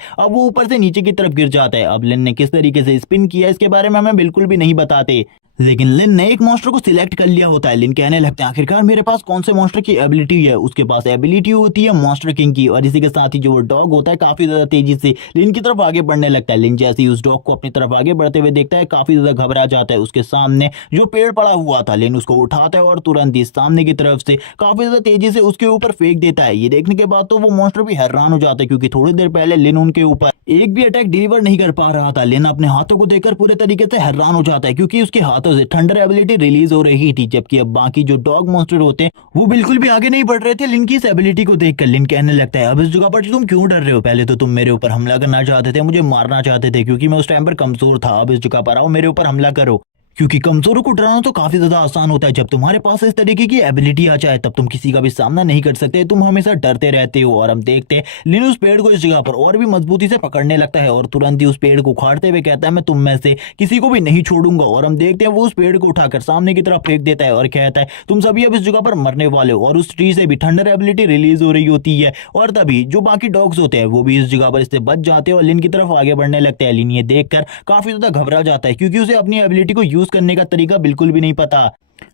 अब वो ऊपर से नीचे की तरफ गिर जाता है। अब लिन ने किस तरीके से स्पिन किया इसके बारे में हमें बिल्कुल भी नहीं बताते, लेकिन लिन ने एक मॉन्स्टर को सिलेक्ट कर लिया होता है। लिन कहने लगते हैं आखिरकार मेरे पास कौन से मॉन्स्टर की एबिलिटी है। उसके पास एबिलिटी होती है मॉन्स्टर किंग की, और इसी के साथ ही जो वो डॉग होता है काफी ज्यादा तेजी से लिन की तरफ आगे बढ़ने लगता है। लिन जैसे ही उस डॉग को अपनी तरफ आगे बढ़ते हुए देखता है काफी ज्यादा घबरा जाता है। उसके सामने जो पेड़ पड़ा हुआ था लिन उसको उठाता है और तुरंत ही सामने की तरफ से काफी ज्यादा तेजी से उसके ऊपर फेंक देता है। ये देखने के बाद तो वो मॉन्स्टर भी हैरान हो जाता है, क्योंकि थोड़ी देर पहले लिन उनके ऊपर एक भी अटैक डिलीवर नहीं कर पा रहा था। लिन अपने हाथों को देखकर पूरे तरीके से हैरान हो जाता है, क्योंकि उसके हाथों से थंडर एबिलिटी रिलीज हो रही थी, जबकि अब बाकी जो डॉग मॉन्स्टर होते हैं वो बिल्कुल भी आगे नहीं बढ़ रहे थे। लिन की इस एबिलिटी को देखकर लिन कहने लगता है अब इस जगह पर तुम क्यों डर रहे हो, पहले तो तुम मेरे ऊपर हमला करना चाहते थे, मुझे मारना चाहते थे क्योंकि मैं उस टाइम पर कमजोर था, अब इस जगह पर आओ मेरे ऊपर हमला करो। क्योंकि कमजोरों को डराना तो काफी ज्यादा आसान होता है, जब तुम्हारे पास इस तरीके की एबिलिटी आ जाए तब तुम किसी का भी सामना नहीं कर सकते, तुम हमेशा डरते रहते हो। और हम देखते हैं लिन उस पेड़ को इस जगह पर और भी मजबूती से पकड़ने लगता है और तुरंत ही उस पेड़ को उखाड़ते हुए कहता है मैं तुम में से किसी को भी नहीं छोड़ूंगा। और हम देखते हैं वो उस पेड़ को उठाकर सामने की तरफ फेंक देता है और कहता है तुम सभी अब इस जगह पर मरने वाले हो। और उस ट्री से भी थंडर एबिलिटी रिलीज हो रही होती है, और तभी जो बाकी डॉग्स होते हैं वो भी इस जगह पर इससे बच जाते हैं और लिन की तरफ आगे बढ़ने लगते हैं। लिन ये देखकर काफी ज्यादा घबरा जाता है, क्योंकि उसे अपनी एबिलिटी को यूज करने का तरीका बिल्कुल भी नहीं पता।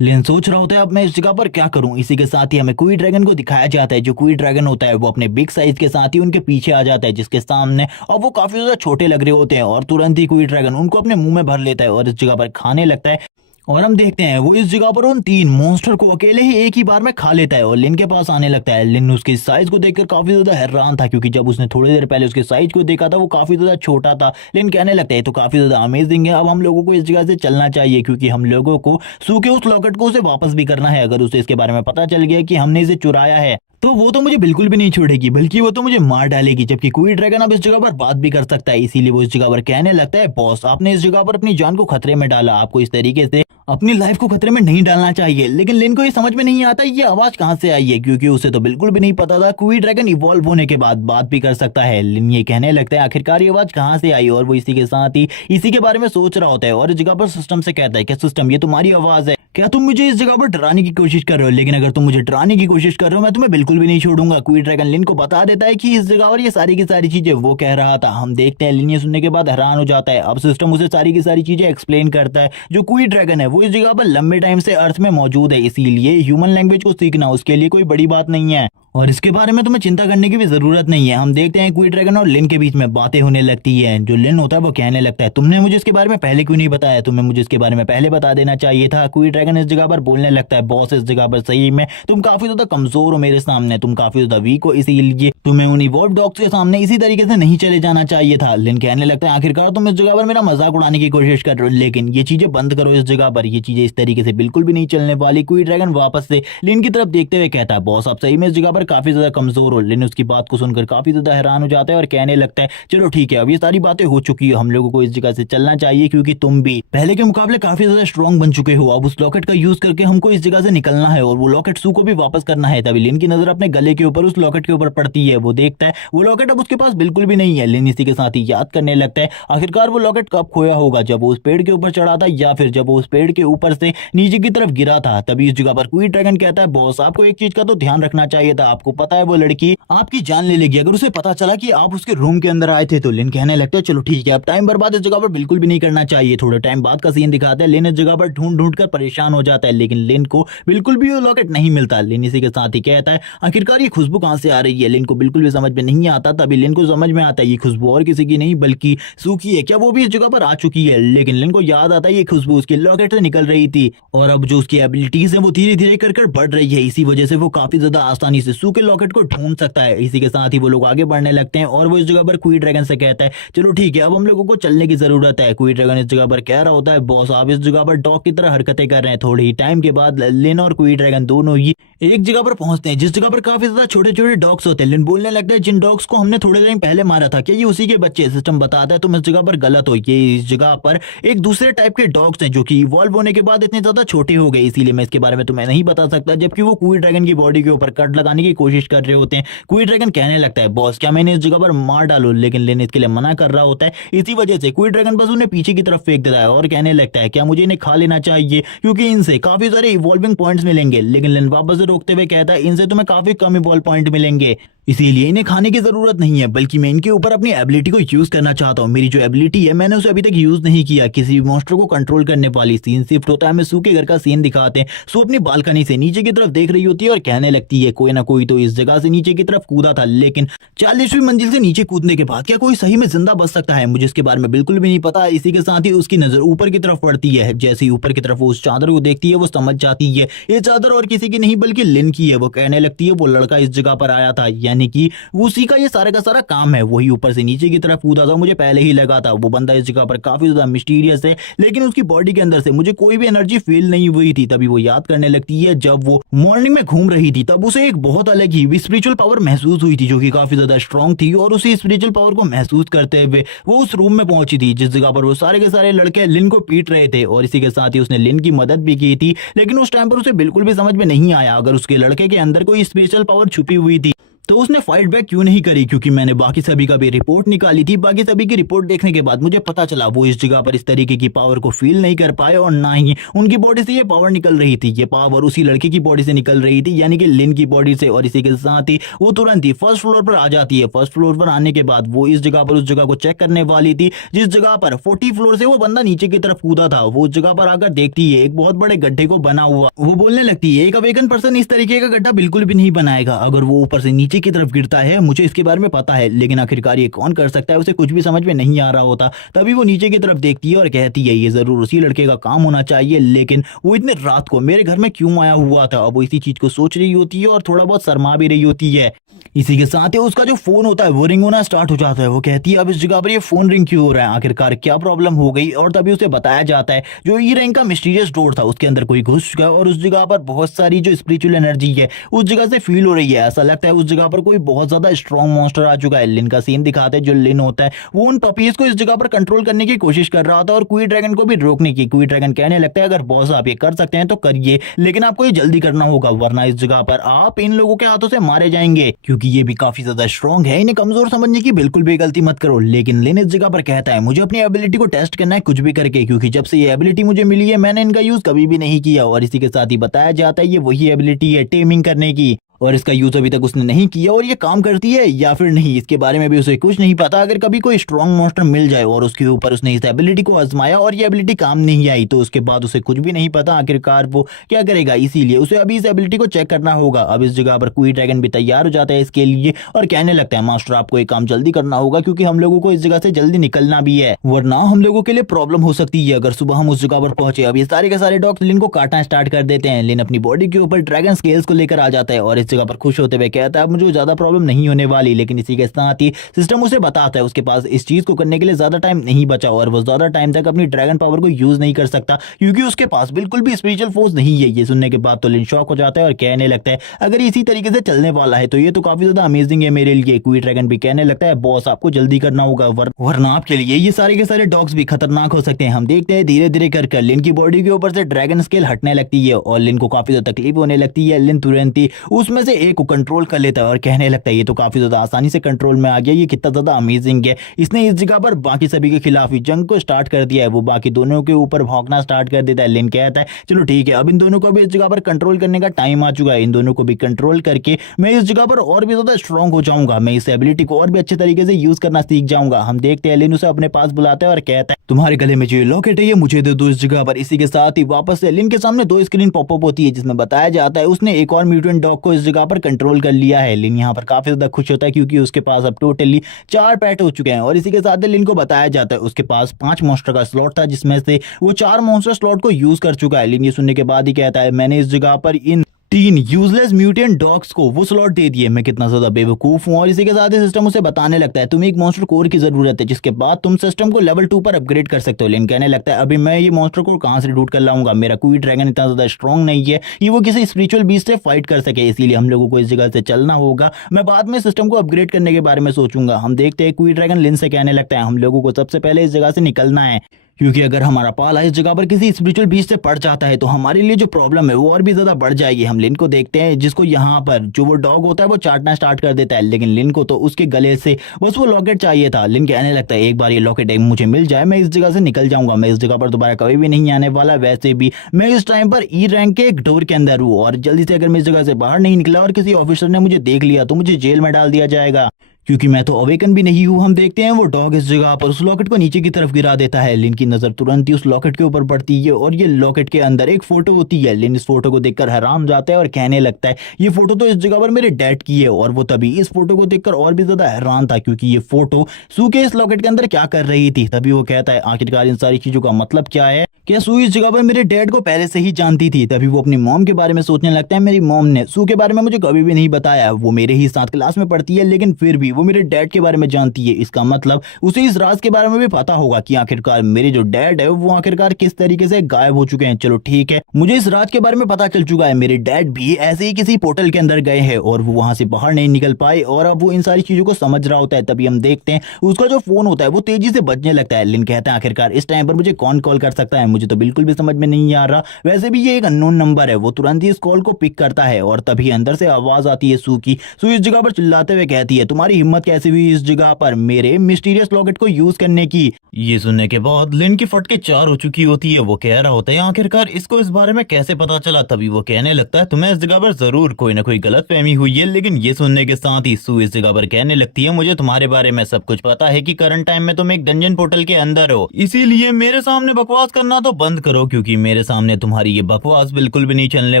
लिन सोच रहा होता है अब मैं इस जगह पर क्या करूं। इसी के साथ ही हमें क्वी ड्रैगन को दिखाया जाता है। जो क्वी ड्रैगन होता है वो अपने बिग साइज के साथ ही उनके पीछे आ जाता है, जिसके सामने और वो काफी ज्यादा छोटे लग रहे होते हैं, और तुरंत ही क्वी ड्रैगन उनको अपने मुंह में भर लेता है और इस जगह पर खाने लगता है। और हम देखते हैं वो इस जगह पर उन 3 मॉन्स्टर को अकेले ही एक ही बार में खा लेता है और लिन के पास आने लगता है। लिन उसकी साइज को देखकर काफी ज्यादा हैरान था, क्योंकि जब उसने थोड़ी देर पहले उसके साइज को देखा था वो काफी ज्यादा छोटा था। लिन कहने लगता है तो काफी ज्यादा अमेजिंग है, अब हम लोगों को इस जगह से चलना चाहिए, क्योंकि हम लोगों को सूखे उस लॉकेट को उसे वापस भी करना है। अगर उसे इसके बारे में पता चल गया कि हमने इसे चुराया है तो वो तो मुझे बिल्कुल भी नहीं छोड़ेगी, बल्कि वो तो मुझे मार डालेगी। जबकि क्वी ड्रैगन अब इस जगह पर बात भी कर सकता है, इसीलिए वो इस जगह पर कहने लगता है बॉस आपने इस जगह पर अपनी जान को खतरे में डाला, आपको इस तरीके से अपनी लाइफ को खतरे में नहीं डालना चाहिए। लेकिन लिन को ये समझ में नहीं आता ये आवाज कहां से आई है, क्योंकि उसे तो बिल्कुल भी नहीं पता था क्वी ड्रैगन इवॉल्व होने के बाद बात भी कर सकता है। लिन ये कहने लगता है आखिरकार ये आवाज कहां से आई, और वो इसी के साथ ही इसी के बारे में सोच रहा होता है और इस जगह पर सिस्टम से कहता है कि सिस्टम ये तुम्हारी आवाज है, क्या तुम मुझे इस जगह पर डराने की कोशिश कर रहे हो, लेकिन अगर तुम मुझे डराने की कोशिश कर रहे हो मैं तुम्हें बिल्कुल भी नहीं छोड़ूंगा। क्वी ड्रैगन लिन को बता देता है कि इस जगह पर ये सारी की सारी चीजें वो कह रहा था। हम देखते हैं लिन ये सुनने के बाद हैरान हो जाता है। अब सिस्टम उसे सारी की सारी चीजें एक्सप्लेन करता है। जो क्वी ड्रैगन है वो इस जगह पर लंबे टाइम से अर्थ में मौजूद है, इसीलिए ह्यूमन लैंग्वेज को सीखना उसके लिए कोई बड़ी बात नहीं है और इसके बारे में तुम्हें चिंता करने की भी जरूरत नहीं है। हम देखते हैं क्वी ड्रैगन और लिन के बीच में बातें होने लगती है। जो लिन होता है वो कहने लगता है तुमने मुझे इसके बारे में पहले क्यों नहीं बताया, तुम्हें मुझे इसके बारे में पहले बता देना चाहिए था। क्वी ड्रैगन ड्रैगन इस जगह पर बोलने लगता है, बॉस इस जगह पर सही में तुम काफी ज्यादा कमजोर हो मेरे सामने, तुम काफी ज्यादा वीक हो, इसीलिए तुम्हें उन इवॉल्व डॉग्स के सामने इसी तरीके से नहीं चले जाना चाहिए था। लिन कहने लगता है, आखिरकार तुम इस जगह पर मेरा मजाक उड़ाने की कोशिश कर रहे हो, लेकिन ये चीजें बंद करो इस जगह पर, ये चीजें इस तरीके से बिल्कुल भी नहीं चलने वाली। क्वी ड्रैगन वापस से लिन की तरफ देखते हुए कहता है, बॉस आप सही में इस जगह पर काफी ज्यादा कमजोर हो। लिन उसकी बात को सुनकर काफी ज्यादा हैरान हो जाता है और कहने लगता है, चलो ठीक है, अब ये सारी बातें हो चुकी है, हम लोगों को इस जगह से चलना चाहिए, क्योंकि तुम भी पहले के मुकाबले काफी ज्यादा स्ट्रॉन्ग बन चुके हो। अब उस लॉकेट का यूज करके हमको इस जगह से निकलना है और वो लॉकेट सू को भी वापस करना है। तभी लिन की नजर अपने गले के ऊपर उस लॉकेट के ऊपर पड़ती है। वो देखता है वो लॉकेट अब उसके पास बिल्कुल भी नहीं है। लिन इसी के साथ ही याद करने लगता है, आखिरकार वो लॉकेट कब खोया होगा, जब वो उस पेड़ के ऊपर चढ़ा था या फिर जब वो उस पेड़ के ऊपर से नीचे की तरफ गिरा था। तभी इस जगह पर क्वी ड्रैगन कहता है, बॉस आपको एक चीज का तो ध्यान रखना चाहिए था, आपको पता है वो लड़की आपकी जान ले लेगी अगर उसे पता चला कि आप उसके रूम के अंदर आए थे। तो लिन कहने लगता है, चलो ठीक है, अब टाइम बर्बाद इस जगह पर बिल्कुल भी नहीं करना चाहिए। थोड़े टाइम बाद का सीन दिखाता है, लिन इस जगह पर ढूंढ ढूंढ कर परेशान हो जाता है, लेकिन लिन को बिल्कुल भी वो लॉकेट नहीं मिलता। लिन इसी के साथ ही कहता है, आखिरकार ये खुशबू कहां से आ रही है। लिन को बिल्कुल भी समझ में नहीं आता। तभी लिन को समझ में आता है ये खुशबू और किसी की नहीं बल्कि सू की है। क्या वो भी इस जगह पर आ चुकी है? लेकिन लिन को याद आता है ये खुशबू उसके लॉकेट से निकल रही थी और अब जो उसकी एबिलिटीज है वो धीरे धीरे कर बढ़ रही है। इसी वजह से वो काफी ज्यादा आसानी से सू के लॉकेट को ढूंढ सकता है। इसी के साथ ही वो लोग आगे बढ़ने लगते हैं और वो इस जगह पर क्वी ड्रैगन से कहता है, चलो ठीक है, अब हम लोगों को चलने की जरूरत है। क्वी ड्रैगन इस जगह पर कह रहा होता है, बॉस आप इस जगह पर डॉग की तरह हरकतें कर रहे हैं। थोड़ी ही टाइम के बाद लिन और क्वी ड्रैगन दोनों ही एक जगह पर पहुंचते हैं जिस जगह पर काफी ज्यादा छोटे छोटे डॉग्स होते हैं। लिन बोलने लगता है, जिन डॉग्स को हमने थोड़े टाइम पहले मारा था क्या ये उसी के बच्चे? सिस्टम बताता है तुम इस जगह पर गलत हो, ये इस जगह पर एक दूसरे टाइप के डॉग्स हैं जो कि इवॉल्व होने के बाद इतने ज्यादा छोटे हो गए, इसीलिए मैं इसके बारे में तुम्हें नहीं बता सकता। जबकि वो क्वी ड्रैगन की बॉडी के ऊपर कट लगाने की कोशिश कर रहे होते हैं। क्वी ड्रैगन कहने लगता है, बॉस क्या मैंने इस जगह पर मार डालू? लेकिन लिन इसके लिए मना कर रहा होता है। इसी वजह से क्वी ड्रैगन बस उन्हें पीछे की तरफ फेंक देता है और कहने लगता है, क्या मुझे इन्हें खा लेना चाहिए क्योंकि इनसे काफी सारे इवॉल्विंग पॉइंट्स मिलेंगे। लेकिन लिन वापस से रोकते हुए कहता है, इनसे तुम्हें काफी कम इवॉल्व पॉइंट मिलेंगे, इसीलिए इन्हें खाने की जरूरत नहीं है, बल्कि मैं इनके ऊपर अपनी एबिलिटी को यूज करना चाहता हूँ। मेरी जो एबिलिटी है मैंने उसे अभी तक यूज नहीं किया, किसी भी मॉन्स्टर को कंट्रोल करने वाली। सीन शिफ्ट होता है, हमें सू के घर का सीन दिखाते हैं। सू अपनी बालकनी से नीचे की तरफ देख रही होती है और कहने लगती है, कोई ना कोई तो इस जगह से नीचे की तरफ कूदा था, लेकिन 40वीं मंजिल से नीचे कूदने के बाद क्या कोई सही में जिंदा बच सकता है? मुझे इसके बारे में बिल्कुल भी नहीं पता। इसी के साथ ही उसकी नजर ऊपर की तरफ पड़ती है। जैसे ही ऊपर की तरफ वो उस चादर को देखती है वो समझ जाती है ये चादर और किसी की नहीं बल्कि लिन की है। वो कहने लगती है, वो लड़का इस जगह पर आया था, यानी कि उसी का ये सारे का सारा काम है। वही ऊपर से नीचे की तरफ कूदा था, मुझे पहले ही लगा था। वो बंदा इस जगह पर काफी ज्यादा मिस्टीरियस है, लेकिन उसकी बॉडी के अंदर से मुझे कोई भी एनर्जी फील नहीं हुई थी। तभी वो याद करने लगती है, जब वो मॉर्निंग में घूम रही थी तब उसे एक बहुत अलग ही स्पिरिचुअल पावर महसूस हुई थी जो कि काफी ज्यादा स्ट्रांग थी। और उसी स्पिरिचुअल पावर को महसूस करते हुए वो उस रूम में पहुंची थी जिस जगह पर वो सारे के सारे लड़के लिन को पीट रहे थे। और इसी के साथ ही उसने लिन की मदद भी की थी, लेकिन उस टाइम पर उसे बिल्कुल भी समझ में नहीं आया अगर उसके लड़के के अंदर कोई स्पेशल पावर छुपी हुई थी तो उसने फाइट बैक क्यों नहीं करी। क्योंकि मैंने बाकी सभी का भी रिपोर्ट निकाली थी। बाकी सभी की रिपोर्ट देखने के बाद मुझे पता चला वो इस जगह पर इस तरीके की पावर को फील नहीं कर पाए और ना ही उनकी बॉडी से ये पावर निकल रही थी। ये पावर उसी लड़के की बॉडी से निकल रही थी, यानी कि लिन की बॉडी से। और इसी के साथ ही वो तुरंत ही फर्स्ट फ्लोर पर आ जाती है। फर्स्ट फ्लोर पर आने के बाद वो इस जगह पर उस जगह को चेक करने वाली थी जिस जगह पर 40 फ्लोर से वो बंदा नीचे की तरफ कूदा था। वो उस जगह पर आकर देखती है एक बहुत बड़े गड्ढे को बना हुआ। वो बोलने लगती है, एक अवेकन पर्सन इस तरीके का गड्ढा बिल्कुल भी नहीं बनाएगा अगर वो ऊपर से नीचे की तरफ गिरता है। मुझे इसके बारे में पता है, लेकिन आखिरकार ये कौन कर सकता है उसे कुछ भी समझ में नहीं आ रहा होता। तभी वो नीचे की तरफ देखती है और कहती है, ये जरूर उसी लड़के का काम होना चाहिए, लेकिन वो इतने रात को मेरे घर में क्यों आया हुआ था? अब वो इसी चीज को सोच रही होती है और थोड़ा बहुत शर्मा भी रही होती है। इसी के साथ ही उसका जो फोन होता है वो रिंग होना स्टार्ट हो जाता है। वो कहती है, अब इस जगह पर ये फोन रिंग क्यों हो रहा है, आखिरकार क्या प्रॉब्लम हो गई? और तभी उसे बताया जाता है जो ई रैंक का मिस्टीरियस डोर था उसके अंदर कोई घुस चुका है और उस जगह पर बहुत सारी जो स्पिरिचुअल एनर्जी है उस जगह से फील हो रही है। ऐसा लगता है उस जगह पर कोई बहुत ज्यादा स्ट्रॉन्ग मॉन्स्टर आ चुका है। लिन का सीन दिखाते हैं, जो लिन होता है वो उन पपीज को इस जगह पर कंट्रोल करने की कोशिश कर रहा था और क्वी ड्रैगन को भी रोकने की। क्वी ड्रैगन कहने लगता है, अगर बॉस आप ये कर सकते हैं तो करिए, लेकिन आपको ये जल्दी करना होगा वरना इस जगह पर आप इन लोगों के हाथों से मारे जाएंगे, क्योंकि ये भी काफी ज्यादा स्ट्रॉन्ग है। इन्हें कमजोर समझने की बिल्कुल भी गलती मत करो। लेकिन लिन इस जगह पर कहता है, मुझे अपनी एबिलिटी को टेस्ट करना है कुछ भी करके, क्योंकि जब से ये एबिलिटी मुझे मिली है मैंने इनका यूज कभी भी नहीं किया। और इसी के साथ ही बताया जाता है ये वही एबिलिटी है टेमिंग करने की। और इसका यूज अभी तक उसने नहीं किया और ये काम करती है या फिर नहीं इसके बारे में भी उसे कुछ नहीं पता। अगर कभी कोई स्ट्रॉन्ग मॉन्स्टर मिल जाए और उसके ऊपर उसने इस एबिलिटी को आजमाया और ये एबिलिटी काम नहीं आई तो उसके बाद उसे कुछ भी नहीं पता आखिरकार वो क्या करेगा। इसीलिए उसे अभी इस एबिलिटी को चेक करना होगा। अब इस जगह पर क्वी ड्रैगन भी तैयार हो जाता है इसके लिए और कहने लगता है मास्टर आपको एक काम जल्दी करना होगा क्योंकि हम लोगों को इस जगह से जल्दी निकलना भी है वरना हम लोगों के लिए प्रॉब्लम हो सकती है अगर सुबह हम उस जगह पर पहुंचे। अब ये सारे के सारे डॉग्स लिन को काटना स्टार्ट कर देते हैं। लिन अपनी बॉडी के ऊपर ड्रैगन स्केल्स को लेकर आ जाता है और इस जगह पर खुश होते हुए कहता है अब मुझे ज्यादा प्रॉब्लम नहीं होने वाली। लेकिन इसी के साथ ही सिस्टम उसे बताता है उसके पास इस चीज को करने के लिए ज्यादा टाइम नहीं बचा और वो ज्यादा टाइम तक अपनी ड्रैगन पावर को यूज नहीं कर सकता क्योंकि उसके पास बिल्कुल भी स्पिरिचुअल फोर्स नहीं है। ये सुनने के बाद तो लिन शॉक हो जाता है और कहने लगता है अगर इसी तरीके से चलने वाला है तो ये तो काफी ज्यादा अमेजिंग है मेरे लिए। क्वी ड्रैगन भी कहने लगता है बॉस आपको जल्दी करना होगा वरना आपके लिए ये सारे के सारे डॉग्स भी खतरनाक हो सकते हैं। हम देखते हैं धीरे धीरे कर लिन की बॉडी के ऊपर से ड्रैगन स्केल हटने लगती है और लिन को काफी ज्यादा तकलीफ होने लगती है। लिन तुरंत ही उसमें से एक को कंट्रोल कर लेता है और कहने लगता है ये तो काफी ज्यादा आसानी से कंट्रोल में आ गया, ये कितना ज्यादा अमेजिंग है। इसने इस जगह पर बाकी सभी के खिलाफ ही जंग को स्टार्ट कर दिया है। वो बाकी दोनों के ऊपर भौंकना स्टार्ट कर देता है। लिन कहता है चलो ठीक है अब इन दोनों को भी इस जगह पर कंट्रोल करने का टाइम आ चुका है। इन दोनों को भी कंट्रोल करके मैं इस जगह पर और भी ज्यादा स्ट्रांग हो जाऊंगा, मैं इस एबिलिटी को और भी अच्छे तरीके से यूज करना सीख जाऊंगा। हम देखते हैं लिन उसे अपने पास बुलाता है और कहता है तुम्हारे गले में जो लॉकेट है ये मुझे दे दो इस जगह पर। इसी के साथ ही वापस से लिन के सामने दो स्क्रीन पॉपअप होती है जिसमें बताया जाता है उसने एक और म्यूटेंट डॉग को इस जगह पर कंट्रोल कर लिया है। लिन यहाँ पर काफी ज्यादा खुश होता है क्योंकि उसके पास अब टोटली 4 पेट हो चुके हैं और इसी के साथ लिन को बताया जाता है उसके पास 5 मॉन्स्टर का स्लॉट था जिसमें से वो 4 मॉन्स्टर स्लॉट को यूज कर चुका है। लिन ये सुनने के बाद ही कहता है मैंने इस जगह पर इन 3 यूजलेस म्यूटेंट डॉग्स को वो स्लॉट दे दिए, मैं कितना ज्यादा बेवकूफ हूं। और इसी के साथ ही सिस्टम उसे बताने लगता है तुम्हें एक मॉन्स्टर कोर की जरूरत है जिसके बाद तुम सिस्टम को लेवल 2 पर अपग्रेड कर सकते हो। लिन कहने लगता है अभी मैं ये मॉन्स्टर कोर कहां से रिक्रूट कर लाऊंगा, मेरा क्वी ड्रैगन इतना ज्यादा स्ट्रॉन्ग नहीं है ये वो किसी स्पिरिचुअल बीस्ट से फाइट कर सके, इसीलिए हम लोगों को इस जगह से चलना होगा। मैं बाद में सिस्टम को अपग्रेड करने के बारे में सोचूंगा। हम देखते हैं क्वी ड्रैगन लिन से कहने लगता है हम लोगों को सबसे पहले इस जगह से निकलना है क्योंकि अगर हमारा पाला इस जगह पर किसी स्पिरिचुअल बीच से पड़ जाता है तो हमारे लिए जो प्रॉब्लम है वो और भी ज्यादा बढ़ जाएगी। हम लिन को देखते हैं जिसको यहाँ पर जो वो डॉग होता है वो चाटना स्टार्ट कर देता है लेकिन लिन को तो उसके गले से बस वो लॉकेट चाहिए था। लिन कहने लगता है एक बार ये लॉकेट मुझे मिल जाए मैं इस जगह से निकल जाऊंगा, मैं इस जगह पर दोबारा कभी भी नहीं आने वाला। वैसे भी मैं इस टाइम पर ई रैंक के एक डोर के अंदर हूँ और जल्दी से अगर मैं इस जगह से बाहर नहीं निकला और किसी ऑफिसर ने मुझे देख लिया तो मुझे जेल में डाल दिया जाएगा क्योंकि मैं तो अवेकन भी नहीं हूँ। हम देखते हैं वो डॉग इस जगह पर उस लॉकेट को नीचे की तरफ गिरा देता है। लिन की नजर तुरंत ही उस लॉकेट के ऊपर पड़ती है और ये लॉकेट के अंदर एक फोटो होती है। लिन इस फोटो को देखकर हैरान जाता है और कहने लगता है ये फोटो तो इस जगह पर मेरे डैड की है। और वो तभी इस फोटो को देखकर और भी ज्यादा हैरान था क्योंकि ये फोटो सू के इस लॉकेट के अंदर क्या कर रही थी। तभी वो कहता है आखिरकार इन सारी चीजों का मतलब क्या है, क्या सू इस जगह पर मेरे डैड को पहले से ही जानती थी। तभी वो अपनी मॉम के बारे में सोचने लगता है मेरी मॉम ने सू के बारे में मुझे कभी भी नहीं बताया, वो मेरे ही साथ क्लास में पढ़ती है लेकिन फिर भी वो मेरे डैड के बारे में जानती है। इसका मतलब उसे इस राज के बारे में भी पता होगा कि आखिरकार मेरे जो डैड है वो आखिरकार किस तरीके से गायब हो चुके हैं। चलो ठीक है मुझे इस राज के बारे में पता चल चुका है, मेरे डैड भी ऐसे ही किसी पोर्टल के अंदर गए हैं और वो वहां से बाहर नहीं निकल पाए और अब वो इन सारी चीजों को समझ रहा होता है। तभी हम देखते हैं उसका जो फोन होता है वो तेजी से बजने लगता है। लिन कहता है आखिरकार इस टाइम पर मुझे कौन कॉल कर सकता है, मुझे तो बिल्कुल भी समझ में नहीं आ रहा। वैसे भी ये एक अननोन नंबर है। वो तुरंत ही इस कॉल को पिक करता है और तभी अंदर से आवाज आती है सू की। सू इस जगह पर चिल्लाते हुए कहती है तुम्हारी हिम्मत कैसे हुई इस जगह पर मेरे मिस्टीरियस लॉकेट को यूज करने की। ये सुनने के बाद लिन की फटके 4 हो चुकी होती है। वो कह रहा होता है आखिरकार इसको इस बारे में कैसे पता चला। तभी वो कहने लगता है तुम्हें इस जगह पर जरूर कोई ना कोई गलत फहमी हुई है। लेकिन ये सुनने के साथ ही सू इस जगह पर कहने लगती है मुझे तुम्हारे बारे में सब कुछ पता है कि करंट टाइम में तुम एक डंजन पोर्टल के अंदर हो, इसीलिए मेरे सामने बकवास करना तो बंद करो क्योंकि मेरे सामने तुम्हारी ये बकवास बिल्कुल भी नहीं चलने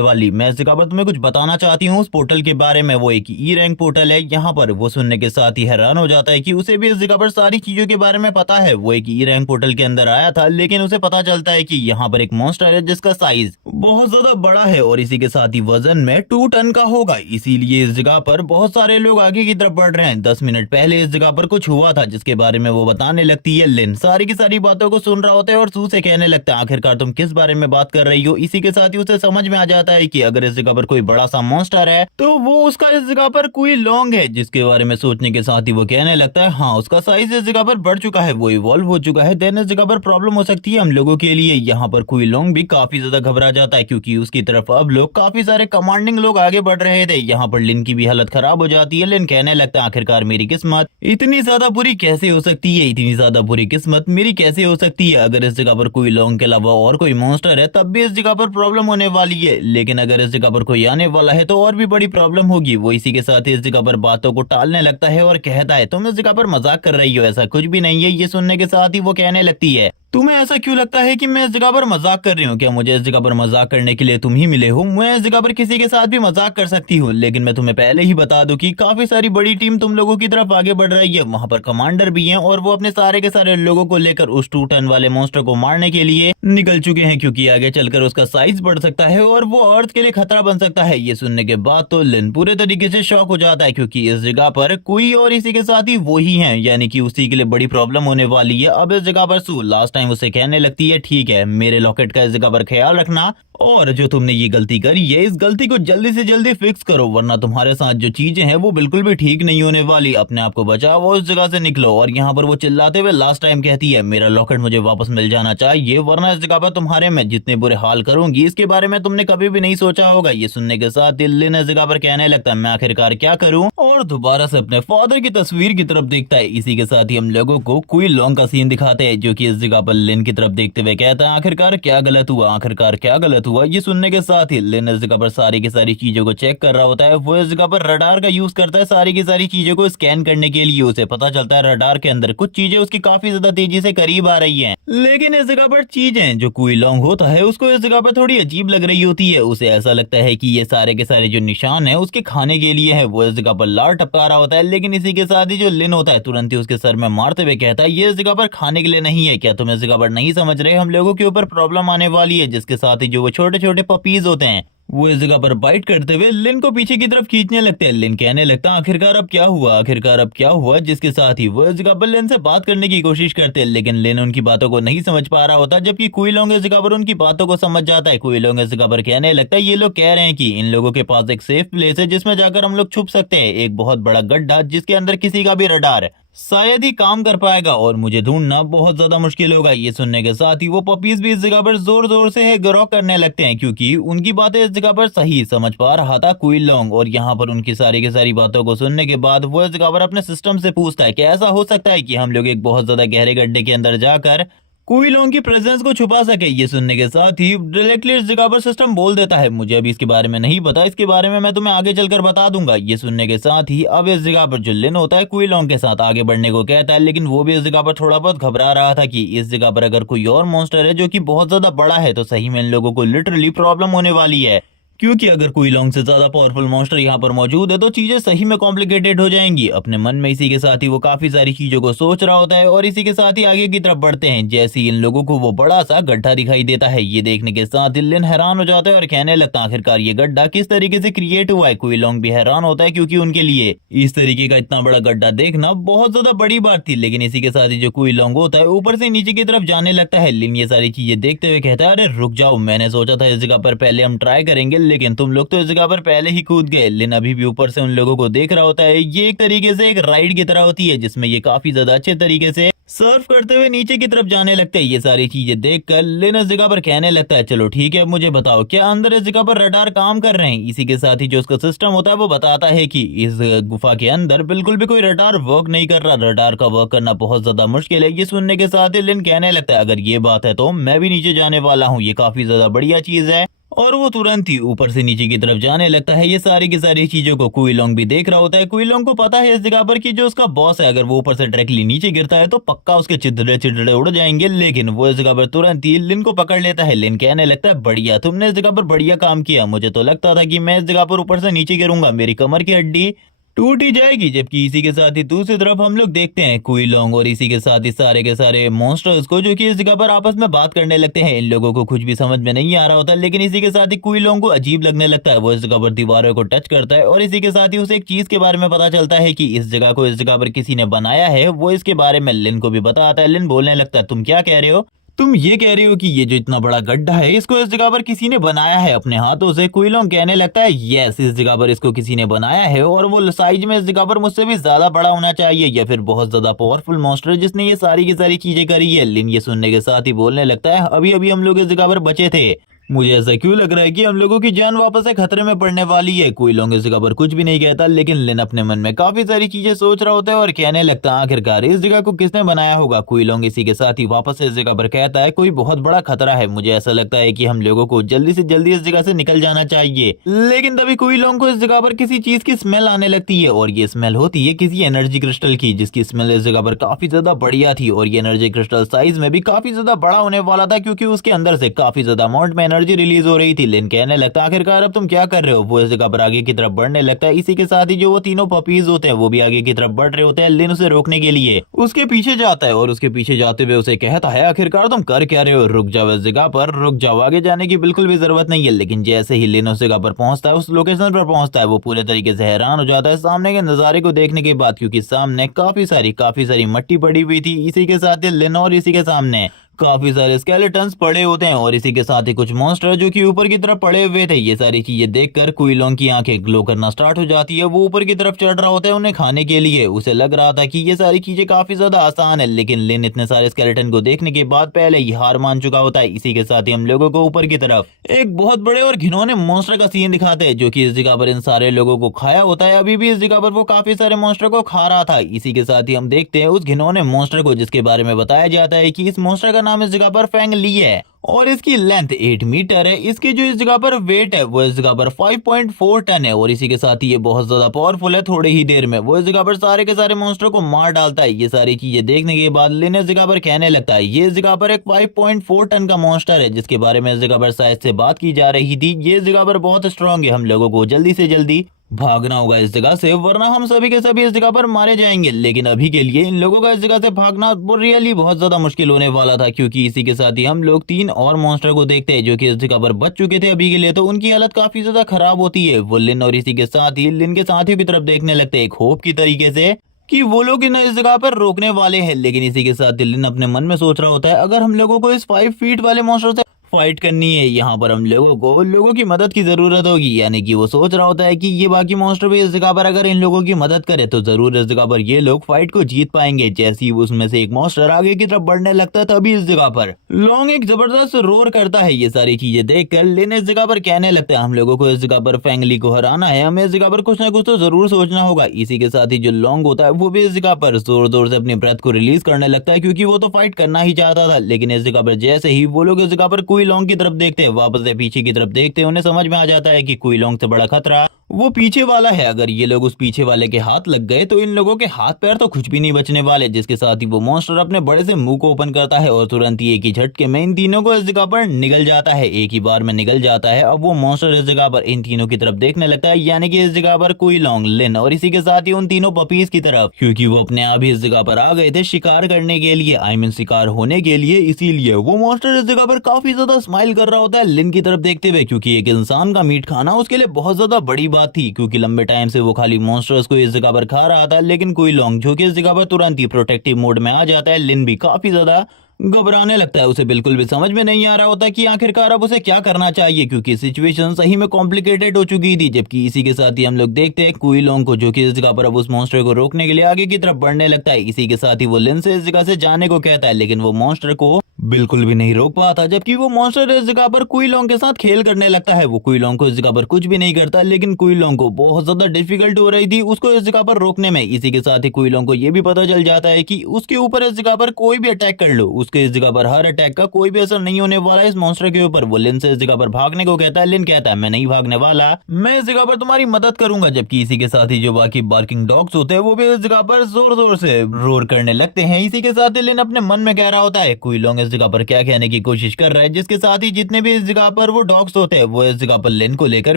वाली। मैं इस जगह पर तुम्हें कुछ बताना चाहती हूँ उस पोर्टल के बारे में। वो एक ई रैंक पोर्टल है यहाँ पर। वो सुनने के साथ ही हैरान हो जाता है कि उसे भी इस जगह पर सारी चीजों के बारे में पता है। वो एक ई रैंक पोर्टल के अंदर आया था लेकिन उसे पता चलता है कि यहाँ पर एक मॉन्स्टर है जिसका साइज बहुत ज्यादा बड़ा है और इसी के साथ ही वजन में 2 टन का होगा, इसीलिए इस जगह पर बहुत सारे लोग आगे की तरफ बढ़ रहे हैं। 10 मिनट पहले इस जगह पर कुछ हुआ था जिसके बारे में वो बताने लगती है। लिन सारी की सारी बातों को सुन रहा होता है और सू से कहने लगता है आखिरकार तुम किस बारे में बात कर रही हो। इसी के साथ ही उसे समझ में आ जाता है कि अगर इस जगह पर कोई बड़ा सा मॉन्स्टर है तो वो उसका इस जगह पर कोई लॉन्ग है, जिसके बारे में सोचने के साथ ही वो कहने लगता है हाँ उसका साइज इस जगह पर बढ़ चुका है, वो इवॉल्व हो चुका है, देन इस जगह पर प्रॉब्लम हो सकती है हम लोगों के लिए। यहाँ पर क्वी लोंग भी काफी ज्यादा घबरा जाता है क्योंकि उसकी तरफ अब लोग काफी सारे कमांडिंग लोग आगे बढ़ रहे थे। यहाँ पर लिन की भी हालत खराब हो जाती है। लिन कहने लगता है आखिरकार मेरी किस्मत इतनी ज्यादा बुरी कैसे हो सकती है, इतनी ज्यादा बुरी किस्मत मेरी कैसे हो सकती है। अगर इस जगह पर कोई लोंग के अलावा और कोई मॉन्स्टर है तब भी इस जगह पर प्रॉब्लम होने वाली है, लेकिन अगर इस जगह पर कोई आने वाला है तो और भी बड़ी प्रॉब्लम होगी। वो इसी के साथ इस जगह पर बातों को टालने लगता है और कहता है तुम इस जगह पर मजाक कर रही हो, ऐसा कुछ भी नहीं है। ये सुनने के साथ ही वो कहने लगती है तुम्हें ऐसा क्यों लगता है कि मैं इस जगह पर मजाक कर रही हूँ? क्या मुझे इस जगह पर मजाक करने के लिए तुम ही मिले हो? मैं इस जगह पर किसी के साथ भी मजाक कर सकती हूँ, लेकिन मैं तुम्हें पहले ही बता दूं कि काफी सारी बड़ी टीम तुम लोगों की तरफ आगे बढ़ रही है। वहाँ पर कमांडर भी हैं और वो अपने सारे के सारे लोगों को लेकर उस 2 टन वाले मॉन्स्टर को मारने के लिए निकल चुके हैं, क्योंकि आगे चलकर उसका साइज बढ़ सकता है और वो अर्थ के लिए खतरा बन सकता है। ये सुनने के बाद तो लिन पूरे तरीके से शॉक हो जाता है, क्योंकि इस जगह पर कोई और इसी के साथ ही वो ही है, यानी कि उसी के लिए बड़ी प्रॉब्लम होने वाली है। अब इस जगह पर सू लास्ट टाइम उसे कहने लगती है ठीक है मेरे लॉकेट का इस जगह पर ख्याल रखना, और जो तुमने ये गलती करी है इस गलती को जल्दी से जल्दी फिक्स करो, वरना तुम्हारे साथ जो चीजें हैं वो बिल्कुल भी ठीक नहीं होने वाली। अपने आप को बचाओ और उस जगह से निकलो। और यहाँ पर वो चिल्लाते हुए लास्ट टाइम कहती है मेरा लॉकेट मुझे वापस मिल जाना चाहिए, वरना इस जगह पर तुम्हारे मैं जितने बुरे हाल करूंगी इसके बारे में तुमने कभी भी नहीं सोचा होगा। ये सुनने के साथ लिन इस जगह पर कहने लगता है मैं आखिरकार क्या करूं, और दोबारा से अपने फादर की तस्वीर की तरफ देखता है। इसी के साथ ही हम लोगों को क्वी लोंग का सीन दिखाते हैं, जो कि इस जगह पर लिन की तरफ देखते हुए कहता है आखिरकार क्या गलत हुआ, आखिरकार क्या गलत हुआ। ये सुनने के साथ ही लिन इस जगह पर सारी की सारी चीजों को चेक कर रहा होता है। वो इस जगह पर रडार का यूज करता है सारी की सारी चीजों को स्कैन करने के लिए। उसे पता चलता है रडार के अंदर कुछ चीजें उसकी काफी ज्यादा तेजी से करीब आ रही हैं, लेकिन इस जगह पर चीजें जो क्वी लोंग होता है उसको इस जगह पर थोड़ी अजीब लग रही होती है। उसे ऐसा लगता है कि ये सारे के सारे जो निशान है उसके खाने के लिए है। वो इस जगह पर लार टपका रहा होता है, लेकिन इसी के साथ ही जो लिन होता है तुरंत ही उसके सर में मारते हुए कहता है ये इस जगह पर खाने के लिए नहीं है। क्या तुम इस जगह पर नहीं समझ रहे, हम लोगों के ऊपर प्रॉब्लम आने वाली है। जिसके साथ ही जो वो छोटे छोटे पपीज होते हैं वो इस जगह पर बाइट करते हुए लिन को पीछे की तरफ खींचने लगते हैं। लिन कहने लगता है आखिरकार अब क्या हुआ, आखिरकार अब क्या हुआ। जिसके साथ ही वो इस जगह पर लिन से बात करने की कोशिश करते हैं, लेकिन लिन उनकी बातों को नहीं समझ पा रहा होता, जबकि क्वी लोंग इस जगह पर उनकी बातों को समझ जाता है। क्वी लोंग इस जगह पर कहने लगता है ये लोग कह रहे हैं कि इन लोगों के पास एक सेफ प्लेस है जिसमें जाकर हम लोग छुप सकते हैं, एक बहुत बड़ा गड्ढा जिसके अंदर किसी का भी रडार शायद ही काम कर पाएगा और मुझे ढूंढना बहुत ज्यादा मुश्किल होगा। ये सुनने के साथ ही वो पपीज भी इस जगह पर जोर जोर से ग्रो करने लगते हैं, क्योंकि उनकी बातें इस जगह पर सही समझ पा रहा था क्वी लोंग। और यहाँ पर उनकी सारी की सारी बातों को सुनने के बाद वो इस जगह पर अपने सिस्टम से पूछता है कि ऐसा हो सकता है कि हम लोग एक बहुत ज्यादा गहरे गड्ढे के अंदर जाकर क्वी लोंग की प्रेजेंस को छुपा सके। ये सुनने के साथ ही डायरेक्टली इस जगह पर सिस्टम बोल देता है मुझे अभी इसके बारे में नहीं पता, इसके बारे में मैं तुम्हें आगे चलकर बता दूंगा। ये सुनने के साथ ही अब इस जगह पर जो लिन होता है क्वी लोंग के साथ आगे बढ़ने को कहता है, लेकिन वो भी इस जगह पर थोड़ा बहुत घबरा रहा था कि इस जगह पर अगर कोई और मॉन्स्टर है जो कि बहुत ज्यादा बड़ा है तो सही में इन लोगों को लिटरली प्रॉब्लम होने वाली है, क्योंकि अगर क्वी लोंग से ज्यादा पावरफुल मॉन्स्टर यहाँ पर मौजूद है तो चीजें सही में कॉम्प्लिकेटेड हो जाएंगी। अपने मन में इसी के साथ ही वो काफी सारी चीजों को सोच रहा होता है और इसी के साथ ही आगे की तरफ बढ़ते हैं। जैसे ही इन लोगों को वो बड़ा सा गड्ढा दिखाई देता है, ये देखने के साथ लिन हैरान हो जाता है और कहने लगता है आखिरकार ये गड्ढा किस तरीके से क्रिएट हुआ है। क्वी लोंग भी हैरान होता है क्योंकि उनके लिए इस तरीके का इतना बड़ा गड्ढा देखना बहुत ज्यादा बड़ी बात थी। लेकिन इसी के साथ ही जो क्वी लोंग होता है ऊपर से नीचे की तरफ जाने लगता है। लिन ये सारी चीजें देखते हुए कहता है अरे रुक जाओ, मैंने सोचा था इस जगह पर पहले हम ट्राई करेंगे, लेकिन तुम लोग तो इस जगह पर पहले ही कूद गए। लिन अभी भी ऊपर से उन लोगों को देख रहा होता है। ये एक तरीके से एक राइड की तरह होती है जिसमें ये काफी ज्यादा अच्छे तरीके से सर्फ करते हुए नीचे की तरफ जाने लगते हैं। ये सारी चीजें देखकर लिन इस जगह पर कहने लगता है चलो ठीक है अब मुझे बताओ क्या अंदर इस जगह पर रडार काम कर रहे हैं। इसी के साथ ही जो उसका सिस्टम होता है वो बताता है कि इस गुफा के अंदर बिल्कुल भी कोई रडार वर्क नहीं कर रहा, रडार का वर्क करना बहुत ज्यादा मुश्किल है। ये सुनने के साथ ही लिन कहने लगता है अगर ये बात है तो मैं भी नीचे जाने वाला हूँ, ये काफी ज्यादा बढ़िया चीज है। और वो तुरंत ही ऊपर से नीचे की तरफ जाने लगता है। ये सारी की सारी चीजों को क्वी लोंग भी देख रहा होता है। क्वी लोंग को पता है इस जगह पर कि जो उसका बॉस है अगर वो ऊपर से डायरेक्टली नीचे गिरता है तो पक्का उसके चिथड़े चिथड़े उड़ जाएंगे, लेकिन वो इस जगह पर तुरंत ही लिन को पकड़ लेता है। लिन कहने लगता है बढ़िया, तुमने इस जगह पर बढ़िया काम किया, मुझे तो लगता था कि मैं इस जगह पर ऊपर से नीचे गिरूंगा मेरी कमर की हड्डी टूट ही जाएगी। जबकि इसी के साथ ही दूसरी तरफ हम लोग देखते हैं क्वी लोंग और इसी के साथ ही सारे के सारे मॉन्स्टर्स को जो कि इस जगह पर आपस में बात करने लगते हैं। इन लोगों को कुछ भी समझ में नहीं आ रहा होता, लेकिन इसी के साथ ही क्वी लोंग को अजीब लगने लगता है। वो इस जगह पर दीवारों को टच करता है और इसी के साथ ही उसे एक चीज के बारे में पता चलता है कि इस जगह को इस जगह पर किसी ने बनाया है। वो इसके बारे में लिन को भी बताता है। लिन बोलने लगता है तुम क्या कह रहे हो, तुम ये कह रही हो कि ये जो इतना बड़ा गड्ढा है इसको इस जगह पर किसी ने बनाया है अपने हाथों से? कुइलोंग कहने लगता है यस, इस जगह पर इसको किसी ने बनाया है और वो साइज में इस जगह पर मुझसे भी ज्यादा बड़ा होना चाहिए या फिर बहुत ज्यादा पावरफुल मॉन्स्टर जिसने ये सारी की सारी चीजें करी है। लिन ये सुनने के साथ ही बोलने लगता है अभी अभी हम लोग इस जगह पर बचे थे, मुझे ऐसा क्यों लग रहा है कि हम लोगों की जान वापस से खतरे में पड़ने वाली है। कुइलोंग इस जगह पर कुछ भी नहीं कहता, लेकिन लिन अपने मन में काफी सारी चीजें सोच रहा होता है और कहने लगता है आखिरकार इस जगह को किसने बनाया होगा। कुइलोंग इसी के साथ ही वापस से इस जगह पर कहता है कोई बहुत बड़ा खतरा है, मुझे ऐसा लगता है कि हम लोगों को जल्दी से जल्दी इस जगह से निकल जाना चाहिए। लेकिन तभी कुइलोंग को इस जगह पर किसी चीज की स्मेल आने लगती है और ये स्मेल होती है किसी एनर्जी क्रिस्टल की, जिसकी स्मेल इस जगह पर काफी ज्यादा बढ़िया थी और ये एनर्जी क्रिस्टल साइज में भी काफी ज्यादा बड़ा होने वाला था क्योंकि उसके अंदर से काफी ज्यादा अमाउंट में एनर्जी रिलीज हो रही थी। लिन कहने लगता है आखिरकार अब तुम क्या कर रहे हो। वो इस जगह पर आगे की तरफ बढ़ने लगता है, इसी के साथ ही जो वो तीनों पपीज होते हैं वो भी आगे की तरफ बढ़ रहे होते हैं। लिन उसे रोकने के लिए उसके पीछे जाता है और उसके पीछे जाते हुए उसे कहता है आखिरकार तुम कर क्या रहे हो, रुक जाओ इस जगह पर, रुक जाओ, आगे जाने की बिल्कुल भी जरूरत नहीं है। लेकिन जैसे ही लिन उस जगह पर पहुंचता है, उस लोकेशन पर पहुंचता है, वो पूरे तरीके से हैरान हो जाता है सामने के नजारे को देखने के बाद, क्योंकि सामने काफी सारी मट्टी पड़ी हुई थी। इसी के साथ ही लिन और इसी के सामने काफी सारे स्केलेटन्स पड़े होते हैं और इसी के साथ ही कुछ मॉन्स्टर जो कि ऊपर की तरफ पड़े हुए थे। ये सारी चीजें देखकर कुइलोंग की आंखें ग्लो करना स्टार्ट हो जाती है। वो ऊपर की तरफ चढ़ रहा होता है उन्हें खाने के लिए। उसे लग रहा था कि ये सारी चीजें काफी ज्यादा आसान है, लेकिन लिन इतने सारे स्केलेटन को देखने के बाद पहले ही हार मान चुका होता है। इसी के साथ ही हम लोगों को ऊपर की तरफ एक बहुत बड़े और घिनौने मॉन्स्टर का सीन दिखाते हैं जो कि इस जगह पर इन सारे लोगों को खाया होता है। अभी भी इस जगह पर वो काफी सारे मॉन्स्टर को खा रहा था। इसी के साथ ही हम देखते हैं उस घिनौने मॉन्स्टर को जिसके बारे में बताया जाता है कि इस मॉन्स्टर का नाम इस जगह पर फेंग ली है और इसकी लेंथ 8 मीटर है। इसके जो इस जगह पर वेट है वो इस जगह पर 5.4 टन है और इसी के साथ ही ये बहुत ज्यादा पावरफुल है। थोड़े ही देर में वो इस जगह पर सारे के सारे मॉन्स्टर को मार डालता है। ये सारी चीजें देखने के बाद लिन इस जगह पर कहने लगता है ये इस जगह पर एक 5.4 टन का मॉन्स्टर है जिसके बारे में इस जगह पर शायद से बात की जा रही थी। ये इस जगह पर बहुत स्ट्रांग है, हम लोगों को जल्दी से जल्दी भागना होगा इस जगह से, वरना हम सभी के सभी इस जगह पर मारे जाएंगे। लेकिन अभी के लिए इन लोगों का इस जगह से भागना वो रियली बहुत ज्यादा मुश्किल होने वाला था, क्योंकि इसी के साथ ही हम लोग 3 और मॉन्स्टर को देखते हैं जो कि इस जगह पर बच चुके थे अभी के लिए। तो उनकी हालत काफी ज्यादा खराब होती है। वो लिन और इसी के साथ ही लिन के साथियों की तरफ देखने लगते हैं एक होप की तरीके से कि वो लोग इन्हें इस जगह पर रोकने वाले हैं। लेकिन इसी के साथ लिन अपने मन में सोच रहा होता है अगर हम लोगों को इस 5 फीट वाले मॉन्स्टर से फाइट करनी है, यहाँ पर हम लोगों की मदद की जरूरत होगी। यानी कि वो सोच रहा होता है कि ये बाकी मॉन्स्टर भी इस जगह पर अगर इन लोगों की मदद करे तो जरूर इस जगह पर ये लोग फाइट को जीत पाएंगे। जैसे ही उसमें से एक मॉन्स्टर आगे की तरफ बढ़ने लगता है तभी इस जगह पर लॉन्ग एक जबरदस्त रोर करता है। ये सारी चीजें देखकर लिन इस जगह पर कहने लगता है हम लोगों को इस जगह पर फेंगली को हराना है, हमें इस जगह पर कुछ ना कुछ तो जरूर सोचना होगा। इसी के साथ ही जो लॉन्ग होता है वो भी इस जगह पर जोर जोर से अपनी ब्रेथ को रिलीज करने लगता है, क्योंकि वो तो फाइट करना ही चाहता था। लेकिन इस जगह पर जैसे ही वो लोग इस जगह पर कुई लॉन्ग की तरफ देखते हैं, वापस से पीछे की तरफ देखते हैं, उन्हें समझ में आ जाता है कि कुई लॉन्ग से बड़ा खतरा वो पीछे वाला है। अगर ये लोग उस पीछे वाले के हाथ लग गए तो इन लोगों के हाथ पैर तो कुछ भी नहीं बचने वाले। जिसके साथ ही वो मॉन्स्टर अपने बड़े से मुंह को ओपन करता है और तुरंत ही एक ही झटके में इन तीनों को इस जगह पर निगल जाता है, एक ही बार में निगल जाता है। अब वो मॉन्स्टर इस जगह पर इन तीनों की तरफ देखने लगता है, यानी कि इस जगह पर कुई लॉन्ग, लिन और इसी के साथ ही उन तीनों पपीज की तरफ, क्योंकि वो अपने आप ही इस जगह पर आ गए थे शिकार करने के लिए, आई मीन शिकार होने के लिए। इसीलिए वो मॉन्स्टर इस जगह पर काफी ज्यादा स्माइल कर रहा होता है लिन की तरफ देखते हुए, क्योंकि एक इंसान का मीट खाना उसके लिए बहुत ज्यादा बड़ी बात थी, क्योंकि लंबे टाइम से वो खाली मॉन्स्टर्स को इस जगह पर खा रहा था। लेकिन कुई लॉन्ग जो कि इस जगह पर तुरंत ही प्रोटेक्टिव मोड में आ जाता है। लिन भी काफी ज्यादा घबराने लगता है, उसे बिल्कुल भी समझ में नहीं आ रहा होता कि आखिरकार अब उसे क्या करना चाहिए, क्योंकि सिचुएशन सही में कॉम्प्लिकेटेड हो चुकी थी। जबकि इसी के साथ ही हम लोग देखते हैं कुई लॉन्ग को जो कि इस जगह पर अब उस मॉन्स्टर को रोकने के लिए आगे की तरफ बढ़ने लगता है। इसी के साथ ही वो लिन से इस जगह से जाने को कहता है, लेकिन वो मॉन्स्टर को बिल्कुल भी नहीं रोक पाता। जबकि वो मॉन्स्टर इस जगह पर कुई लॉन्ग के साथ खेल करने लगता है। वो कुई लॉन्ग को इस जगह पर कुछ भी नहीं करता, लेकिन कुई लॉन्ग को बहुत ज्यादा डिफिकल्ट हो रही थी उसको इस जगह पर रोकने में। इसी के साथ ही कुई लॉन्ग को यह भी पता चल जाता है कि उसके ऊपर इस जगह पर कोई भी अटैक कर लो, उसके इस जगह पर हर अटैक का कोई भी असर नहीं होने वाला है इस मॉन्स्टर के ऊपर। वो लिन से इस जगह पर भागने को कहता है। लिन कहता है मैं नहीं भागने वाला, मैं इस जगह पर तुम्हारी मदद करूंगा। जबकि इसी के साथ ही जो बाकी बार्किंग डॉग्स होते हैं वो भी इस जगह पर जोर जोर से रोर करने लगते हैं। इसी के साथ ही लिन अपने मन में कह रहा होता है कुई लॉन्ग इस जगह पर क्या कहने की कोशिश कर रहा है। जिसके साथ ही जितने भी इस जगह पर वो डॉग्स होते हैं वो इस जगह पर लिन को लेकर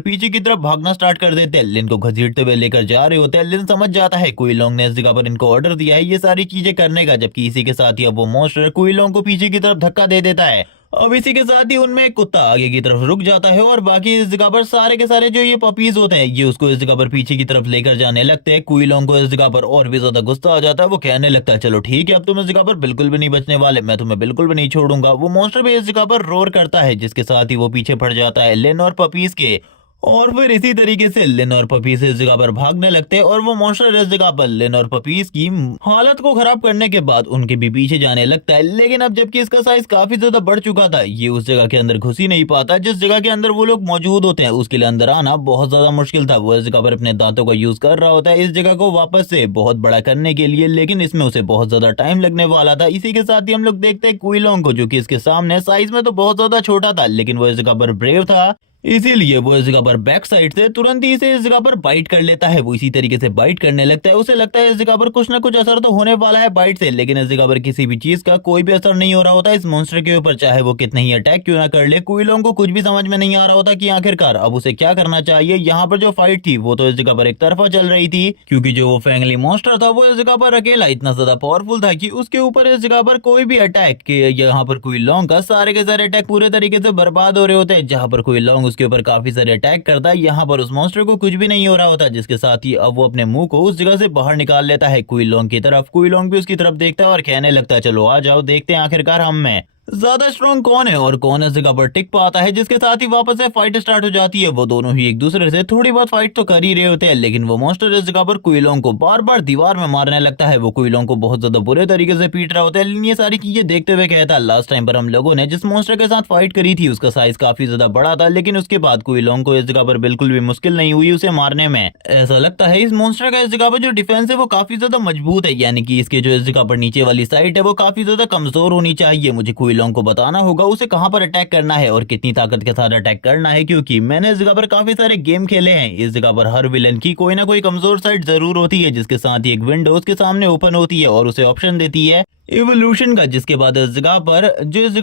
पीछे की तरफ भागना स्टार्ट कर देते हैं। लिन को घसीटते हुए लेकर जा रहे होते हैं। लिन समझ जाता है कुई लॉन्ग ने इस जगह पर इनको ऑर्डर दिया है ये सारी चीजें करने का। जबकि इसी के साथ ही अब वो मॉन्स्टर कुई लॉन्ग को पीछे की तरफ धक्का दे देता है अब इसी के साथ ही उनमें एक कुत्ता आगे की तरफ रुक जाता है और बाकी इस जगह पर सारे के सारे जो ये पपीज होते हैं ये उसको इस जगह पर पीछे की तरफ लेकर जाने लगते हैं। क्वी लोंग को इस जगह पर और भी ज्यादा गुस्सा आ जाता है। वो कहने लगता है चलो ठीक है, अब तुम इस जगह पर बिल्कुल भी नहीं बचने वाले, मैं तुम्हें बिल्कुल भी नहीं छोड़ूंगा। वो मॉन्स्टर भी इस जगह पर रोर करता है जिसके साथ ही वो पीछे पड़ जाता है लिन और पपीज के। और फिर इसी तरीके से लिन और पपीज इस जगह पर भागने लगते हैं और वो मॉन्स्टर इस जगह पर लिन और पपीज की हालत को खराब करने के बाद उनके भी पीछे जाने लगता है। लेकिन अब जबकि इसका साइज काफी ज्यादा बढ़ चुका था, ये उस जगह के अंदर घुस ही नहीं पाता जिस जगह के अंदर वो लोग मौजूद होते हैं। उसके लिए अंदर आना बहुत ज्यादा मुश्किल था। वो इस जगह पर अपने दांतों का यूज कर रहा होता है इस जगह को वापस से बहुत बड़ा करने के लिए, लेकिन इसमें उसे बहुत ज्यादा टाइम लगने वाला था। इसी के साथ ही हम लोग देखते हैं क्वी लोंग को, जो कि इसके सामने साइज में तो बहुत ज्यादा छोटा था, लेकिन वो इस जगह पर ब्रेव था, इसीलिए वो इस जगह पर बैक साइड से तुरंत ही इसे इस जगह पर बाइट कर लेता है। वो इसी तरीके से बाइट करने लगता है। उसे लगता है इस जगह पर कुछ ना कुछ असर तो होने वाला है बाइट से, लेकिन इस जगह पर किसी भी चीज का कोई भी असर नहीं हो रहा होता इस मॉन्स्टर के ऊपर, चाहे वो कितने ही अटैक क्यों ना कर ले। क्वी लोंग को कुछ भी समझ में नहीं आ रहा होता कि आखिरकार अब उसे क्या करना चाहिए। यहाँ पर जो फाइट थी वो तो इस जगह पर एक तरफा चल रही थी, क्योंकि जो वो फैंगली मॉन्स्टर था वो इस जगह पर अकेला इतना ज्यादा पावरफुल था कि उसके ऊपर इस जगह पर कोई भी अटैक के यहाँ पर क्वी लोंग का सारे के सारे अटैक पूरे तरीके से बर्बाद हो रहे होते हैं। जहाँ पर क्वी लोंग उसके ऊपर काफी सारे अटैक करता है, यहाँ पर उस मॉन्स्टर को कुछ भी नहीं हो रहा होता, जिसके साथ ही अब वो अपने मुंह को उस जगह से बाहर निकाल लेता है क्वी लोंग की तरफ। क्वी लोंग भी उसकी तरफ देखता है और कहने लगता है चलो आ जाओ, देखते हैं आखिरकार हम में ज्यादा स्ट्रॉन्ग कौन है और कौन इस जगह पर टिक पाता है। जिसके साथ ही वापस से फाइट स्टार्ट हो जाती है। वो दोनों ही एक दूसरे से थोड़ी बहुत फाइट तो कर ही रहे होते हैं, लेकिन वो मॉन्स्टर इस जगह पर क्वी लोंग को बार बार दीवार में मारने लगता है। वो क्वी लोंग को बहुत ज्यादा बुरे तरीके से पीट रहा होता है। लेकिन ये सारी चीजें देखते हुए कहता है लास्ट टाइम पर हम लोगों ने जिस मॉन्स्टर के साथ फाइट करी थी उसका साइज काफी ज्यादा बड़ा था, लेकिन उसके बाद क्वी लोंग को इस जगह पर बिल्कुल भी मुश्किल नहीं हुई उसे मारने में। ऐसा लगता है इस मॉन्स्टर का इस जगह पर जो डिफेंस है वो काफी ज्यादा मजबूत है, यानी कि इसके जो इस जगह पर नीचे वाली साइड है वो काफी ज्यादा कमजोर होनी चाहिए। मुझे क्वी लोंग को बताना होगा उसे कहां पर अटैक करना है और कितनी ताकत के साथ अटैक करना है, क्योंकि मैंने इस जगह पर काफी सारे गेम खेले हैं। इस जगह पर हर विलन की कोई ना कोई कमजोर साइड जरूर होती है, जिसके साथ ही एक विंडो उसके सामने ओपन होती है और उसे ऑप्शन देती है इवोल्यूशन का, जिसके बाद इस जगह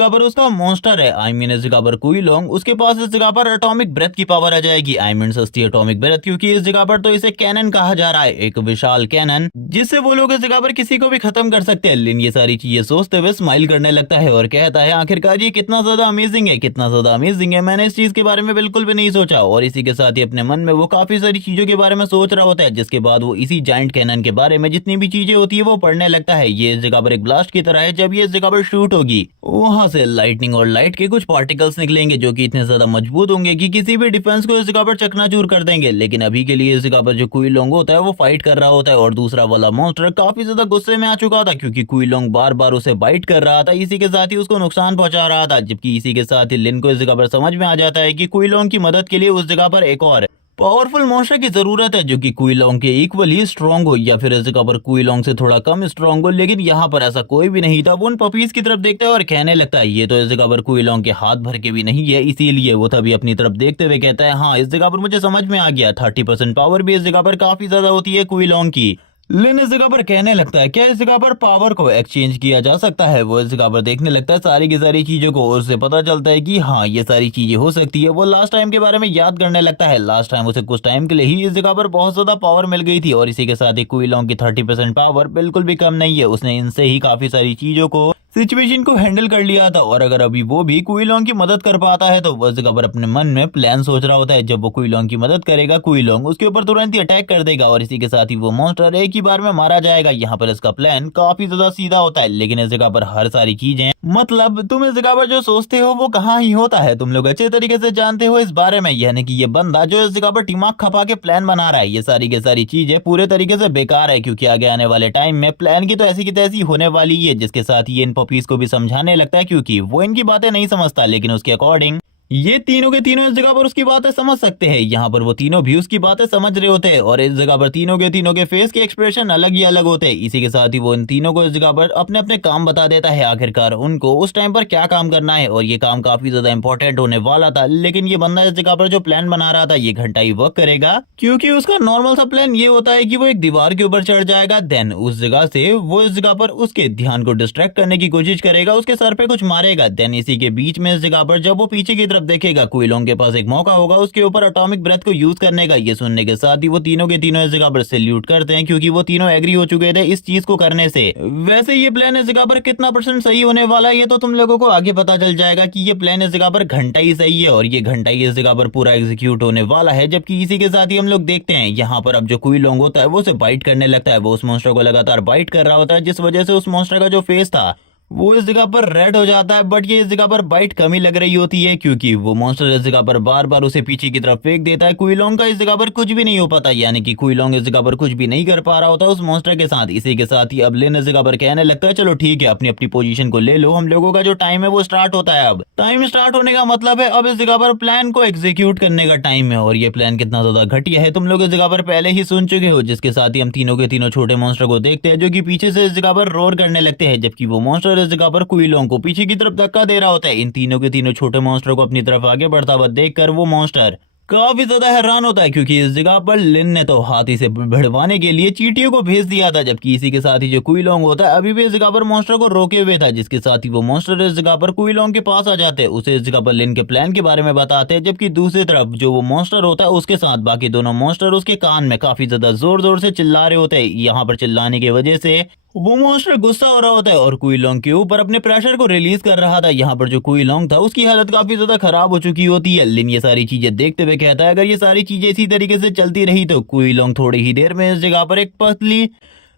पर उसका मॉन्स्टर है, आई मीन इस जगह पर क्वी लोंग, उसके पास इस जगह पर एटॉमिक ब्रेथ की पावर आ जाएगी। आई मीन सस्ती एटॉमिक ब्रेथ, क्योंकि इस जगह पर तो इसे कैनन कहा जा रहा है, एक विशाल कैनन जिससे वो लोग इस जगह पर किसी को भी खत्म कर सकते हैं। लेकिन ये सारी चीजें सोचते हुए स्माइल करने लगता है और कहता है आखिरकार ये कितना ज्यादा अमेजिंग है, कितना ज्यादा अमेजिंग है, मैंने इस चीज के बारे में बिल्कुल भी नहीं सोचा। और इसी के साथ ही अपने मन में वो काफी सारी चीजों के बारे में सोच रहा होता है, जिसके बाद वो इसी जाइंट कैनन के बारे में जितनी भी चीजें होती है वो पढ़ने लगता है। ये इस जगह पर एक ब्लास्ट की तरह है, जब ये इस जगह पर शूट होगी वहां से लाइटनिंग और लाइट के कुछ पार्टिकल्स निकलेंगे जो कि इतने ज्यादा मजबूत होंगे कि किसी भी डिफेंस को इस जगह पर चकनाचूर कर देंगे। लेकिन अभी के लिए इस जगह पर जो क्वी लोंग होता है वो फाइट कर रहा होता है और दूसरा वाला मॉन्स्टर काफी ज्यादा गुस्से में आ चुका था, क्योंकि क्वी लोंग बार बार उसे बाइट कर रहा था, इसी के साथ ही उसको नुकसान पहुंचा रहा था। जबकि इसी के साथ ही लिन को इस जगह पर समझ में आ जाता है कि क्वी लोंग की मदद के लिए उस जगह पर एक और पावरफुल मॉन्स्टर की जरूरत है जो कि क्वी लोंग के इक्वली स्ट्रांग हो, या फिर इस जगह पर क्वी लोंग से थोड़ा कम स्ट्रांग हो। लेकिन यहाँ पर ऐसा कोई भी नहीं था। वो उन पपीज की तरफ देखता है और कहने लगता है ये तो इस जगह पर क्वी लोंग के हाथ भर के भी नहीं है, इसीलिए वो तभी अपनी तरफ देखते हुए कहता है हाँ इस जगह पर मुझे समझ में आ गया, 30% पावर भी इस जगह पर काफी ज्यादा होती है क्वी लोंग की। लिन इस जगह पर कहने लगता है क्या इस जगह पर पावर को एक्सचेंज किया जा सकता है। वो इस जगह पर देखने लगता है सारी की सारी चीजों को और उसे पता चलता है कि हाँ ये सारी चीजें हो सकती है। वो लास्ट टाइम के बारे में याद करने लगता है। लास्ट टाइम उसे कुछ टाइम के लिए ही इस जगह पर बहुत ज्यादा पावर मिल गई थी और इसी के साथ ही क्वी लोंग की 30% पावर बिल्कुल भी कम नहीं है। उसने इनसे ही काफी सारी चीजों को सिचुएशन को हैंडल कर लिया था और अगर अभी वो भी क्वी लोंग की मदद कर पाता है तो वो इस जगह पर अपने मन में प्लान सोच रहा होता है। जब वो क्वी लोंग की मदद करेगा क्वी लोंग उसके ऊपर तुरंत ही अटैक कर देगा और इसी के साथ ही वो मॉन्स्टर एक ही बार में मारा जाएगा। यहाँ पर इसका प्लान काफी ज्यादा सीधा होता है, लेकिन इस जगह पर हर सारी चीजें मतलब तुम इस जगह पर जो सोचते हो वो कहाँ ही होता है, तुम लोग अच्छे तरीके से जानते हो इस बारे में। यानी कि ये बंदा जो इस जगह पर दिमाग खपा के प्लान बना रहा है ये सारी की सारी चीजें पूरे तरीके से बेकार है, क्योंकि आगे आने वाले टाइम में प्लान की तो ऐसी की तैसी होने वाली है। जिसके साथ ही इन पपीज को भी समझाने लगता है, क्योंकि वो इनकी बातें नहीं समझता, लेकिन उसके अकॉर्डिंग ये तीनों के तीनों इस जगह पर उसकी बातें समझ सकते हैं। यहाँ पर वो तीनों भी उसकी बातें समझ रहे होते हैं और इस जगह पर तीनों के फेस के एक्सप्रेशन अलग ही अलग होते हैं। इसी के साथ ही वो इन तीनों को इस जगह पर अपने अपने काम बता देता है, आखिरकार उनको उस टाइम पर क्या काम करना है और ये काम काफी ज्यादा इंपॉर्टेंट होने वाला था। लेकिन ये बंदा इस जगह पर जो प्लान बना रहा था ये घंटा ही वर्क करेगा, क्योंकि उसका नॉर्मल सा प्लान ये होता है कि वो एक दीवार के ऊपर चढ़ जाएगा, देन उस जगह से वो इस जगह पर उसके ध्यान को डिस्ट्रैक्ट करने की कोशिश करेगा, उसके सर पे कुछ मारेगा, देन इसी के बीच में इस जगह पर जब वो पीछे की तरफ देखेगा क्विलोंग के पास एक मौका होगा उसके ऊपर एटॉमिक ब्रेथ को यूज करने का। ये सुनने के साथ ही वो तीनों के तीनों इस जगह पर सैल्यूट करते हैं क्योंकि वो तीनों एग्री हो चुके थे इस चीज को करने से। वैसे ये प्लान इस जगह पर कितना % सही होने वाला है ये तो तुम लोगों को आगे पता चल जाएगा कि ये प्लान इस जगह पर घंटा ही सही है और ये घंटा ही इस जगह पर पूरा एग्जीक्यूट होने वाला है। जबकि इसी के साथ ही हम लोग देखते हैं यहाँ पर अब जो क्विलोंग होता है वो उसे बाइट करने लगता है। वो उस मॉन्स्टर को लगातार बाइट कर रहा होता है जिस वजह से उस मॉन्स्टर का जो फेस था वो इस जगह पर रेड हो जाता है। बट ये इस जगह पर बाइट कम ही लग रही होती है क्योंकि वो मॉन्स्टर इस जगह पर बार बार उसे पीछे की तरफ फेंक देता है। क्विलोंग का इस जगह पर कुछ भी नहीं हो पाता, यानी कि क्विलोंग इस जगह पर कुछ भी नहीं कर पा रहा होता उस मॉन्स्टर के साथ। इसी के साथ ही अब लिन इस जगह पर कहने लगता है चलो ठीक है अपनी अपनी पोजीशन को ले लो, हम लोगों का जो टाइम है वो स्टार्ट होता है। अब टाइम स्टार्ट होने का मतलब है अब इस जगह पर प्लान को एग्जीक्यूट करने का टाइम है। और ये प्लान कितना ज्यादा घटिया है तुम लोग इस जगह पर पहले ही सुन चुके हो। जिसके साथ ही हम तीनों के तीनों छोटे मॉन्स्टर को देखते हैं जो कि पीछे से इस जगह पर रोर करने लगते हैं, जबकि वो मॉन्स्टर इस जगह पर क्विलोंग को पीछे की तरफ धक्का दे रहा होता है। इन तीनों के तीनों छोटे मॉन्स्टर को अपनी तरफ आगे बढ़ता हुआ देखकर वो मॉन्स्टर काफी ज्यादा हैरान होता है क्योंकि इस जगह पर लिन ने तो हाथी से भिड़वाने के लिए चींटियों को भेज दिया था। जबकि इसी के साथ ही जो क्विलोंग होता है अभी भी इस जगह पर मॉन्स्टर को रोके हुए था। जिसके साथ ही वो मॉन्स्टर इस जगह पर क्विलोंग के पास आ जाते हैं, उसे इस जगह पर लिन के प्लान के बारे में बताते हैं। जबकि दूसरी तरफ जो वो मॉन्स्टर होता है उसके साथ बाकी दोनों मॉन्स्टर उसके कान में काफी ज्यादा जोर जोर से चिल्ला रहे होते हैं। यहाँ पर चिल्लाने की वजह से वो मॉन्स्टर गुस्सा हो रहा होता है और क्विलोंग के ऊपर अपने प्रेशर को रिलीज कर रहा था। यहाँ पर जो क्विलोंग था उसकी हालत काफी ज्यादा खराब हो चुकी होती है। लिन ये सारी चीजें देखते हुए कहता है अगर ये सारी चीजें इसी तरीके से चलती रही तो क्विलोंग थोड़ी ही देर में इस जगह पर एक पतली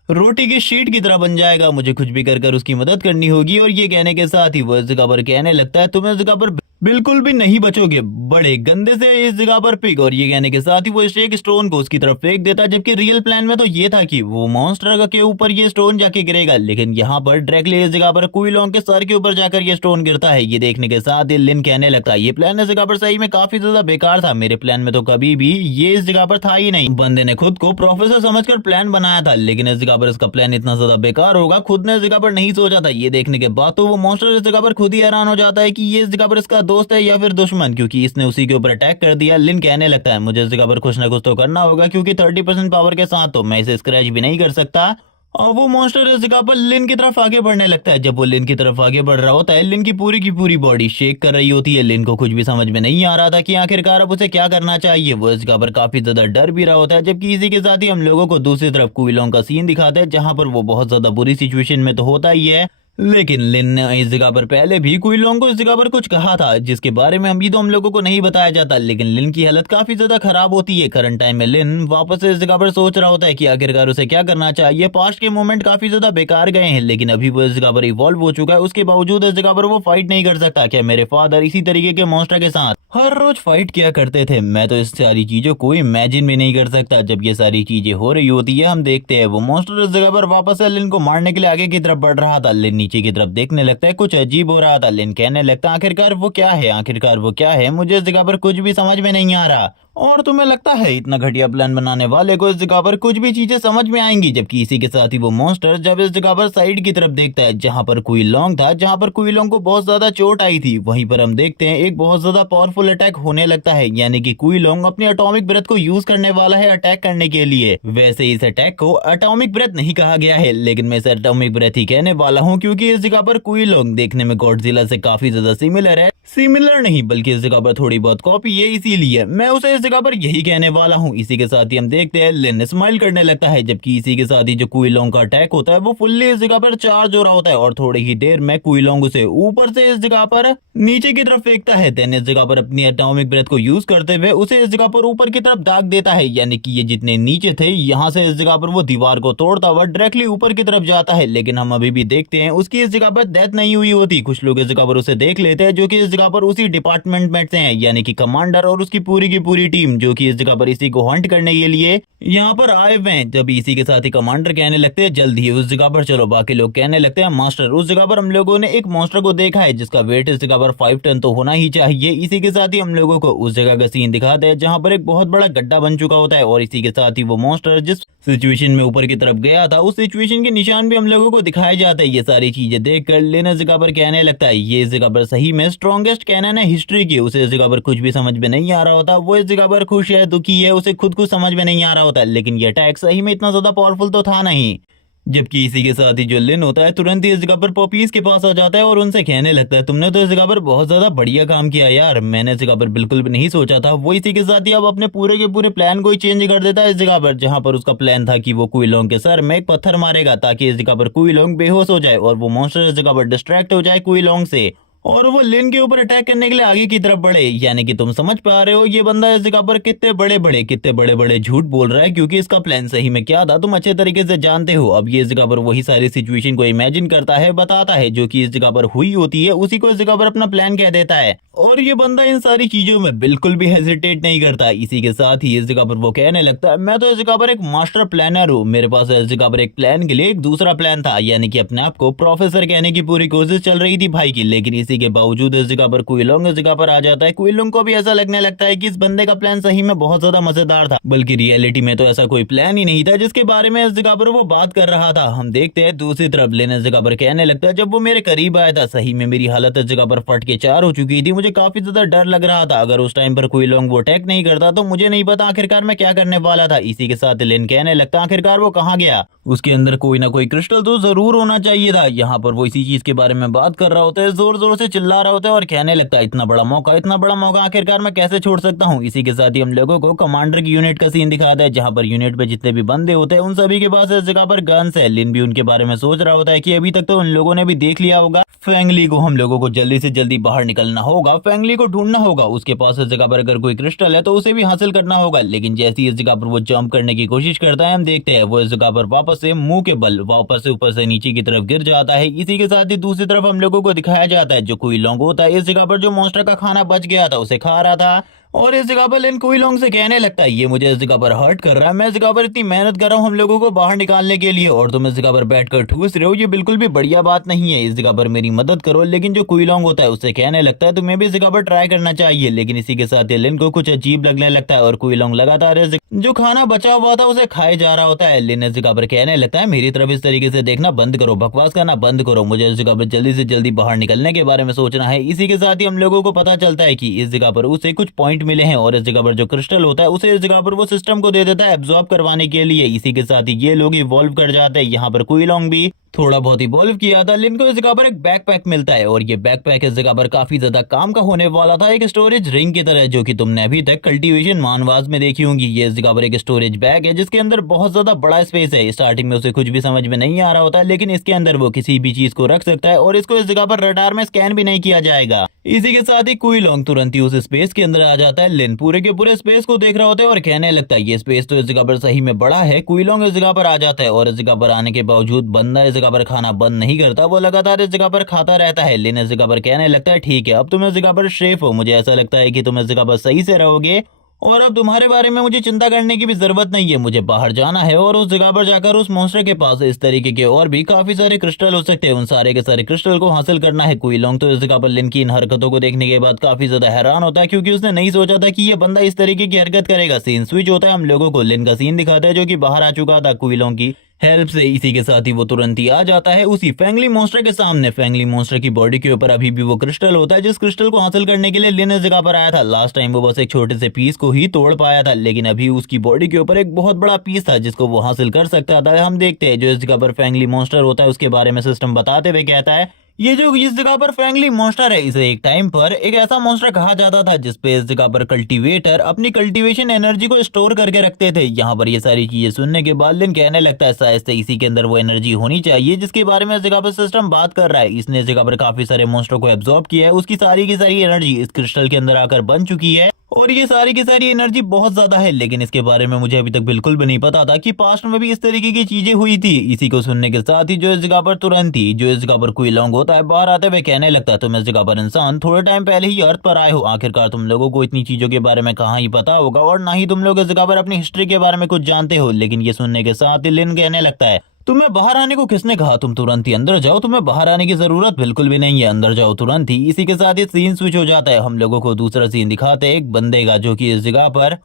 रोटी की शीट की तरह बन जाएगा, मुझे कुछ भी कर उसकी मदद करनी होगी। और ये कहने के साथ ही वो इस जगह पर कहने लगता है तुम इस जगह पर बिल्कुल भी नहीं बचोगे, बड़े गंदे से इस जगह पर पिग। और ये कहने के साथ ही वो एक स्टोन को उसकी तरफ फेंक देता है। जबकि रियल प्लान में तो ये था कि वो मॉन्स्टर के ऊपर ये स्टोन जाके गिरेगा, लेकिन यहाँ पर डायरेक्टली इस जगह पर क्विलोंग के सर के ऊपर जाकर ये स्टोन गिरता है। ये देखने के साथ ही लिन कहने लगता है ये प्लान इस जगह पर सही में काफी ज्यादा बेकार था, मेरे प्लान में तो कभी भी ये इस जगह पर था ही नहीं। बंदे ने खुद को प्रोफेसर समझकर प्लान बनाया था, लेकिन इस जगह पर इसका प्लान इतना ज्यादा बेकार होगा खुद ने इस जगह पर नहीं सोचा था। ये देखने के बाद तो वो मॉन्स्टर इस जगह पर खुद ही हैरान हो जाता है कि ये इस जगह पर इसका दोस्त है या फिर दुश्मन, क्योंकि इसने उसी के ऊपर अटैक कर दिया। लिन कहने लगता है मुझे इस जगह पर कुछ ना कुछ तो करना होगा क्योंकि 30% पावर के साथ तो मैं इसे स्क्रैच भी नहीं कर सकता। और वो मॉन्स्टर इस जगह पर लिन की तरफ आगे बढ़ने लगता है। जब वो लिन की तरफ आगे बढ़ रहा होता है लिन की पूरी बॉडी शेक कर रही होती है। लिन को कुछ भी समझ में नहीं आ रहा था कि आखिरकार अब उसे क्या करना चाहिए। वो इस जगह पर काफी ज्यादा डर भी रहा होता है। जबकि इसी के साथ ही हम लोगों को दूसरी तरफ क्विलोंग का सीन दिखाते हैं जहां पर वो बहुत ज्यादा बुरी सिचुएशन में तो होता ही है, लेकिन लिन ने इस जगह पर पहले भी क्विलोंग को इस जगह पर कुछ कहा था जिसके बारे में अभी तो हम लोगों को नहीं बताया जाता। लेकिन लिन की हालत काफी ज्यादा खराब होती है। करंट टाइम में लिन वापस इस जगह पर सोच रहा होता है कि आखिरकार उसे क्या करना चाहिए। पास्ट के मोमेंट काफी ज्यादा बेकार गए हैं, लेकिन अभी वो इस जगह पर इवॉल्व हो चुका है। उसके बावजूद इस जगह पर वो फाइट नहीं कर सकता। क्या मेरे फादर इसी तरीके के मॉन्स्टर के साथ हर रोज फाइट किया करते थे? मैं तो इस सारी चीजों को इमेजिन भी नहीं कर सकता। जब ये सारी चीजें हो रही होती है हम देखते हैं वो मॉन्स्टर इस जगह पर वापस से लिन को मारने के लिए आगे की तरफ बढ़ रहा था। लिन नीचे की तरफ देखने लगता है कुछ अजीब हो रहा था। लिन कहने लगता आखिरकार वो क्या है, आखिरकार वो क्या है, मुझे इस जगह पर कुछ भी समझ में नहीं आ रहा। और तुम्हें लगता है इतना घटिया प्लान बनाने वाले को इस जगह पर कुछ भी चीजें समझ में आएंगी? जबकि इसी के साथ ही वो मॉन्स्टर जब इस जगह पर साइड की तरफ देखता है जहां पर क्विलोंग था, जहां पर क्विलोंग को बहुत ज्यादा चोट आई थी, वहीं पर हम देखते हैं एक बहुत ज्यादा पावरफुल अटैक होने लगता है। यानी कि क्विलोंग अपनी एटॉमिक ब्रेथ को यूज करने वाला है अटैक करने के लिए। वैसे इस अटैक को एटॉमिक ब्रेथ नहीं कहा गया है, लेकिन मैं इसे एटॉमिक ब्रेथ ही कहने वाला हूँ क्योंकि इस जगह पर क्विलोंग देखने में गॉडजिला से काफी ज्यादा सिमिलर है। सिमिलर नहीं बल्कि इस जगह पर थोड़ी बहुत कॉपी है, इसीलिए मैं उसे इस जगह पर यही कहने वाला हूँ। इसी के साथ ही हम देखते हैं लिन स्माइल करने लगता है। जबकि इसी के साथ ही जो क्विलोंग का अटैक होता है वो फुल्ली इस जगह पर चार्ज हो रहा होता है और थोड़ी ही देर में क्विलोंग उसे ऊपर से इस जगह पर नीचे की तरफ फेंकता है। देन इस जगह पर अपनी एटॉमिक ब्रेथ को यूज करते हुए उसे इस जगह पर ऊपर की तरफ दाग देता है। यानी कि ये जितने नीचे थे यहाँ से इस जगह पर वो दीवार को तोड़ता हुआ डायरेक्टली ऊपर की तरफ जाता है। लेकिन हम अभी भी देखते हैं उसकी इस जगह पर डेथ नहीं हुई होती। कुछ लोग इस जगह पर उसे देख लेते हैं जो कि इस जगह पर उसी डिपार्टमेंट में से हैं, यानी कि कमांडर और उसकी पूरी की पूरी टीम जो कि इस जगह पर इसी को हंट करने के लिए यहाँ पर आए हुए हैं। जब इसी के साथ ही कमांडर कहने लगते हैं जल्द ही उस जगह पर चलो, बाकी लोग कहने लगते हैं मास्टर उस जगह पर हम लोगों ने एक मॉन्स्टर को देखा है जिसका वेट इस जगह पर 5 टन तो होना ही चाहिए। इसी के साथ ही हम लोगों को उस जगह का सीन दिखाते हैं जहाँ पर एक बहुत बड़ा गड्ढा बन चुका होता है और इसी के साथ ही वो मॉन्स्टर जिस सिचुएशन में ऊपर की तरफ गया था उस सिचुएशन के निशान भी हम लोगों को दिखाए जाते हैं। ये सारी चीजें देखकर लेना जगह पर कहने लगता है ये जगह पर सही में स्ट्रॉन्गेस्ट कैनन है हिस्ट्री की। उसे इस जगह पर कुछ भी समझ में नहीं आ रहा होता, वो इस जगह पर खुश है दुखी है, उसे खुद कुछ समझ में नहीं आ रहा होता। लेकिन ये अटैक सही में इतना ज्यादा पावरफुल तो था नहीं। जबकि इसी के साथ ही जो लिन होता है तुरंत ही इस जगह पर पॉपीज के पास आ जाता है और उनसे कहने लगता है तुमने तो इस जगह पर बहुत ज्यादा बढ़िया काम किया यार, मैंने इस जगह पर बिल्कुल भी नहीं सोचा था। वो इसी के साथ ही अब अपने पूरे के पूरे प्लान को ही चेंज कर देता है इस जगह पर, जहां पर उसका प्लान था कि वो कुइलोंग के सर में एक पत्थर मारेगा ताकि इस जगह पर कुइलोंग बेहोश हो जाए और वो मॉन्स्टर इस जगह पर डिस्ट्रैक्ट हो जाए कुइलोंग से और वो लिन के ऊपर अटैक करने के लिए आगे की तरफ बढ़े। यानी कि तुम समझ पा रहे हो ये बंदा इस जगह पर कितने बड़े बड़े झूठ बोल रहा है, क्योंकि इसका प्लान सही में क्या था तुम अच्छे तरीके से जानते हो। अब ये इस जगह पर वही सारी सिचुएशन को इमेजिन करता है, बताता है जो कि इस जगह पर हुई होती है, उसी को इस जगह पर अपना प्लान कह देता है और ये बंदा इन सारी चीजों में बिल्कुल भी हेजिटेट नहीं करता। इसी के साथ ही इस जगह पर वो कहने लगता है मैं तो इस जगह पर एक मास्टर प्लानर हूँ, मेरे पास इस जगह पर एक प्लान के लिए एक दूसरा प्लान था। यानी कि अपने आप को प्रोफेसर कहने की पूरी कोशिश चल रही थी भाई की, लेकिन इसी के बावजूद इस जगह पर कुइलोंग इस जगह पर आ जाता है। कुइलोंग को भी ऐसा लगने लगता है कि इस बंदे का प्लान सही में बहुत ज्यादा मजेदार था, बल्कि रियलिटी में तो ऐसा कोई प्लान ही नहीं था जिसके बारे में इस जगह पर वो बात कर रहा था। हम देखते हैं दूसरी तरफ लिन इस जगह पर कहने लगता है जब वो मेरे करीब आया था सही में मेरी हालत इस जगह पर फट के चार हो चुकी थी, मुझे काफी ज्यादा डर लग रहा था, अगर उस टाइम पर कुइलोंग वो अटैक नहीं करता तो मुझे नहीं पता आखिरकार मैं क्या करने वाला था। इसी के साथ लिन कहने लगता आखिरकार वो कहाँ गया, उसके अंदर कोई ना कोई क्रिस्टल तो जरूर होना चाहिए था। यहाँ पर वो इसी चीज के बारे में बात कर रहा होता है, जोर जोर से चिल्ला रहा होता है और कहने लगता है इतना बड़ा मौका आखिरकार मैं कैसे छोड़ सकता हूँ। इसी के साथ ही हम लोगों को कमांडर की यूनिट का सीन दिखाता है, जहाँ पर यूनिट पे जितने भी बंदे होते हैं उन सभी के पास इस जगह पर गन्स है। लिन भी उनके बारे में सोच रहा होता है कि अभी तक तो उन लोगों ने भी देख लिया होगा फेंगली को, हम लोगों को जल्दी से जल्दी बाहर निकलना होगा, फेंगली को ढूंढना होगा, उसके पास इस जगह पर अगर कोई क्रिस्टल है तो उसे भी हासिल करना होगा। लेकिन जैसे ही इस जगह पर वो जंप करने की कोशिश करता है हम देखते हैं वो इस जगह पर वापस से मुंह के बल वापस से ऊपर से नीचे की तरफ गिर जाता है। इसी के साथ ही दूसरी तरफ हम लोगों को दिखाया जाता है जो कुइलोंग होता है इस जगह पर जो मॉन्स्टर का खाना बच गया था उसे खा रहा था और इस जगह पर लिन कुइलोंग से कहने लगता है ये मुझे इस जगह पर हर्ट कर रहा है, मैं इस जगह पर इतनी मेहनत कर रहा हूँ हम लोगों को बाहर निकालने के लिए और तुम इस जगह पर बैठकर ठूस रहे हो, ये बिल्कुल भी बढ़िया बात नहीं है, इस जगह पर मेरी मदद करो। लेकिन जो कुइलोंग होता है उससे कहने लगता है तुम्हें भी इस जगह पर ट्राई करना चाहिए। लेकिन इसी के साथ लिन को कुछ अजीब लगने लगता है और कुइलोंग लगातार जो खाना बचा हुआ था उसे खाए जा रहा होता है। लिन इस जगह पर कहने लगता है मेरी तरफ इस तरीके से देखना बंद करो, बकवास करना बंद करो, मुझे इस जगह पर जल्दी से जल्दी बाहर निकलने के बारे में सोचना है। इसी के साथ ही हम लोगों को पता चलता है कि इस जगह पर उसे कुछ पॉइंट मिले हैं और इस जगह पर जो क्रिस्टल होता है उसे इस जगह पर वो सिस्टम को दे देता है एब्जॉर्ब करवाने के लिए। इसी के साथ ही ये लोग इवॉल्व कर जाते हैं, यहाँ पर कुइलोंग भी थोड़ा बहुत इवॉल्व किया था। लिन को इस जगह पर एक बैकपैक मिलता है और ये बैकपैक इस जगह पर काफी ज्यादा काम का होने वाला था, एक स्टोरेज रिंग की तरह जो कि तुमने अभी तक कल्टीवेशन मानवास में देखी होंगी। ये इस जगह पर एक स्टोरेज बैग है जिसके अंदर बहुत ज्यादा बड़ा स्पेस है। स्टार्टिंग में उसे कुछ भी समझ में नहीं आ रहा होता है, लेकिन इसके अंदर वो किसी भी चीज को रख सकता है और इसको इस जगह पर रडार में स्कैन भी नहीं किया जाएगा। इसी के साथ ही कुइलोंग तुरंत ही उस स्पेस के अंदर आ जाता है। लिन पूरे के पूरे स्पेस को देख रहा होता है और कहने लगता है ये स्पेस तो इस जगह पर सही में बड़ा है। कुइलोंग इस जगह पर आ जाता है और इस जगह पर आने के बावजूद बंदा इस जगह पर खाना बंद नहीं करता, वो लगातार इस जगह पर खाता रहता है। लिन इस जगह पर कहने लगता है ठीक है अब तुम इस जगह पर शेफ हो, मुझे ऐसा लगता है कि तुम इस जगह पर सही से रहोगे और अब तुम्हारे बारे में मुझे चिंता करने की भी जरूरत नहीं है, मुझे बाहर जाना है और उस जगह पर जाकर उस मॉन्स्टर के पास इस तरीके के और भी काफी सारे क्रिस्टल हो सकते हैं, उन सारे के सारे क्रिस्टल को हासिल करना है। कुइलोंग तो इस जगह पर लिन की इन हरकतों को देखने के बाद काफी ज्यादा हैरान होता है, क्योंकि उसने नहीं सोचा था कि ये बंदा इस तरीके की हरकत करेगा। सीन स्विच होता है, हम लोगों को लिन का सीन दिखाता है जो कि बाहर आ चुका था कुइलोंग की हेल्प से। इसी के साथ ही वो तुरंत ही आ जाता है उसी फेंगली मॉन्स्टर के सामने। फेंगली मॉन्स्टर की बॉडी के ऊपर अभी भी वो क्रिस्टल होता है जिस क्रिस्टल को हासिल करने के लिए लिन इस जगह पर आया था। लास्ट टाइम वो बस एक छोटे से पीस को ही तोड़ पाया था, लेकिन अभी उसकी बॉडी के ऊपर एक बहुत बड़ा पीस था जिसको वो हासिल कर सकता था। हम देखते हैं जो इस जगह पर फेंगली मॉन्स्टर होता है उसके बारे में सिस्टम बताते हुए कहता है ये जो इस जगह पर फेंगली मॉन्स्टर है इसे एक टाइम पर एक ऐसा मॉन्स्टर कहा जाता था जिसपे इस जगह पर कल्टीवेटर अपनी कल्टीवेशन एनर्जी को स्टोर करके रखते थे। यहाँ पर ये सारी चीजें सुनने के बाद लिन कहने लगता है शायद से इसी के अंदर वो एनर्जी होनी चाहिए जिसके बारे में इस जगह पर सिस्टम बात कर रहा है। इसने इस जगह पर काफी सारे मॉन्स्टर को एब्जॉर्ब किया है, उसकी सारी की सारी एनर्जी इस क्रिस्टल के अंदर आकर बन चुकी है और ये सारी की सारी एनर्जी बहुत ज्यादा है। लेकिन इसके बारे में मुझे अभी तक बिल्कुल भी नहीं पता था कि पास्ट में भी इस तरीके की चीजें हुई थी। इसी को सुनने के साथ ही जो इस जगह पर तुरंत ही जो इस जगह पर कुइलोंग होता है बाहर आते हुए कहने लगता है तुम इस जगह पर इंसान थोड़े टाइम पहले ही अर्थ पर आए हो, आखिरकार तुम लोगों को इतनी चीजों के बारे में कहाँ ही पता होगा और ना ही तुम लोग इस जगह पर अपनी हिस्ट्री के बारे में कुछ जानते हो। लेकिन ये सुनने के साथ ही लिन कहने लगता है तुम्हें बाहर आने को किसने कहा, तुम तुरंत ही अंदर जाओ, तुम्हें बाहर आने की जरूरत बिल्कुल भी नहीं है, अंदर जाओ तुरंत ही। इसी के साथ ही सीन स्विच हो जाता है, हम लोगों को दूसरा सीन दिखाते हैं एक बंदे का जो कि इस जगह पर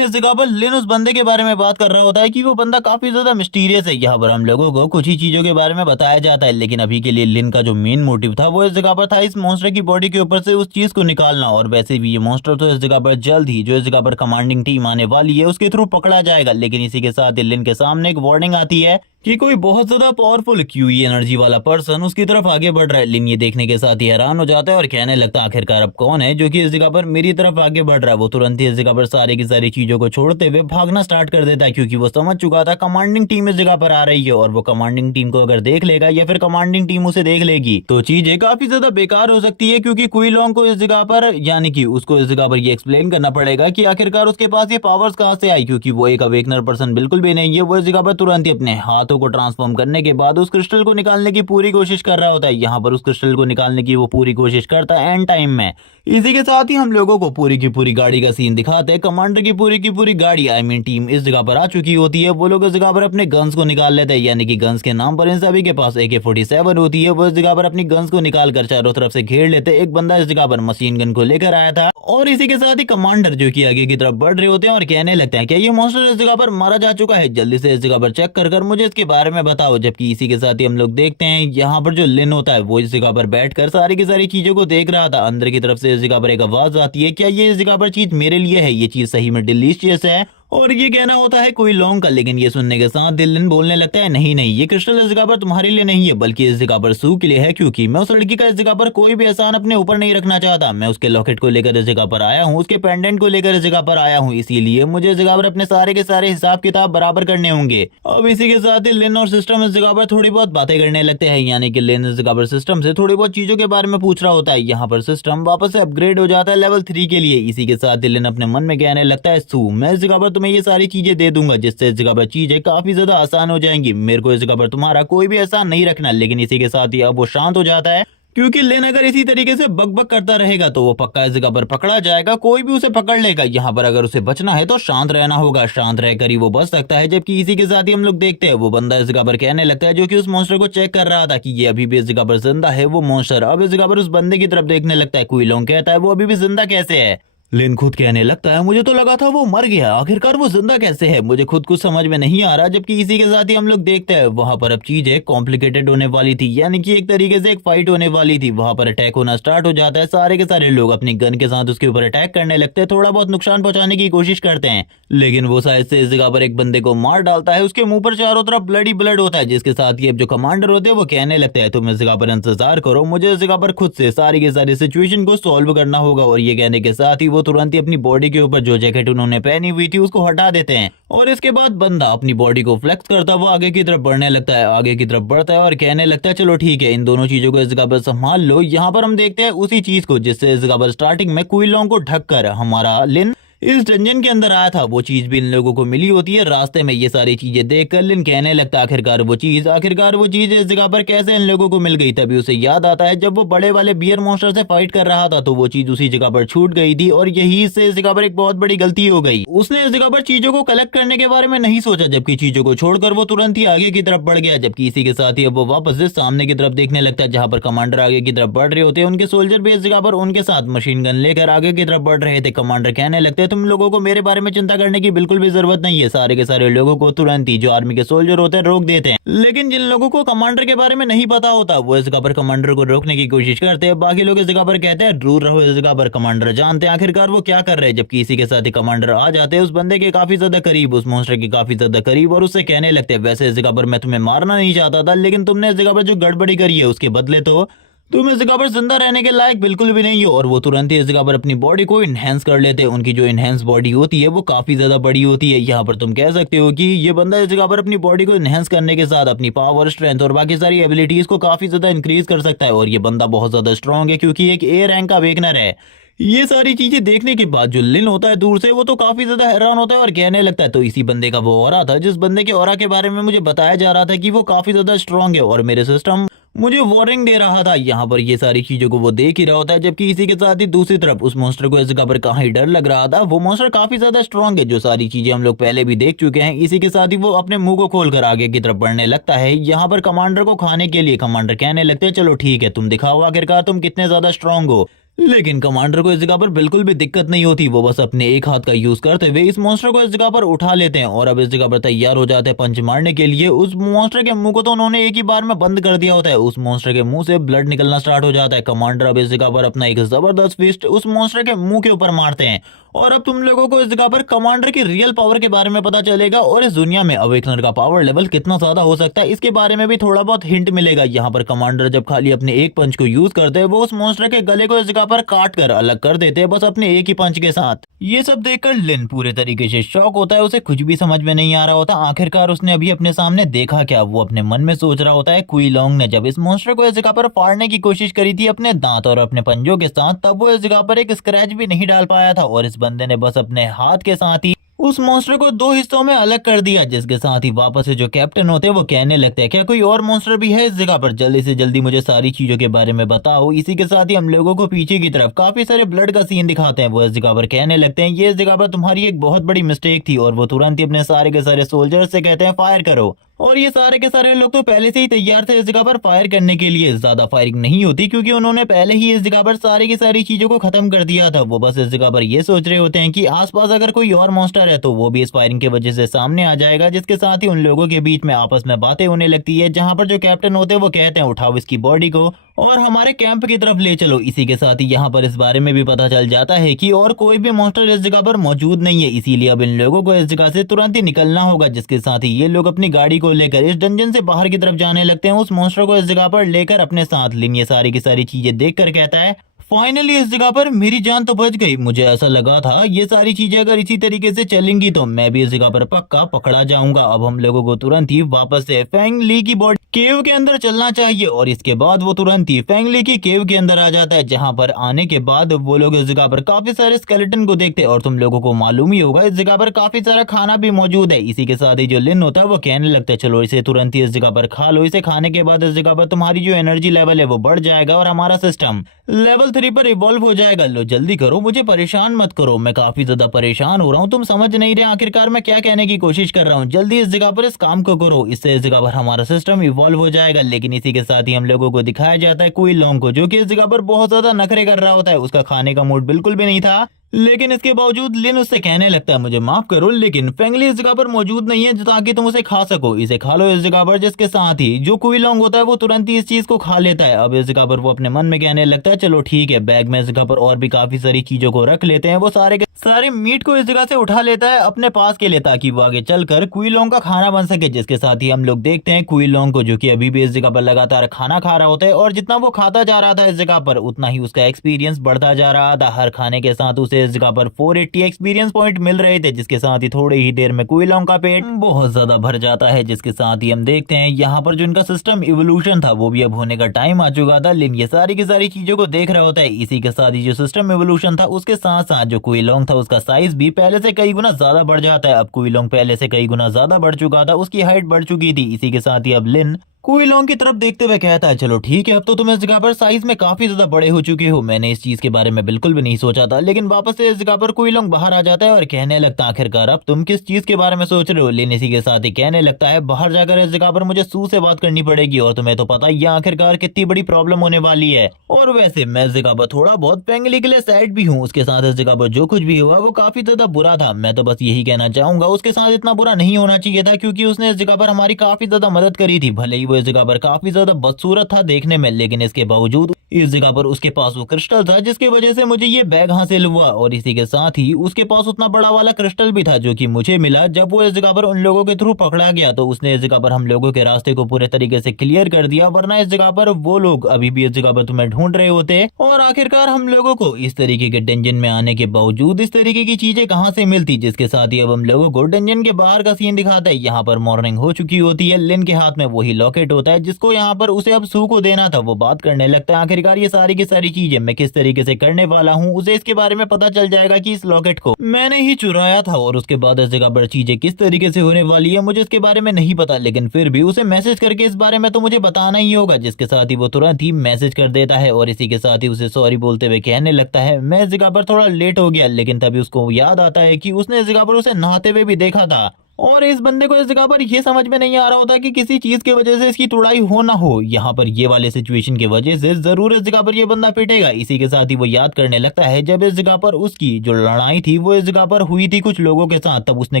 इस जगह पर लिन उस बंदे के बारे में बात कर रहा होता है कि वो बंदा काफी ज्यादा मिस्टीरियस है। यहाँ पर हम लोगों को कुछ ही चीजों के बारे में बताया जाता है, लेकिन अभी के लिए लिन का जो मेन मोटिव था वो इस जगह पर था इस मॉन्स्टर की बॉडी के ऊपर से उस चीज को निकालना। और वैसे भी ये मॉन्स्टर तो इस जगह पर जल्द ही जो इस जगह पर कमांडिंग टीम आने वाली है उसके थ्रू पकड़ा जाएगा। लेकिन इसी के साथ ही लिन के सामने एक वार्निंग आती है कि कोई बहुत ज्यादा पावरफुल क्यूई एनर्जी वाला पर्सन उसकी तरफ आगे बढ़ रहा है। लिन ये देखने के साथ ही हैरान हो जाता है और कहने लगता है आखिरकार अब कौन है जो कि इस जगह पर मेरी तरफ आगे बढ़ रहा है। वो तुरंत ही इस जगह पर सारी की सारी चीजों को छोड़ते हुए भागना स्टार्ट कर देता है, क्योंकि वो समझ चुका था कमांडिंग टीम इस जगह पर आ रही है और वो कमांडिंग टीम को अगर देख लेगा या फिर कमांडिंग टीम उसे देख लेगी तो चीजें काफी ज्यादा बेकार हो सकती है, क्योंकि क्वी लॉन्ग को इस जगह पर यानी कि उसको इस जगह पर ये एक्सप्लेन करना पड़ेगा कि आखिरकार उसके पास ये पावर्स कहां से आई, क्योंकि वो एक अवेकनर पर्सन बिल्कुल भी नहीं है। वो इस जगह पर तुरंत ही अपने हाथों को ट्रांसफॉर्म करने के बाद उस क्रिस्टल को निकालने की पूरी कोशिश कर रहा होता है। यहाँ पर उस क्रिस्टल को निकालने की वो पूरी कोशिश करता है एंड टाइम में। इसी के साथ ही हम लोगों को पूरी की पूरी गाड़ी का सीन दिखाते हैं। कमांडर की पूरी गाड़ी आई मीन टीम इस जगह पर आ चुकी होती है। वो लोग इस जगह पर अपने गन्स को निकाल लेते हैं, यानी कि गन्स के नाम पर इन सभी के पास AK-47 होती है। वो इस जगह पर अपनी गन्स को निकाल कर चारों तरफ से घेर लेते। एक बंदा इस जगह पर मशीन गन को लेकर आया था और इसी के साथ ही कमांडर जो कि आगे की तरफ बढ़ रहे होते हैं और कहने लगते हैं क्या ये मॉन्स्टर इस जगह पर मारा जा चुका है, जल्दी से इस जगह पर चेक कर मुझे इसके बारे में बताओ। जबकि इसी के साथ ही हम लोग देखते हैं यहाँ पर जो लिन होता है वो इस जगह पर बैठकर सारी की सारी चीजों को देख रहा था। अंदर की तरफ से इस जगह पर एक आवाज आती है, क्या ये इस जगह पर चीज मेरे लिए है, ये चीज सही में डिलीशियस है। और ये कहना होता है कोई लॉन्ग का, लेकिन ये सुनने के साथ लिन बोलने लगता है नहीं नहीं ये क्रिस्टल इस जगह पर तुम्हारे लिए नहीं है बल्कि इस जगह पर सू के लिए है, क्योंकि मैं उस लड़की का इस जगह पर कोई भी एहसान अपने ऊपर नहीं रखना चाहता। मैं उसके लॉकेट को लेकर इस जगह पर आया हूँ, उसके पेंडेंट को लेकर इस जगह पर आया हूँ, इसीलिए मुझे इस जगह पर अपने सारे के सारे हिसाब किताब बराबर करने होंगे। अब इसी के साथ ही लिन और सिस्टम इस जगह पर थोड़ी बहुत बातें करने लगते हैं, यानी कि लिन इस जगह पर सिस्टम से थोड़ी बहुत चीजों के बारे में पूछ रहा होता है। यहाँ पर सिस्टम वापस से अपग्रेड हो जाता है लेवल 3 के लिए। इसी के साथ लिन अपने मन में कहने लगता है सू मैं इस जगह पर तुम्हें ये सारी चीजें दे दूंगा, जिससे इस जगह पर चीजें काफी ज्यादा आसान हो जाएंगी। मेरे को इस जगह पर तुम्हारा कोई भी एहसान नहीं रखना। लेकिन इसी के साथ ही अब वो शांत हो जाता है, क्योंकि लिन अगर इसी तरीके से बक करता रहेगा तो वो पक्का इस जगह पर पकड़ा जाएगा, कोई भी उसे पकड़ लेगा। यहाँ पर अगर उसे बचना है तो शांत रहना होगा, शांत रहकर ही वो बच सकता है। जबकि इसी के साथ ही हम लोग देखते हैं वो बंदा इस जगह पर कहने लगता है जो कि उस मॉन्स्टर को चेक कर रहा था कि ये अभी भी इस जगह पर जिंदा है। वो मॉन्स्टर अब इस जगह पर उस बंदे की तरफ देखने लगता है। क्वी लॉन्ग कहता है वो अभी भी जिंदा कैसे है। लिन खुद कहने लगता है मुझे तो लगा था वो मर गया, आखिरकार वो जिंदा कैसे है, मुझे खुद कुछ समझ में नहीं आ रहा। जबकि इसी के साथ ही हम लोग देखते हैं वहां पर अब चीजें कॉम्प्लिकेटेड होने वाली थी, यानी कि एक तरीके से एक फाइट होने वाली थी। वहां पर अटैक होना स्टार्ट हो जाता है, सारे के सारे लोग अपनी गन के साथ उसके ऊपर अटैक करने लगते हैं, थोड़ा बहुत नुकसान पहुंचाने की कोशिश करते हैं। लेकिन वो शायद से इस जगह पर एक बंदे को मार डालता है, उसके मुंह पर चारों तरफ ब्लड होता है। जिसके साथ ही अब जो कमांडर होते हैं वो कहने लगते हैं तुम इस जगह पर इंतजार करो, मुझे इस जगह पर खुद से सारी की सारी सिचुएशन को सॉल्व करना होगा। और ये कहने के साथ ही वो तुरंत ही अपनी बॉडी के ऊपर जो जैकेट उन्होंने पहनी हुई थी उसको हटा देते हैं और इसके बाद बंदा अपनी बॉडी को फ्लेक्स करता हुआ आगे की तरफ बढ़ने लगता है, आगे की तरफ बढ़ता है और कहने लगता है चलो ठीक है इन दोनों चीजों को इस जगह पर संभाल लो। यहाँ पर हम देखते हैं उसी चीज को जिससे इस जगह पर स्टार्टिंग में क्वी लॉन्ग को ढककर हमारा लिन इस डंजन के अंदर आया था, वो चीज भी इन लोगों को मिली होती है। रास्ते में ये सारी चीजें देखकर लिन कहने लगता है आखिरकार वो चीज इस जगह पर कैसे इन लोगों को मिल गई। तभी उसे याद आता है जब वो बड़े वाले बियर मॉन्स्टर से फाइट कर रहा था तो वो चीज उसी जगह पर छूट गई थी और यही से इस जगह पर एक बहुत बड़ी गलती हो गई। उसने इस जगह पर चीजों को कलेक्ट करने के बारे में नहीं सोचा, जबकि चीजों को छोड़कर वो तुरंत ही आगे की तरफ बढ़ गया। जबकि इसी के साथ ही अब वो वापस से सामने की तरफ देखने लगता है, जहां पर कमांडर आगे की तरफ बढ़ रहे होते हैं। उनके सोल्जर भी इस जगह पर उनके साथ मशीन गन लेकर आगे की तरफ बढ़ रहे थे। कमांडर कहने लगते हैं तुम लोगों को मेरे बारे में चिंता करने की बिल्कुल भी जरूरत नहीं है। सारे के सारे लोगों को तुरंत ही जो आर्मी के सोल्जर होते हैं रोक देते हैं। लेकिन जिन लोगों को कमांडर के बारे में नहीं पता होता वो इस जगह पर कमांडर को रोकने की कोशिश करते हैं। बाकी लोग इस जगह पर कहते हैं दूर रहो, इस जगह पर कमांडर जानते हैं आखिरकार वो क्या कर रहे हैं। जबकि इसी के साथ ही कमांडर आ जाते हैं उस बंदे के काफी ज्यादा करीब, उस मॉन्स्टर के काफी ज्यादा करीब और उससे कहने लगते हैं वैसे इस जगह पर मैं तुम्हें मारना नहीं चाहता था, लेकिन तुमने इस जगह पर जो गड़बड़ी करी है उसके बदले तो तुम इस जगह पर जिंदा रहने के लायक बिल्कुल भी नहीं हो। और वो तुरंत ही इस जगह पर अपनी बॉडी को इनहेंस कर लेते हैं। उनकी जो इनहेंस बॉडी होती है वो काफी ज्यादा बड़ी होती है। यहाँ पर तुम कह सकते हो कि ये बंदा इस जगह पर अपनी बॉडी को इनहेंस करने के साथ अपनी पावर, स्ट्रेंथ और बाकी सारी एबिलिटीज को काफी ज्यादा इंक्रीज कर सकता है। और ये बंदा बहुत ज्यादा स्ट्रॉन्ग है क्योंकि एक ए रैंक का वेगनर है। ये सारी चीजें देखने के बाद जो लिन होता है दूर से वो तो काफी ज्यादा हैरान होता है और कहने लगता है तो इसी बंदे का वो ऑरा था जिस बंदे के ऑरा के बारे में मुझे बताया जा रहा था कि वो काफी ज्यादा स्ट्रॉन्ग है और मेरे सिस्टम मुझे वार्निंग दे रहा था। यहाँ पर ये सारी चीजों को वो देख ही रहा होता है। जबकि इसी के साथ ही दूसरी तरफ उस मॉन्स्टर को इस जगह पर कहाँ ही डर लग रहा था। वो मॉन्स्टर काफी ज्यादा स्ट्रॉन्ग है, जो सारी चीजें हम लोग पहले भी देख चुके हैं। इसी के साथ ही वो अपने मुंह को खोलकर आगे की तरफ बढ़ने लगता है। यहाँ पर कमांडर को खाने के लिए कमांडर कहने लगते हैं चलो ठीक है तुम दिखाओ आखिरकार तुम कितने ज्यादा स्ट्रॉन्ग हो। लेकिन कमांडर को इस जगह पर बिल्कुल भी दिक्कत नहीं होती। वो बस अपने एक हाथ का यूज करते हुए इस मॉन्स्टर को इस जगह पर उठा लेते हैं और अब इस जगह पर तैयार हो जाते हैं पंच मारने के लिए। उस मॉन्स्टर के मुंह को तो उन्होंने एक ही बार में बंद कर दिया होता है। उस मॉन्स्टर के मुंह से ब्लड निकलना स्टार्ट हो जाता है। कमांडर अब इस जगह पर अपना एक जबरदस्त फिस्ट उस मॉन्स्टर के मुंह के ऊपर मारते हैं और अब तुम लोगों को इस जगह पर कमांडर की रियल पावर के बारे में पता चलेगा और इस दुनिया में अवेकनर का पावर लेवल कितना ज्यादा हो सकता है इसके बारे में भी थोड़ा बहुत हिंट मिलेगा। यहाँ पर कमांडर जब खाली अपने एक पंच को यूज करते हैं वो उस मॉन्स्टर के गले को इस जगह पर काट कर अलग कर देते हैं बस अपने एक ही पंच के साथ। ये सब देखकर लिन पूरे तरीके से शॉक होता है। उसे कुछ भी समझ में नहीं आ रहा होता। आखिरकार उसने अभी अपने सामने देखा क्या, वो अपने मन में सोच रहा होता है कुई लोंग ने जब इस मॉन्स्टर को इस जगह पर फाड़ने की कोशिश करी थी अपने दांत और अपने पंजों के साथ, तब वो इस जगह पर एक स्क्रैच भी नहीं डाल पाया था और इस बंदे ने बस अपने हाथ के साथ ही उस मॉन्स्टर को दो हिस्सों में अलग कर दिया। जिसके साथ ही वापस से जो कैप्टन होते हैं वो कहने लगते हैं क्या कोई और मॉन्स्टर भी है इस जगह पर, जल्दी से जल्दी मुझे सारी चीजों के बारे में बताओ। इसी के साथ ही हम लोगों को पीछे की तरफ काफी सारे ब्लड का सीन दिखाते हैं। वो इस जगह पर कहने लगते हैं ये इस जगह पर तुम्हारी एक बहुत बड़ी मिस्टेक थी और वो तुरंत ही अपने सारे के सारे सोल्जर से कहते हैं फायर करो। और ये सारे के सारे लोग तो पहले से ही तैयार थे इस जगह पर फायर करने के लिए। ज्यादा फायरिंग नहीं होती क्योंकि उन्होंने पहले ही इस जगह पर सारी की सारी चीजों को खत्म कर दिया था। वो बस इस जगह पर ये सोच रहे होते हैं कि आसपास अगर कोई और मॉन्स्टर है तो वो भी इस फायरिंग की वजह से सामने आ जाएगा। जिसके साथ ही उन लोगों के बीच में आपस में बातें होने लगती है जहां पर जो कैप्टन होते हैं वो कहते हैं उठाओ इसकी बॉडी को और हमारे कैंप की तरफ ले चलो। इसी के साथ ही यहाँ पर इस बारे में भी पता चल जाता है कि और कोई भी मॉन्स्टर इस जगह पर मौजूद नहीं है, इसीलिए अब इन लोगों को इस जगह से तुरंत ही निकलना होगा। जिसके साथ ही ये लोग अपनी गाड़ी को लेकर इस डंजन से बाहर की तरफ जाने लगते हैं उस मॉन्स्टर को इस जगह पर लेकर अपने साथ। लिन ये सारी की सारी चीजें देख कर कहता है फाइनली इस जगह पर मेरी जान तो बच गई। मुझे ऐसा लगा था ये सारी चीजें अगर इसी तरीके से चलेंगी तो मैं भी इस जगह पर पक्का पकड़ा जाऊंगा। अब हम लोगों को तुरंत ही वापस से फेंग ली की बॉडी केव के अंदर चलना चाहिए और इसके बाद वो तुरंत ही फेंग ली की केव के अंदर आ जाता है। जहां पर आने के बाद वो लोग इस जगह पर काफी सारे स्केलेटन को देखते हैं और तुम लोगों को मालूम ही होगा इस जगह पर काफी सारा खाना भी मौजूद है। इसी के साथ ही जो लिन होता है वो कहने लगता है चलो इसे तुरंत ही इस जगह पर खा लो। इसे खाने के बाद इस जगह पर तुम्हारी जो एनर्जी लेवल है वो बढ़ जाएगा और हमारा सिस्टम लेवल 3 पर इवॉल्व हो जाएगा। लो जल्दी करो, मुझे परेशान मत करो, मैं काफी ज्यादा परेशान हो रहा हूँ। तुम समझ नहीं रहे आखिरकार मैं क्या कहने की कोशिश कर रहा हूँ। जल्दी इस जगह पर इस काम को करो, इससे इस जगह पर हमारा सिस्टम इवॉल्व हो जाएगा। लेकिन इसी के साथ ही हम लोगों को दिखाया जाता है कुई लोंग को जो कि इस जगह पर बहुत ज्यादा नखरे कर रहा होता है। उसका खाने का मूड बिल्कुल भी नहीं था, लेकिन इसके बावजूद लिन उससे कहने लगता है मुझे माफ करो लेकिन फेंगली इस जगह पर मौजूद नहीं है ताकि तुम उसे खा सको, इसे खा लो इस जगह पर। जिसके साथ ही जो कुई लोंग होता है वो तुरंत ही इस चीज को खा लेता है। अब इस जगह पर वो अपने मन में कहने लगता है चलो ठीक है, बैग में इस जगह पर और भी काफी सारी चीजों को रख लेते हैं। वो सारे के सारे मीट को इस जगह से उठा लेता है अपने पास के लिए ताकि वो आगे चलकर कुई लोंग का खाना बन सके। जिसके साथ ही हम लोग देखते हैं कुई लोंग को जो कि अभी भी इस जगह पर लगातार खाना खा रहा होता है और जितना वो खाता जा रहा था इस जगह पर उतना ही उसका एक्सपीरियंस बढ़ता जा रहा था। हर खाने के साथ उसे इस जगह पर 480 एक्सपीरियंस पॉइंट मिल रहे थे। जिसके साथ ही थोड़ी ही देर में कुई लोंग का पेट बहुत ज्यादा भर जाता है। जिसके साथ ही हम देखते हैं यहाँ पर जो इनका सिस्टम इवोल्यूशन था वो भी अब होने का टाइम आ चुका था। लिन ये सारी की सारी चीजों को देख रहा होता है। इसी के साथ ही जो सिस्टम इवोल्यूशन था उसके साथ साथ जो कुई लोंग था उसका साइज भी पहले से कई गुना ज्यादा बढ़ जाता है। अब कुई लोंग पहले से कई गुना ज्यादा बढ़ चुका था, उसकी हाइट बढ़ चुकी थी। इसी के साथ ही अब लिन कुई लोंग की तरफ देखते हुए कहता है चलो ठीक है, अब तो तुम इस जगह पर साइज में काफी ज्यादा बड़े हो चुके हो। मैंने इस चीज के बारे में बिल्कुल भी नहीं सोचा था। लेकिन वापस से इस जगह पर कुई लोंग बाहर आ जाता है और कहने लगता है आखिरकार अब तुम किस चीज के बारे में सोच रहे हो। लिन इसी के साथ ही कहने लगता है बाहर जाकर इस जगह पर मुझे सू से बात करनी पड़ेगी और तुम्हें तो पता ही आखिरकार कितनी बड़ी प्रॉब्लम होने वाली है। और वैसे मैं इस जगह पर थोड़ा बहुत फेंगली के लिए सैड भी हूँ। उसके साथ इस जगह पर जो कुछ भी हुआ वो काफी ज्यादा बुरा था। मैं तो बस यही कहना चाहूंगा उसके साथ इतना बुरा नहीं होना चाहिए था क्योंकि उसने इस जगह पर हमारी काफी ज्यादा मदद करी थी। भले ही वो इस जगह पर काफी ज्यादा बदसूरत था देखने में, लेकिन इसके बावजूद इस जगह पर उसके पास वो क्रिस्टल था जिसकी वजह से मुझे ये बैग हासिल हुआ। और इसी के साथ ही उसके पास उतना बड़ा वाला क्रिस्टल भी था जो कि मुझे मिला जब वो इस जगह पर उन लोगों के थ्रू पकड़ा गया। तो उसने इस जगह पर हम लोगों के रास्ते को पूरे तरीके से क्लियर कर दिया, वरना इस जगह पर वो लोग अभी भी इस जगह पर तुम्हें ढूंढ रहे होते। और आखिरकार हम लोगों को इस तरीके के डंजन में आने के बावजूद इस तरीके की चीजें कहाँ से मिलती। जिसके साथ ही अब हम लोगों को डंजन के बाहर का सीन दिखाता है। यहाँ पर मॉर्निंग हो चुकी होती है। लिन के हाथ में वही लॉकेट होता है जिसको यहाँ पर उसे अब सू को देना था। वो बात करने लगता है आखिरकार ये सारी की सारी चीजें मैं किस तरीके से करने वाला हूँ उसे इसके बारे में पता चल जाएगा कि इस लॉकेट को मैंने ही चुराया था। और उसके बाद इस जगह पर चीजें किस तरीके से होने वाली है मुझे इसके बारे में नहीं पता, लेकिन फिर भी उसे मैसेज करके इस बारे में तो मुझे बताना ही होगा। जिसके साथ ही वो तुरंत ही मैसेज कर देता है और इसी के साथ ही उसे सॉरी बोलते हुए कहने लगता है मैं इस जगह पर थोड़ा लेट हो गया। लेकिन तभी उसको याद आता है कि उसने इस जगह पर उसे नहाते हुए भी देखा था और इस बंदे को इस जगह पर ये समझ में नहीं आ रहा होता कि किसी चीज की वजह से इसकी तुड़ाई हो ना हो, यहाँ पर ये वाले सिचुएशन की वजह से जरूर इस जगह पर ये बंदा पिटेगा। इसी के साथ ही वो याद करने लगता है जब इस जगह पर उसकी जो लड़ाई थी वो इस जगह पर हुई थी कुछ लोगों के साथ, तब उसने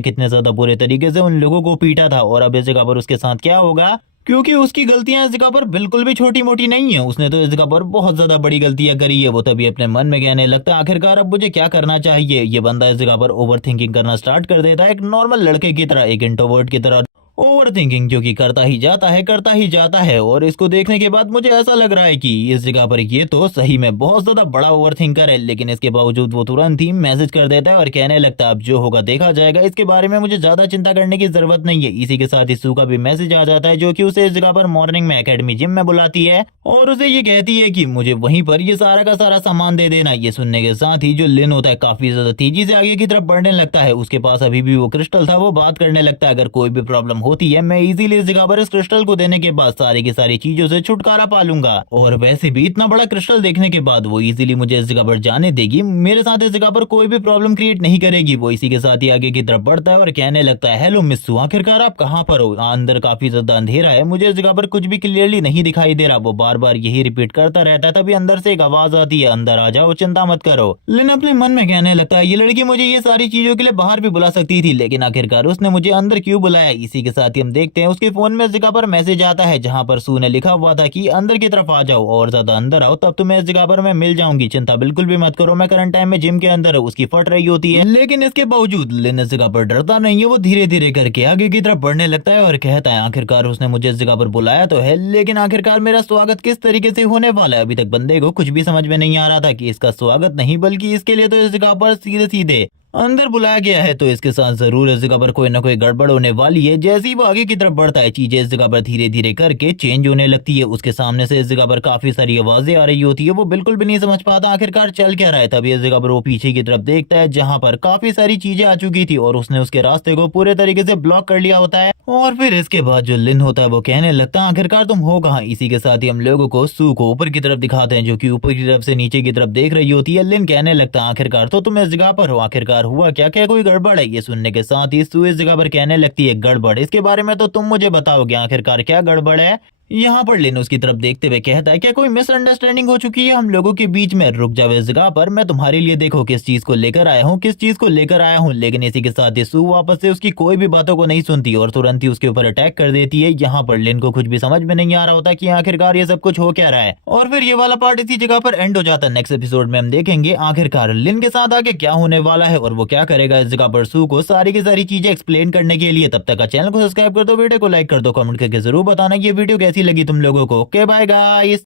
कितने ज्यादा बुरे तरीके से उन लोगों को पीटा था। और अब इस जगह पर उसके साथ क्या होगा, क्योंकि उसकी गलतियां इस जगह पर बिल्कुल भी छोटी मोटी नहीं है, उसने तो इस जगह पर बहुत ज्यादा बड़ी गलतियां करी है। वो तभी अपने मन में कहने लगता है आखिरकार अब मुझे क्या करना चाहिए। ये बंदा इस जगह पर ओवर थिंकिंग करना स्टार्ट कर देता है, एक नॉर्मल लड़के की तरह, एक इंट्रोवर्ट की तरह ओवर थिंकिंग जो कि करता ही जाता है करता ही जाता है। और इसको देखने के बाद मुझे ऐसा लग रहा है कि इस जगह पर ये तो सही में बहुत ज्यादा बड़ा ओवर थिंकर है, लेकिन इसके बावजूद वो तुरंत ही मैसेज कर देता है और कहने लगता है अब जो होगा देखा जाएगा, इसके बारे में मुझे ज्यादा चिंता करने की जरूरत नहीं है। इसी के साथ ही सू का भी मैसेज आ जाता है जो कि उसे इस जगह पर मॉर्निंग में एकेडमी जिम में बुलाती है और उसे ये कहती है कि मुझे वहीं पर ये सारा का सारा सामान दे देना। ये सुनने के साथ ही जो लिन होता है काफी ज्यादा तेजी से आगे की तरफ बढ़ने लगता है। उसके पास अभी भी वो क्रिस्टल था, वो बात करने लगता है अगर कोई भी प्रॉब्लम होती है मैं इजीली इस जगह पर इस क्रिस्टल को देने के बाद सारी की सारी चीजों से छुटकारा पा लूंगा। और वैसे भी इतना बड़ा क्रिस्टल देखने के बाद वो इजीली मुझे इस जगह पर जाने देगी, मेरे साथ इस जगह पर कोई भी प्रॉब्लम क्रिएट नहीं करेगी। वो इसी के साथ ही आगे की तरफ बढ़ता है और कहने लगता है हेलो मिस्सू, आखिरकार आप कहाँ पर हो? अंदर काफी ज्यादा अंधेरा है, मुझे इस जगह पर कुछ भी क्लियरली नहीं दिखाई दे रहा। वो बार बार यही रिपीट करता रहता है, तभी अंदर से एक आवाज आती है अंदर आ जाओ, चिंता मत करो। लिन अपने मन में कहने लगता है ये लड़की मुझे ये सारी चीजों के लिए बाहर भी बुला सकती थी, लेकिन आखिरकार उसने मुझे अंदर क्यों बुलाया। इसी के साथ ही हम देखते हैं उसके फोन में इस जगह पर मैसेज आता है जहां पर सू ने लिखा हुआ था कि अंदर की तरफ आ जाओ और ज्यादा अंदर आओ तब तुम्हें इस जगह पर मैं मिल जाऊंगी, चिंता बिल्कुल भी मत करो। मैं करंट टाइम में जिम के अंदर हूं। उसकी फट रही होती है, लेकिन इसके बावजूद लिन इस जगह पर डरता नहीं है, वो धीरे धीरे करके आगे की तरफ बढ़ने लगता है और कहता है आखिरकार उसने मुझे इस जगह पर बुलाया तो है, लेकिन आखिरकार मेरा स्वागत किस तरीके से होने वाला है। अभी तक बंदे को कुछ भी समझ में नहीं आ रहा था कि इसका स्वागत नहीं बल्कि इसके लिए तो इस जगह पर सीधे सीधे अंदर बुलाया गया है, तो इसके साथ जरूर इस जगह पर कोई ना कोई गड़बड़ होने वाली है। जैसे ही वो आगे की तरफ बढ़ता है चीजें इस जगह पर धीरे धीरे करके चेंज होने लगती है। उसके सामने से इस जगह पर काफी सारी आवाजें आ रही होती है, वो बिल्कुल भी नहीं समझ पाता आखिरकार चल क्या रहा है। तभी इस जगह पर वो पीछे की तरफ देखता है जहां पर काफी सारी चीजें आ चुकी थी और उसने उसके रास्ते को पूरे तरीके से ब्लॉक कर लिया होता है। और फिर इसके बाद जो लिन होता है वो कहने लगता है आखिरकार तुम हो कहाँ। इसी के साथ ही हम लोगों को सू को ऊपर की तरफ दिखाते हैं जो कि ऊपर की तरफ से नीचे की तरफ देख रही होती है। लिन कहने लगता है आखिरकार तो तुम इस जगह पर हो, आखिरकार हुआ क्या, क्या कोई गड़बड़ है। ये सुनने के साथ ही सू इस जगह पर कहने लगती है गड़बड़, इसके बारे में तो तुम मुझे बताओगे आखिरकार क्या गड़बड़ है। यहाँ पर लिन उसकी तरफ देखते हुए कहता है क्या कोई मिसअंडरस्टैंडिंग हो चुकी है हम लोगों के बीच में। रुक जाओ इस जगह पर, मैं तुम्हारे लिए देखो किस चीज को लेकर आया हूँ, किस चीज को लेकर आया हूँ। लेकिन इसी के साथ ही सू वापस से उसकी कोई भी बातों को नहीं सुनती और तुरंत ही उसके ऊपर अटैक कर देती है। यहाँ पर लिन को कुछ भी समझ में नहीं आ रहा होता कि आखिरकार ये सब कुछ हो क्या रहा है। और फिर ये वाला पार्ट इसी जगह पर एंड हो जाता है। नेक्स्ट एपिसोड में हम देखेंगे आखिरकार लिन के साथ आगे क्या होने वाला है और वो क्या करेगा इस जगह पर सू को सारी की सारी चीजें एक्सप्लेन करने के लिए। तब तक का चैनल को सब्सक्राइब कर दो, वीडियो को लाइक कर दो, कमेंट करके जरूर बताना ये वीडियो कैसी लगी तुम लोगों को। Okay bye guys.